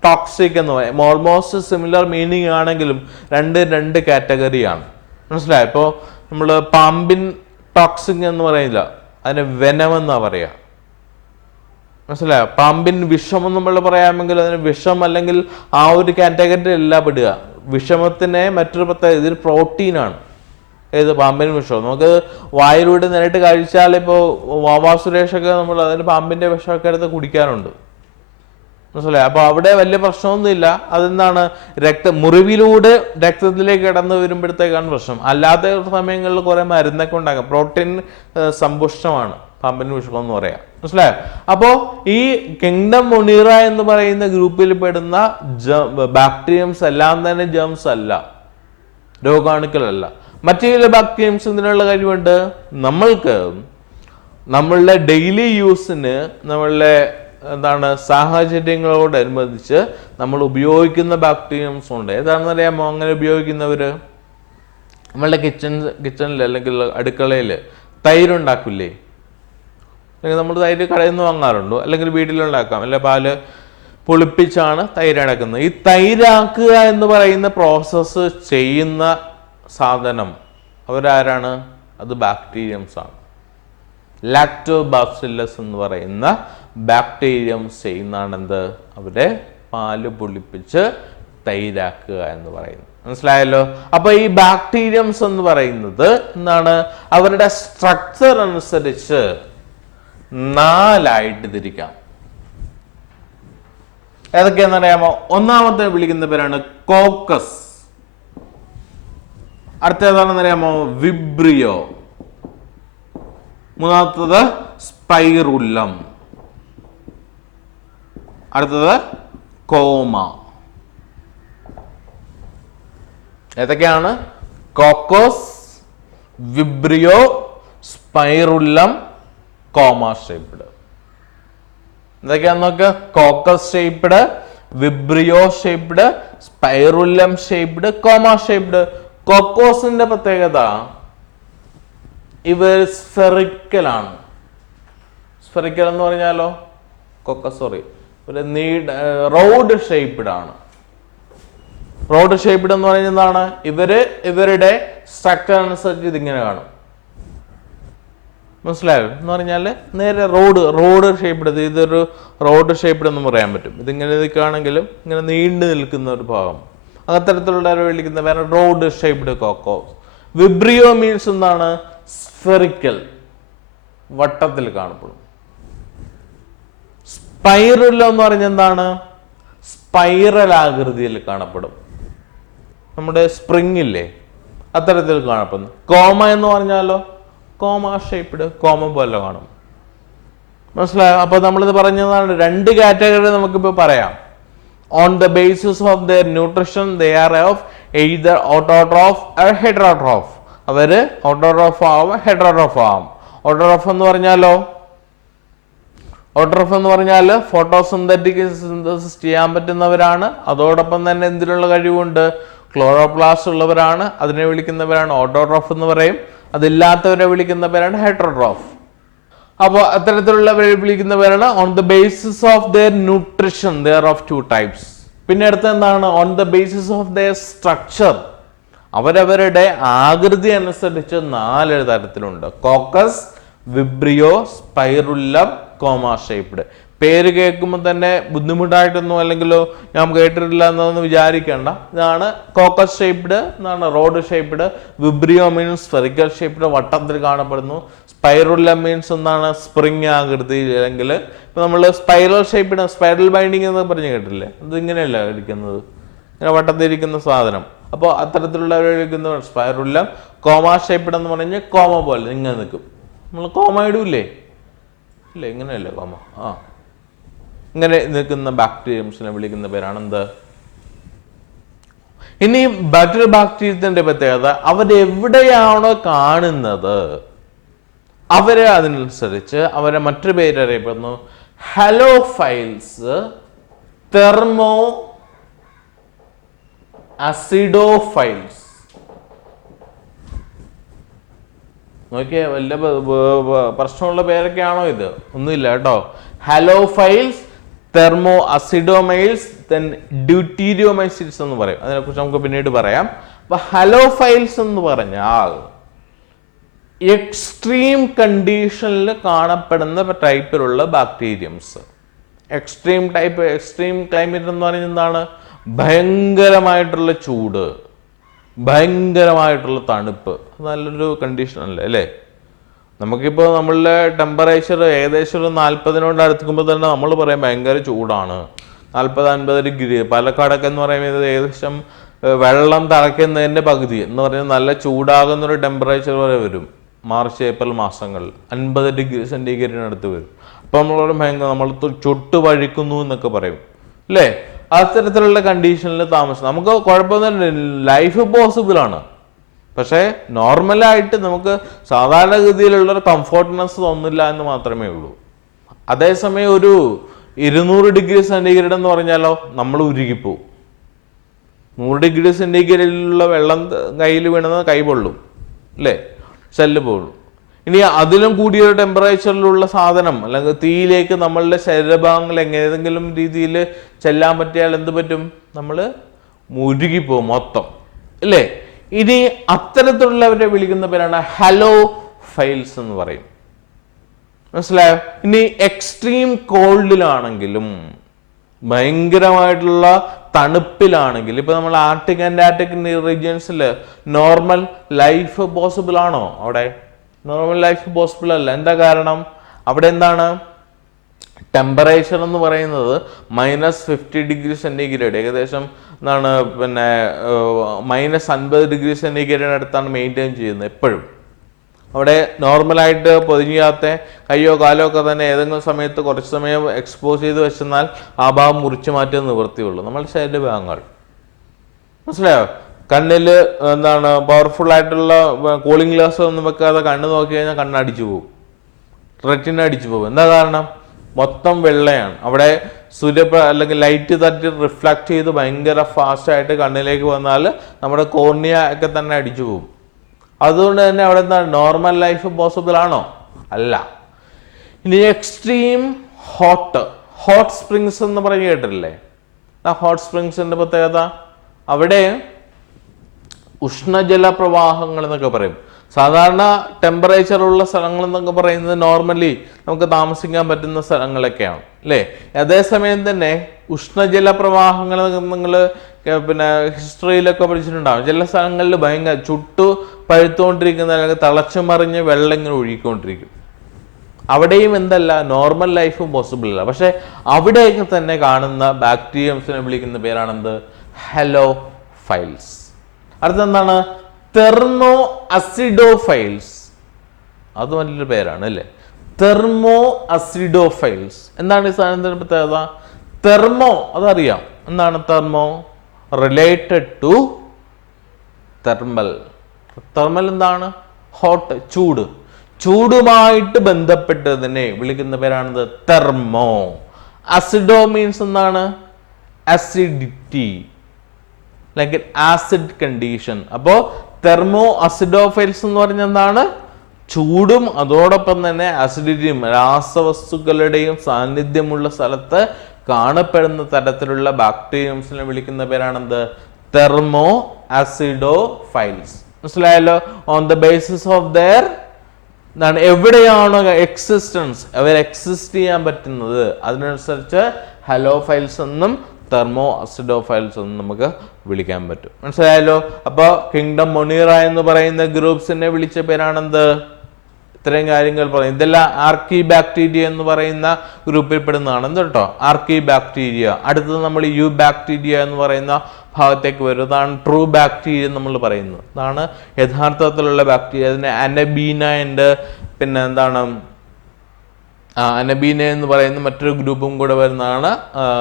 ടോക്സിക് എന്ന് പറയും. ഓൾമോസ്റ്റ് സിമിലർ മീനിങ് ആണെങ്കിലും രണ്ട് കാറ്റഗറിയാണ്. മനസ്സിലായോ? ഇപ്പോൾ നമ്മൾ പാമ്പിൻ ടോക്സിക് എന്ന് പറയില്ല, അതിന് വെനം എന്നാ പറയാ. മനസ്സിലായോ? പാമ്പിൻ വിഷം എന്ന് നമ്മൾ പറയാമെങ്കിൽ അതിന് വിഷം അല്ലെങ്കിൽ ആ ഒരു കാറ്റഗറി അല്ല പെടുക. വിഷമത്തിന് മറ്റൊരു പ്രത്യേകത, ഇതൊരു പ്രോട്ടീനാണ്. ഏത്? പാമ്പിൻ വിഷം. നമുക്ക് വായിലൂടെ നേരിട്ട് കഴിച്ചാൽ ഇപ്പോൾ വാവാ സുരേഷൊക്കെ നമ്മൾ അതിന് പാമ്പിന്റെ വിഷമൊക്കെ എടുത്ത് കുടിക്കാറുണ്ട്. മനസ്സിലായി? അപ്പൊ അവിടെ വലിയ പ്രശ്നമൊന്നുമില്ല. അതെന്താണ്? മുറിവിലൂടെ രക്തത്തിലേക്ക് കടന്നു വരുമ്പോഴത്തേക്കാണ് പ്രശ്നം. അല്ലാത്ത സമയങ്ങളിൽ കുറെ മരുന്നൊക്കെ ഉണ്ടാക്കാം. പ്രോട്ടീൻ സമ്പുഷ്ടമാണ് പാമ്പിൻ വിഷം എന്ന് പറയാം. മനസ്സിലായോ? അപ്പോ ഈ കിങ്ഡം മൊണീറ എന്ന് പറയുന്ന ഗ്രൂപ്പിൽ പെടുന്ന ബാക്ടീരിയംസ് എല്ലാം തന്നെ ജേംസ് അല്ല, രോഗാണുക്കളല്ല. മറ്റു ചില ബാക്ടീരിയംസ് ഇതിനുള്ള കഴിവുണ്ട്. നമ്മളുടെ ഡെയിലി യൂസിന് നമ്മളുടെ സാഹചര്യങ്ങളോടനുബന്ധിച്ച് നമ്മൾ ഉപയോഗിക്കുന്ന ബാക്ടീരിയംസ് ഉണ്ട്. ഏതാണെന്ന് അറിയാമോ അങ്ങനെ ഉപയോഗിക്കുന്നവര്? നമ്മളുടെ കിച്ചണിൽ അല്ലെങ്കിൽ അടുക്കളയിൽ തൈരുണ്ടാക്കില്ലേ? അല്ലെങ്കിൽ നമ്മൾ തൈര് കടയിൽ നിന്ന് വാങ്ങാറുണ്ടോ? അല്ലെങ്കിൽ വീട്ടിലുണ്ടാക്കാം. അല്ലെ പാല് പുളിപ്പിച്ചാണ് തൈരടക്കുന്നത്. ഈ തൈരാക്കുക എന്ന് പറയുന്ന പ്രോസസ്സ് ചെയ്യുന്ന സാധനം അവരാരാണ്? അത് ബാക്ടീരിയംസ് ആണ്. ലാക്ടോബാസില്ലസ് എന്ന് പറയുന്ന ബാക്ടീരിയംസ് ചെയ്യുന്നതാണ് എന്ത്? അവരെ പാല് പുളിപ്പിച്ച് തൈരാക്കുക എന്ന് പറയുന്നത്. മനസ്സിലായല്ലോ? അപ്പൊ ഈ ബാക്ടീരിയംസ് എന്ന് പറയുന്നത് എന്താണ്? അവരുടെ സ്ട്രക്ചർ അനുസരിച്ച് 4 തിരിക്കാം. ഏതൊക്കെയാണെന്നറിയാമോ? ഒന്നാമത്തെ വിളിക്കുന്ന പേരാണ് കോക്കസ്. അടുത്തേതാണെന്നറിയാമോ? വിബ്രിയോ. മൂന്നാമത്തത് സ്പൈറുല്ലം. അടുത്തത് കോമ. ഏതൊക്കെയാണ്? Coccus, vibrio, spirillum, comma shaped. എന്തൊക്കെയാന്ന് നോക്കുക. Coccus shaped, vibrio shaped, spirillum shaped, comma shaped. കോക്കോസിന്റെ പ്രത്യേകത ഇവർ സ്ഫെറിക്കൽ ആണ്. സ്ഫെറിക്കൽ എന്ന് പറഞ്ഞാലോ റോഡ് ഷേപ്ഡ് ആണ്. റോഡ് ഷേപ്ഡ് എന്ന് പറയുന്നത് എന്താണ്? ഇവരുടെ സ്ട്രക്ചർ അനുസരിച്ച് ഇതിങ്ങനെ കാണും. മനസ്സിലായോ? എന്ന് പറഞ്ഞാല് നേരെ റോഡ് ഷേപ്ഡ്. ഇതൊരു റോഡ് ഷേപ്ഡ് എന്ന് പറയാൻ പറ്റും. ഇതിങ്ങനെ നിൽക്കുകയാണെങ്കിലും ഇങ്ങനെ നീണ്ടു നിൽക്കുന്ന ഒരു ഭാഗം, അത്തരത്തിലുള്ള വിളിക്കുന്ന വേറെ rod shaped Cocos. Vibrio means എന്താണ്? സ്ഫെറിക്കൽ, വട്ടത്തിൽ കാണപ്പെടും. സ്പൈറുല്ലം എന്ന് പറഞ്ഞ എന്താണ്? സ്പൈറൽ ആകൃതിയിൽ കാണപ്പെടും. നമ്മുടെ സ്പ്രിംഗ് ഇല്ലേ, അത്തരത്തിൽ കാണപ്പെടുന്നു. കോമ എന്ന് പറഞ്ഞാലോ കോമ ഷേപ്ഡ്, കോമ പോലെ കാണും. മനസ്സിലായോ? അപ്പൊ നമ്മളിത് പറഞ്ഞതാണ് 2 കാറ്റഗറി നമുക്കിപ്പോ പറയാം. On the basis of their nutrition they are of either autotroph or heterotroph. അവര് ഓട്ടോട്രോഫ് ആവും, ഹെറ്ററോട്രോഫ് ആവും. ഓട്ടോട്രോഫ് എന്ന് പറഞ്ഞാൽ ഫോട്ടോസിന്തറ്റിക് സിന്തസിസ് ചെയ്യാൻ പറ്റുന്നവരാണ്. അതോടൊപ്പം തന്നെ എന്തിനുള്ള കഴിവുണ്ട്? ക്ലോറോപ്ലാസ്റ്റ് ഉള്ളവരാണ്. അതിനെ വിളിക്കുന്നവരാണ് ഓട്ടോട്രോഫ് എന്ന് പറയും. അതില്ലാത്തവരെ വിളിക്കുന്ന പേരാണ് ഹെറ്ററോട്രോഫ്. അപ്പോൾ അത്തരത്തിലുള്ളവരെ വിളിക്കുന്ന പേരാണ് on the basis of their nutrition they're of 2 types. പിന്നെ അടുത്ത എന്താണ് on the basis of their structure, അവരവരുടെ ആകൃതി അനുസരിച്ച് 4 തരത്തിലുണ്ട്. Coccus, vibrio, spirillum, comma shaped. പേര് കേൾക്കുമ്പോൾ തന്നെ ബുദ്ധിമുട്ടായിട്ടൊന്നും അല്ലെങ്കിലോ ഞാൻ കേട്ടിട്ടില്ല എന്നൊന്നും വിചാരിക്കേണ്ട. ഇതാണ് കോക്കസ് ഷേപ്ഡ്, എന്നാണ് rod shaped. Vibrio means spherical shaped, വട്ടത്തിൽ കാണപ്പെടുന്നു. സ്പൈറുല്ലം മീൻസ് എന്താണ് സ്പ്രിങ് ആകൃതി, അല്ലെങ്കിൽ ഇപ്പൊ നമ്മൾ സ്പൈറൽ ഷേപ്ഡ്, സ്പൈറൽ ബൈൻഡിങ് എന്ന് പറഞ്ഞു കേട്ടില്ലേ, അത് ഇങ്ങനെയല്ല ഇരിക്കുന്നത്, ഇങ്ങനെ വട്ടത്തിരിക്കുന്ന സാധനം. അപ്പോൾ അത്തരത്തിലുള്ളവരിക്കുന്ന സ്പൈറുല്ലം. കോമ ഷേപ്ഡ് എന്ന് പറഞ്ഞാൽ കോമ പോലെ ഇങ്ങനെ നിൽക്കും. നമ്മൾ കോമ ഇടൂല്ലേ, ഇല്ലേ ഇങ്ങനെയല്ലേ കോമ, ഇങ്ങനെ നിൽക്കുന്ന ബാക്ടീരിയംസിനെ വിളിക്കുന്ന പേരാണ് എന്ത്. ഇനി മറ്റൊരു ബാക്ടീരിയത്തിന്റെ പ്രത്യേകത, അവരെവിടെയാണോ കാണുന്നത് അവരെ അതിനനുസരിച്ച് അവരെ മറ്റൊരു പേര് അറിയപ്പെടുന്നു ഹലോഫൈൽസ്, തെർമോ അസിഡോഫൈൽസ്. നോക്കിയേ, വലിയ പ്രശ്നമുള്ള പേരൊക്കെയാണോ ഇത്? ഒന്നുമില്ല കേട്ടോ. ഹലോഫൈൽസ്, തെർമോ അസിഡോമൈൽസ്, ഡ്യൂട്ടീരിയോമൈസിൽസ് എന്ന് പറയും. അതിനെക്കുറിച്ച് നമുക്ക് പിന്നീട് പറയാം. അപ്പൊ ഹലോഫൈൽസ് എന്ന് പറഞ്ഞാൽ എക്സ്ട്രീം കണ്ടീഷനിൽ കാണപ്പെടുന്ന ടൈപ്പിലുള്ള ബാക്ടീരിയംസ്. എക്സ്ട്രീം ക്ലൈമറ്റ് എന്ന് പറയുന്നത് എന്താണ്? ഭയങ്കരമായിട്ടുള്ള ചൂട്, ഭയങ്കരമായിട്ടുള്ള തണുപ്പ്. നല്ലൊരു കണ്ടീഷൻ അല്ലേ? നമുക്കിപ്പോൾ നമ്മളുടെ ടെമ്പറേച്ചർ ഏകദേശം ഒരു 40 അടുത്തുമ്പോൾ തന്നെ നമ്മൾ പറയാം ഭയങ്കര ചൂടാണ്, 40-50 ഡിഗ്രി. പാലക്കാടൊക്കെ എന്ന് പറയുന്നത് ഏകദേശം വെള്ളം തിളയ്ക്കുന്നതിൻ്റെ പകുതി എന്ന് പറഞ്ഞാൽ നല്ല ചൂടാകുന്നൊരു ടെമ്പറേച്ചർ വരെ വരും. മാർച്ച് ഏപ്രിൽ മാസങ്ങളിൽ 50 ഡിഗ്രി സെൻറ്റിഗ്രേഡിനടുത്ത് വരും. അപ്പോൾ നമ്മളോട് ഭയങ്കര നമ്മൾ ചുട്ടു വഴിക്കുന്നു എന്നൊക്കെ പറയും അല്ലേ? അത്തരത്തിലുള്ള കണ്ടീഷനിൽ താമസം നമുക്ക് കുഴപ്പമൊന്നുമില്ല, ലൈഫ് പോസിബിൾ ആണ്. പക്ഷേ നോർമലായിട്ട് നമുക്ക് സാധാരണഗതിയിലുള്ളൊരു കംഫോർട്ട്നെസ് തോന്നില്ല എന്ന് മാത്രമേ ഉള്ളൂ. അതേസമയം ഒരു 200 ഡിഗ്രി സെൻറ്റിഗ്രേഡ് എന്ന് പറഞ്ഞാലോ നമ്മൾ ഉരുകിപ്പോവും. 100 ഡിഗ്രി സെൻറ്റിഗ്രേഡിലുള്ള വെള്ളം കയ്യിൽ വീണത് കൈ പൊള്ളും അല്ലേ, സെല്ല് പൊള്ളും. ഇനി അതിലും കൂടിയൊരു ടെമ്പറേച്ചറിലുള്ള സാധനം അല്ലെങ്കിൽ തീയിലേക്ക് നമ്മളുടെ ശരീരഭാഗങ്ങൾ ഏതെങ്കിലും രീതിയിൽ ചെല്ലാൻ പറ്റിയാൽ എന്ത് പറ്റും? നമ്മൾ മുരുകിപ്പോവും മൊത്തം അല്ലേ? ഇനി അത്തരത്തിലുള്ളവരെ വിളിക്കുന്ന പേരാണ് ഹലോഫൈൽസ് എന്ന് പറയും. മനസ്സിലായോ? ഇനി എക്സ്ട്രീം കോൾഡിലാണെങ്കിലും ഭയങ്കരമായിട്ടുള്ള തണുപ്പിലാണെങ്കിൽ, ഇപ്പൊ നമ്മൾ ആർട്ടിക് അന്റാർട്ടിക് റീജിയൻസിൽ നോർമൽ ലൈഫ് പോസിബിൾ ആണോ? അവിടെ നോർമൽ ലൈഫ് പോസിബിൾ അല്ല. എന്താ കാരണം? അവിടെ എന്താണ് ടെമ്പറേച്ചർ എന്ന് പറയുന്നത് -50 ഡിഗ്രി സെൻറ്റിഗ്രേഡ്, ഏകദേശം എന്താണ് പിന്നെ -50 ഡിഗ്രി സെൻറ്റിഗ്രേഡ് അടുത്താണ് മെയിൻറ്റെയിൻ ചെയ്യുന്നത് എപ്പോഴും. അവിടെ നോർമലായിട്ട് പൊതിഞ്ഞാത്ത കയ്യോ കാലോ ഒക്കെ തന്നെ ഏതെങ്കിലും സമയത്ത് കുറച്ച് സമയം എക്സ്പോസ് ചെയ്ത് വെച്ചെന്നാൽ ആ ഭാഗം മുറിച്ച് മാറ്റിയ നിവൃത്തിയുള്ളൂ. നമ്മുടെ ശരീരഭാഗങ്ങൾ മനസ്സിലായോ? കണ്ണിൽ എന്താണ് പവർഫുൾ ആയിട്ടുള്ള കൂളിംഗ് ഗ്ലാസ് ഒന്നും വെക്കാതെ കണ്ണ് നോക്കി കഴിഞ്ഞാൽ കണ്ണടിച്ചു പോകും, റെറ്റിന അടിച്ചു പോകും. എന്താ കാരണം? മൊത്തം വെള്ളയാണ്. അവിടെ അല്ലെങ്കിൽ ലൈറ്റ് തട്ടി റിഫ്ലക്ട് ചെയ്ത് ഭയങ്കര ഫാസ്റ്റായിട്ട് കണ്ണിലേക്ക് വന്നാൽ നമ്മുടെ കോർണിയ ഒക്കെ തന്നെ അടിച്ചു പോകും. അതുകൊണ്ട് തന്നെ അവിടെ എന്താണ് നോർമൽ ലൈഫ് പോസിബിൾ ആണോ? അല്ല. ഇനി എക്സ്ട്രീം ഹോട്ട് സ്പ്രിങ്സ് എന്ന് പറഞ്ഞ് കേട്ടിട്ടില്ലേ? ആ ഹോട്ട് സ്പ്രിങ്സിന്റെ പ്രത്യേകത, അവിടെ ഉഷ്ണജല പ്രവാഹങ്ങൾ എന്നൊക്കെ പറയും. സാധാരണ ടെമ്പറേച്ചർ ഉള്ള സ്ഥലങ്ങൾ എന്നൊക്കെ പറയുന്നത് നോർമലി നമുക്ക് താമസിക്കാൻ പറ്റുന്ന സ്ഥലങ്ങളൊക്കെയാണ് അല്ലേ? അതേസമയം തന്നെ ഉഷ്ണജല പ്രവാഹങ്ങൾ നിങ്ങൾ പിന്നെ ഹിസ്റ്ററിയിലൊക്കെ പഠിച്ചിട്ടുണ്ടാകും. ചില സ്ഥലങ്ങളിൽ ഭയങ്കര ചുട്ടു പഴുത്തുകൊണ്ടിരിക്കുന്ന അല്ലെങ്കിൽ തിളച്ചു മറിഞ്ഞ് വെള്ളം ഇങ്ങനെ ഒഴുകിക്കൊണ്ടിരിക്കും. അവിടെയും എന്തല്ല നോർമൽ ലൈഫ് പോസിബിൾ അല്ല. പക്ഷെ അവിടെയൊക്കെ തന്നെ കാണുന്ന ബാക്ടീരിയംസിനെ വിളിക്കുന്ന പേരാണെന്ത്? ഹലോഫൈൽസ്. അടുത്തെന്താണ്? Thermo acidophiles. അത് നല്ലൊരു പേരാണ് അല്ലേ? Thermo acidophiles. എന്താണ് ഈ സാധനത്തിന്റെ പ്രത്യേകത? തെർമോ അതറിയാം. എന്താണ് thermo? Related to thermal. Thermal എന്താണ്? ഹോട്ട്, ചൂട്. ചൂടുമായിട്ട് ബന്ധപ്പെട്ടതിനെ വിളിക്കുന്ന പേരാണത് തെർമോ. അസിഡോ മീൻസ് എന്താണ്? Acidity, like acid condition. അപ്പോ തെർമോ അസിഡോഫൈൽസ് എന്ന് പറഞ്ഞ എന്താണ്? ചൂടും അതോടൊപ്പം തന്നെ അസിഡിറ്റിയും രാസവസ്തുക്കളുടെയും സാന്നിധ്യമുള്ള സ്ഥലത്ത് കാണപ്പെടുന്ന തരത്തിലുള്ള ബാക്ടീരിയംസിനെ വിളിക്കുന്ന പേരാണെന്ത്? Thermo acidophiles. മനസ്സിലായല്ലോ? On the basis of their എന്താണ്, എവിടെയാണോ എക്സിസ്റ്റൻസ്, അവർ എക്സിസ്റ്റ് ചെയ്യാൻ പറ്റുന്നത്, അതിനനുസരിച്ച് ഹലോഫൈൽസ് എന്നും തെർമോ അസിഡോഫൈൽസ് എന്നും നമുക്ക് വിളിക്കാൻ പറ്റും. മനസ്സിലായല്ലോ? അപ്പോൾ കിങ്ഡം മൊണീറ എന്ന് പറയുന്ന ഗ്രൂപ്പ്സിനെ വിളിച്ച പേരാണെന്ത്? ഇത്രയും കാര്യങ്ങൾ പറയും. ഇതെല്ലാം ആർക്കി ബാക്ടീരിയ എന്ന് പറയുന്ന ഗ്രൂപ്പിൽ പെടുന്നതാണ് കേട്ടോ, ആർക്കി ബാക്ടീരിയ. അടുത്തത് നമ്മൾ യു ബാക്ടീരിയ എന്ന് പറയുന്ന ഭാഗത്തേക്ക് വരും. അതാണ് ട്രൂ ബാക്ടീരിയ നമ്മൾ പറയുന്നത്. അതാണ് യഥാർത്ഥത്തിലുള്ള ബാക്ടീരിയ. അതിന് അനബീന ഉണ്ട്, പിന്നെ എന്താണ് അനബീന എന്ന് പറയുന്ന മറ്റൊരു ഗ്രൂപ്പും കൂടെ വരുന്നതാണ്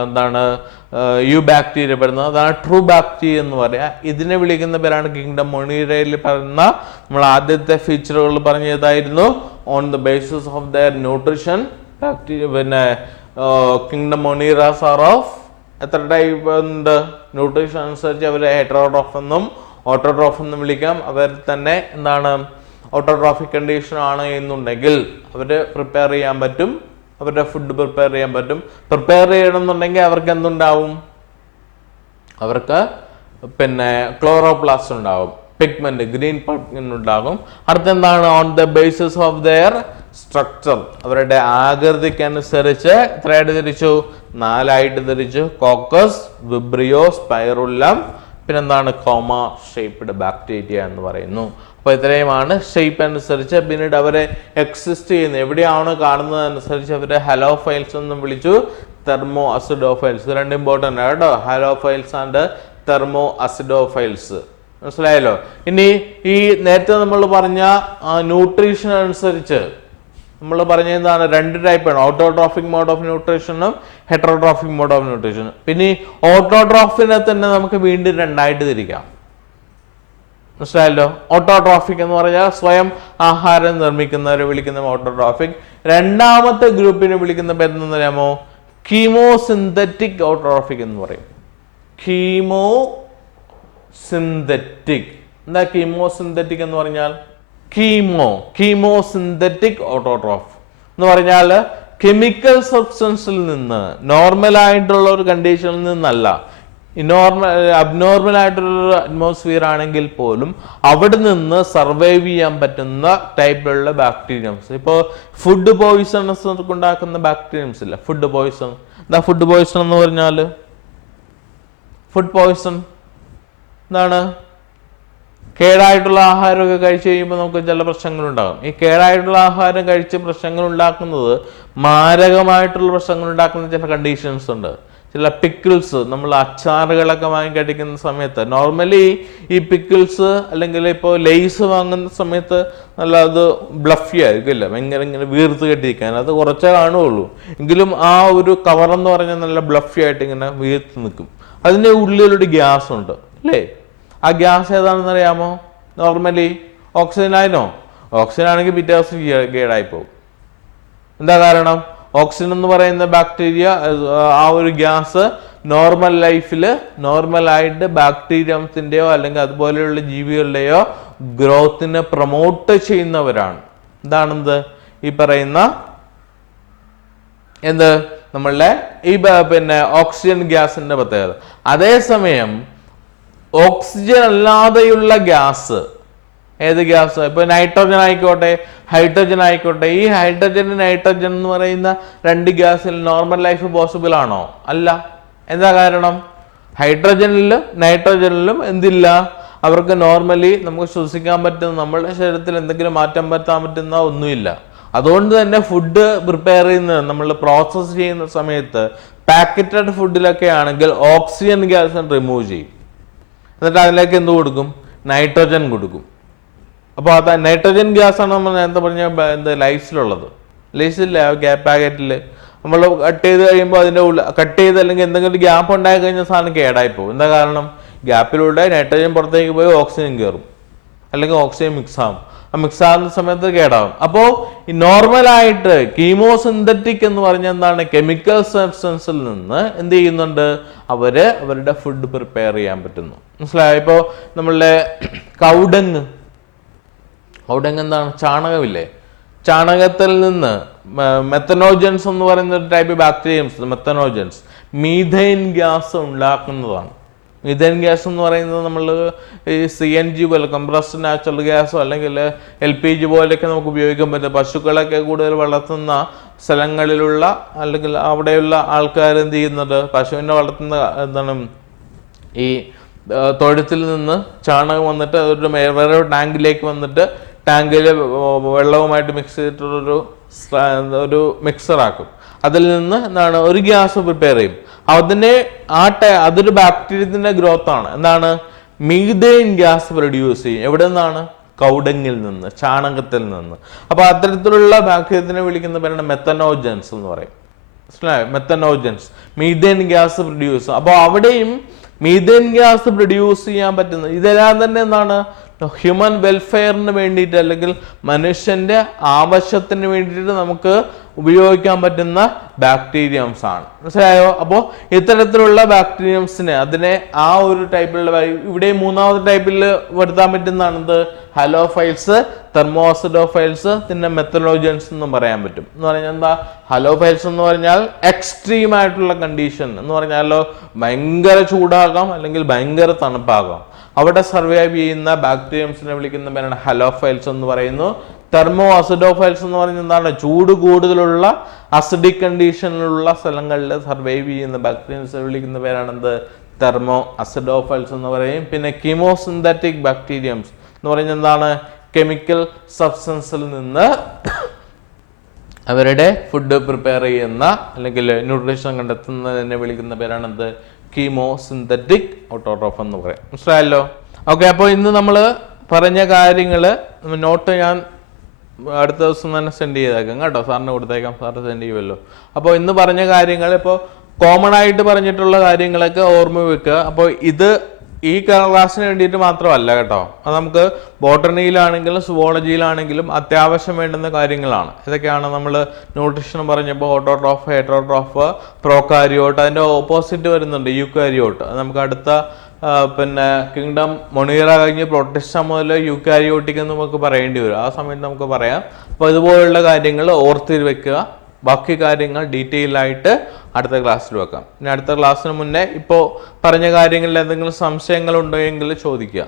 എന്താണ് യു ബാക്ടീരിയ പെടുന്നത്. അതാണ് ട്രൂ ബാക്ടീരിയ എന്ന് പറയാം. ഇതിനെ വിളിക്കുന്ന പേരാണ് കിങ്ഡം മൊണീറയിൽ പറയുന്ന നമ്മൾ ആദ്യത്തെ ഫീച്ചറുകൾ പറഞ്ഞതായിരുന്നു. On the basis of their nutrition bacteria, പിന്നെ കിങ്ഡം മൊണീറാസ് ആർ ഓഫ് എത്ര ടൈപ്പ് ഉണ്ട്? ന്യൂട്രീഷൻ അനുസരിച്ച് അവർ ഹെറ്ററോട്രോഫ് എന്നും ഓട്ടോട്രോഫ് എന്നും വിളിക്കാം. അവർ തന്നെ എന്താണ് ഓട്ടോട്രോഫിക് കണ്ടീഷൻ ആണ് എന്നുണ്ടെങ്കിൽ അവർ പ്രിപ്പയർ ചെയ്യാൻ പറ്റും, അവരുടെ ഫുഡ് പ്രിപ്പയർ ചെയ്യാൻ പറ്റും. പ്രിപ്പയർ ചെയ്യണം എന്നുണ്ടെങ്കിൽ അവർക്ക് എന്തുണ്ടാവും? അവർക്ക് പിന്നെ ക്ലോറോപ്ലാസ്റ്റ് ഉണ്ടാവും, പിഗ്മെന്റ്, ഗ്രീൻ പിഗ്മെന്റ് ഉണ്ടാകും. അടുത്തെന്താണ്? On the basis of their structure, അവരുടെ ആകൃതിക്കനുസരിച്ച് എത്രയായിട്ട് തിരിച്ചു? 4 തിരിച്ചു. കോക്കസ്, വിബ്രിയോ, സ്പൈറുല്ലം, പിന്നെന്താണ് കോമ ഷേപ്ഡ് ബാക്ടീരിയ എന്ന് പറയുന്നു. അപ്പോൾ ഇത്രയുമാണ് ഷേപ്പ് അനുസരിച്ച്. പിന്നീട് അവരെ എക്സിസ്റ്റ് ചെയ്യുന്നത് എവിടെയാണോ കാണുന്നത് അനുസരിച്ച് അവരെ ഹലോഫൈൽസ് എന്നും വിളിച്ചു, തെർമോ അസിഡോഫൈൽസ്. രണ്ട് ഇമ്പോർട്ടൻ്റ് ആണ് കേട്ടോ, ഹലോഫൈൽസ് ആൻഡ് തെർമോ അസിഡോഫൈൽസ്. മനസ്സിലായല്ലോ? ഇനി ഈ നേരത്തെ നമ്മൾ പറഞ്ഞ ന്യൂട്രീഷൻ അനുസരിച്ച് നമ്മൾ പറഞ്ഞ എന്താണ്? 2 ടൈപ്പാണ്, ഓട്ടോട്രോഫിക് മോഡ് ഓഫ് ന്യൂട്രീഷനും ഹെറ്ററോട്രോഫിക് മോഡ് ഓഫ് ന്യൂട്രീഷനും. പിന്നെ ഓട്ടോട്രോഫിനെ തന്നെ നമുക്ക് വീണ്ടും 2ആയിട്ട് തിരിക്കാം. മനസ്സിലായല്ലോ? ഓട്ടോട്രോഫിക് എന്ന് പറഞ്ഞാൽ സ്വയം ആഹാരം നിർമ്മിക്കുന്നവരെ വിളിക്കുന്ന ഓട്ടോട്രോഫിക്. രണ്ടാമത്തെ ഗ്രൂപ്പിനെ വിളിക്കുന്ന പേരെന്ന് അറിയാമോ? കീമോസിന്തറ്റിക് ഓട്ടോട്രോഫിക് എന്ന് പറയും. കീമോസിന്തറ്റിക്. എന്താ കീമോസിന്തറ്റിക് എന്ന് പറഞ്ഞാൽ? കീമോസിന്തറ്റിക് ഓട്ടോട്രോഫ് എന്ന് പറഞ്ഞാൽ കെമിക്കൽ സബ്സ്റ്റൻസിൽ നിന്ന്, നോർമൽ ആയിട്ടുള്ള ഒരു കണ്ടീഷനിൽ നിന്നല്ല, അബ്നോർമൽ ആയിട്ടുള്ള അറ്റ്മോസ്ഫിയർ ആണെങ്കിൽ പോലും അവിടെ നിന്ന് സർവൈവ് ചെയ്യാൻ പറ്റുന്ന ടൈപ്പിലുള്ള ബാക്ടീരിയംസ്. ഇപ്പോൾ ഫുഡ് പോയിസണസ് ഉണ്ടാക്കുന്ന ബാക്ടീരിയംസ് ഇല്ല, ഫുഡ് പോയിസൺ. എന്താ ഫുഡ് പോയിസൺ എന്ന് പറഞ്ഞാൽ? ഫുഡ് പോയിസൺ എന്താണ്? കേടായിട്ടുള്ള ആഹാരമൊക്കെ കഴിച്ചു കഴിയുമ്പോൾ നമുക്ക് ചില പ്രശ്നങ്ങളുണ്ടാകും. ഈ കേടായിട്ടുള്ള ആഹാരം കഴിച്ച് പ്രശ്നങ്ങൾ ഉണ്ടാക്കുന്നത്, മാരകമായിട്ടുള്ള പ്രശ്നങ്ങൾ ഉണ്ടാക്കുന്ന ചില കണ്ടീഷൻസ് ഉണ്ട്. ചില പിക്കിൾസ്, നമ്മൾ അച്ചാറുകളൊക്കെ വാങ്ങി കഴിക്കുന്ന സമയത്ത് നോർമലി ഈ പിക്കിൾസ് അല്ലെങ്കിൽ ഇപ്പോൾ ലേസ് വാങ്ങുന്ന സമയത്ത് നല്ല അത് ബ്ലഫി ആയിരിക്കും, ഇല്ല ഭയങ്കര ഇങ്ങനെ വീർത്ത് കെട്ടിയിരിക്കാൻ, അത് കുറച്ചേ കാണുകയുള്ളൂ. എങ്കിലും ആ ഒരു കവറെന്ന് പറഞ്ഞാൽ നല്ല ബ്ലഫി ആയിട്ട് ഇങ്ങനെ വീർത്ത് നിൽക്കും. അതിൻ്റെ ഉള്ളിലൊരു ഗ്യാസ് ഉണ്ട് അല്ലേ? ആ ഗ്യാസ് ഏതാണെന്ന് അറിയാമോ? നോർമലി ഓക്സിജൻ ആയിരുന്നോ? ഓക്സിജൻ ആണെങ്കിൽ പിറ്റേ ദിവസം കേടായി പോകും. എന്താ കാരണം? ഓക്സിജൻ എന്ന് പറയുന്ന ബാക്ടീരിയ, ആ ഒരു ഗ്യാസ് നോർമൽ ലൈഫിൽ നോർമലായിട്ട് ബാക്ടീരിയംസിൻ്റെയോ അല്ലെങ്കിൽ അതുപോലെയുള്ള ജീവികളുടെയോ ഗ്രോത്തിനെ പ്രൊമോട്ട് ചെയ്യുന്നവരാണ്. എന്താണെന്ത് ഈ പറയുന്ന എന്ത് നമ്മളുടെ ഈ പിന്നെ ഓക്സിജൻ ഗ്യാസിന്റെ പ്രത്യേകത. അതേസമയം ഓക്സിജൻ അല്ലാതെയുള്ള ഗ്യാസ്, ഏത് ഗ്യാസ്? ഇപ്പൊ നൈട്രോജൻ ആയിക്കോട്ടെ, ഹൈഡ്രജൻ ആയിക്കോട്ടെ, ഈ ഹൈഡ്രജൻ നൈട്രോജൻ എന്ന് പറയുന്ന 2 ഗ്യാസിൽ നോർമൽ ലൈഫ് പോസിബിൾ ആണോ? അല്ല. എന്താ കാരണം? ഹൈഡ്രജനിലും നൈട്രോജനിലും എന്തില്ല? അവർക്ക് നോർമലി നമുക്ക് ശ്വസിക്കാൻ പറ്റുന്ന, നമ്മുടെ ശരീരത്തിൽ എന്തെങ്കിലും മാറ്റം വരുത്താൻ പറ്റുന്ന ഒന്നുമില്ല. അതുകൊണ്ട് തന്നെ ഫുഡ് പ്രിപ്പയർ ചെയ്യുന്ന, നമ്മൾ പ്രോസസ് ചെയ്യുന്ന സമയത്ത് പാക്കറ്റഡ് ഫുഡിലൊക്കെ ആണെങ്കിൽ ഓക്സിജൻ ഗ്യാസ് റിമൂവ് ചെയ്യും. എന്നിട്ട് അതിലേക്ക് എന്ത് കൊടുക്കും? നൈട്രോജൻ കൊടുക്കും. അപ്പോൾ അത് നൈട്രോജൻ ഗ്യാസ് ആണ് നമ്മൾ നേരത്തെ പറഞ്ഞ എന്ത് ലൈസിലുള്ളത്. ലൈസില്ല പാക്കറ്റിൽ നമ്മൾ കട്ട് ചെയ്ത് കഴിയുമ്പോൾ അതിൻ്റെ കട്ട് ചെയ്ത് അല്ലെങ്കിൽ എന്തെങ്കിലും ഗ്യാപ്പ് ഉണ്ടായി കഴിഞ്ഞാൽ സാധനം കേടായി പോകും. എന്താ കാരണം? ഗ്യാപ്പിലൂടെ നൈട്രോജൻ പുറത്തേക്ക് പോയി ഓക്സിജൻ കയറും, അല്ലെങ്കിൽ ഓക്സിജൻ മിക്സ് ആകും. ആ മിക്സ് ആകുന്ന സമയത്ത് കേടാവും. അപ്പോൾ ഈ നോർമലായിട്ട് കീമോസിന്തറ്റിക് എന്ന് പറഞ്ഞാൽ എന്താണ്? കെമിക്കൽ സബ്സ്റ്റൻസിൽ നിന്ന് എന്ത് ചെയ്യുന്നുണ്ട്? അവരുടെ ഫുഡ് പ്രിപ്പയർ ചെയ്യാൻ പറ്റുന്നു. മനസ്സിലായോ? ഇപ്പോൾ നമ്മളുടെ അവിടെ എന്താണ് ചാണകമില്ലേ, ചാണകത്തിൽ നിന്ന് മെത്തനോജൻസ് എന്ന് പറയുന്ന ഒരു ടൈപ്പ് ബാക്ടീരിയംസ്, മെത്തനോജൻസ് മീഥൈൻ ഗ്യാസ് ഉണ്ടാക്കുന്നതാണ്. മീഥൈൻ ഗ്യാസ് എന്ന് പറയുന്നത് നമ്മൾ ഈ CNG പോലെ കംപ്രസ്ഡ് നാച്ചുറൽ ഗ്യാസോ അല്ലെങ്കിൽ LPG പോലെയൊക്കെ നമുക്ക് ഉപയോഗിക്കാൻ പറ്റും. പശുക്കളൊക്കെ കൂടുതൽ വളർത്തുന്ന സ്ഥലങ്ങളിലുള്ള അല്ലെങ്കിൽ അവിടെയുള്ള ആൾക്കാർ എന്ത് ചെയ്യുന്നത്, പശുവിനെ വളർത്തുന്ന എന്താണ് ഈ തൊഴുത്തിൽ നിന്ന് ചാണകം വന്നിട്ട് ഒരു വേറെ ടാങ്കിലേക്ക് വന്നിട്ട് ടാങ്കിൽ വെള്ളവുമായിട്ട് മിക്സ് ചെയ്തിട്ടുള്ളൊരു ഒരു മിക്സറാക്കും. അതിൽ നിന്ന് എന്താണ് ഒരു ഗ്യാസ് പ്രിപ്പയർ ചെയ്യും. അതിനെ അതൊരു ബാക്ടീരിയത്തിന്റെ ഗ്രോത്ത് ആണ്. എന്താണ് മീഥൈൻ ഗ്യാസ് പ്രൊഡ്യൂസ് ചെയ്യും. എവിടെ നിന്നാണ്? കൗഡങ്ങിൽ നിന്ന്, ചാണകത്തിൽ നിന്ന്. അപ്പൊ അത്തരത്തിലുള്ള ബാക്ടീരിയത്തിനെ വിളിക്കുന്ന പേരാണ് മെത്തനോജൻസ് എന്ന് പറയും. മനസ്സിലായോ? Methanogens methane gas produce. അപ്പൊ അവിടെയും മീഥൈൻ ഗ്യാസ് പ്രൊഡ്യൂസ് ചെയ്യാൻ പറ്റുന്നത് ഇതെല്ലാം തന്നെ എന്താണ് ഹ്യൂമൻ വെൽഫെയറിന് വേണ്ടിയിട്ട് അല്ലെങ്കിൽ മനുഷ്യന്റെ ആവശ്യത്തിന് വേണ്ടിയിട്ട് നമുക്ക് ഉപയോഗിക്കാൻ പറ്റുന്ന ബാക്ടീരിയംസ് ആണ്. മനസ്സിലായോ? അപ്പോൾ ഇത്തരത്തിലുള്ള ബാക്ടീരിയംസിനെ അതിനെ ആ ഒരു ടൈപ്പിലുള്ള ഇവിടെ മൂന്നാമത്തെ ടൈപ്പിൽ വരുത്താൻ പറ്റുന്നതാണ് ഇത് ഹലോഫൈൽസ്, തെർമോസിഡോഫൈൽസ്, പിന്നെ മെത്തനോജൻസ് എന്നും പറയാൻ പറ്റും. എന്ന് പറഞ്ഞാൽ എന്താ ഹലോഫൈൽസ് എന്ന് പറഞ്ഞാൽ എക്സ്ട്രീം ആയിട്ടുള്ള കണ്ടീഷൻ എന്ന് പറഞ്ഞാലോ ഭയങ്കര ചൂടാകാം അല്ലെങ്കിൽ ഭയങ്കര തണുപ്പാകാം. അവിടെ സർവൈവ് ചെയ്യുന്ന ബാക്ടീരിയംസിനെ വിളിക്കുന്ന പേരാണ് ഹലോഫൈൽസ് എന്ന് പറയുന്നു. തെർമോ അസിഡോഫൈൽസ് എന്ന് പറയുന്നത് എന്താണ് ചൂട് കൂടുതലുള്ള അസിഡിക് കണ്ടീഷനിലുള്ള സ്ഥലങ്ങളിൽ സർവൈവ് ചെയ്യുന്ന ബാക്ടീരിയംസിനെ വിളിക്കുന്ന പേരാണ് എന്ത് തെർമോ അസിഡോഫൈൽസ് എന്ന് പറയും. പിന്നെ കീമോസിന്തറ്റിക് ബാക്ടീരിയംസ് എന്ന് പറയുന്നത് എന്താണ് കെമിക്കൽ സബ്സ്റ്റൻസിൽ നിന്ന് അവരുടെ ഫുഡ് പ്രിപ്പയർ ചെയ്യുന്ന അല്ലെങ്കിൽ ന്യൂട്രീഷൻ കണ്ടെത്തുന്നതിനെ വിളിക്കുന്ന പേരാണ് എന്ത് കീമോസിന്തറ്റിക് ഓട്ടോട്രോഫ് എന്ന് പറയും. മനസ്സിലായല്ലോ? ഓക്കെ, അപ്പോൾ ഇന്ന് നമ്മൾ പറഞ്ഞ കാര്യങ്ങൾ നോട്ട് ഞാൻ അടുത്ത ദിവസം തന്നെ സെൻഡ് ചെയ്തേക്കാം കേട്ടോ, സാറിന് കൊടുത്തേക്കാം, സാറ് സെൻഡ് ചെയ്യുമല്ലോ. അപ്പോൾ ഇന്ന് പറഞ്ഞ കാര്യങ്ങൾ ഇപ്പോൾ കോമൺ ആയിട്ട് പറഞ്ഞിട്ടുള്ള കാര്യങ്ങളൊക്കെ ഓർമ്മ വെക്കുക. അപ്പോൾ ഇത് ഈ ക്ലാസ്സിന് വേണ്ടിയിട്ട് മാത്രമല്ല കേട്ടോ, അത് നമുക്ക് ബോട്ടണിയിലാണെങ്കിലും സുവോളജിയിലാണെങ്കിലും അത്യാവശ്യം വേണ്ടുന്ന കാര്യങ്ങളാണ്. ഇതൊക്കെയാണ് നമ്മൾ ന്യൂട്രീഷൻ പറഞ്ഞപ്പോൾ ഓട്ടോട്രോഫ്, ഹെറ്ററോട്രോഫ്, പ്രോകാരിയോട്ട്, അതിൻ്റെ ഓപ്പോസിറ്റ് വരുന്നുണ്ട് യൂക്കാരിയോട്ട്. നമുക്ക് അടുത്ത പിന്നെ കിങ്ഡം മൊണീറ കഴിഞ്ഞ് പ്രൊട്ടിസ്റ്റ മുതൽ യൂക്കാരിയോട്ടിക് എന്ന് നമുക്ക് പറയേണ്ടി വരും. ആ സമയത്ത് നമുക്ക് പറയാം. അപ്പോൾ ഇതുപോലുള്ള കാര്യങ്ങൾ ഓർത്ത് വെക്കുക. ബാക്കി കാര്യങ്ങൾ ഡീറ്റെയിൽ ആയിട്ട് അടുത്ത ക്ലാസ്സിൽ വെക്കാം. ഇനി അടുത്ത ക്ലാസ്സിന് മുന്നേ ഇപ്പോൾ പറഞ്ഞ കാര്യങ്ങളിൽ എന്തെങ്കിലും സംശയങ്ങൾ ഉണ്ടോ എങ്കിൽ ചോദിക്കുക.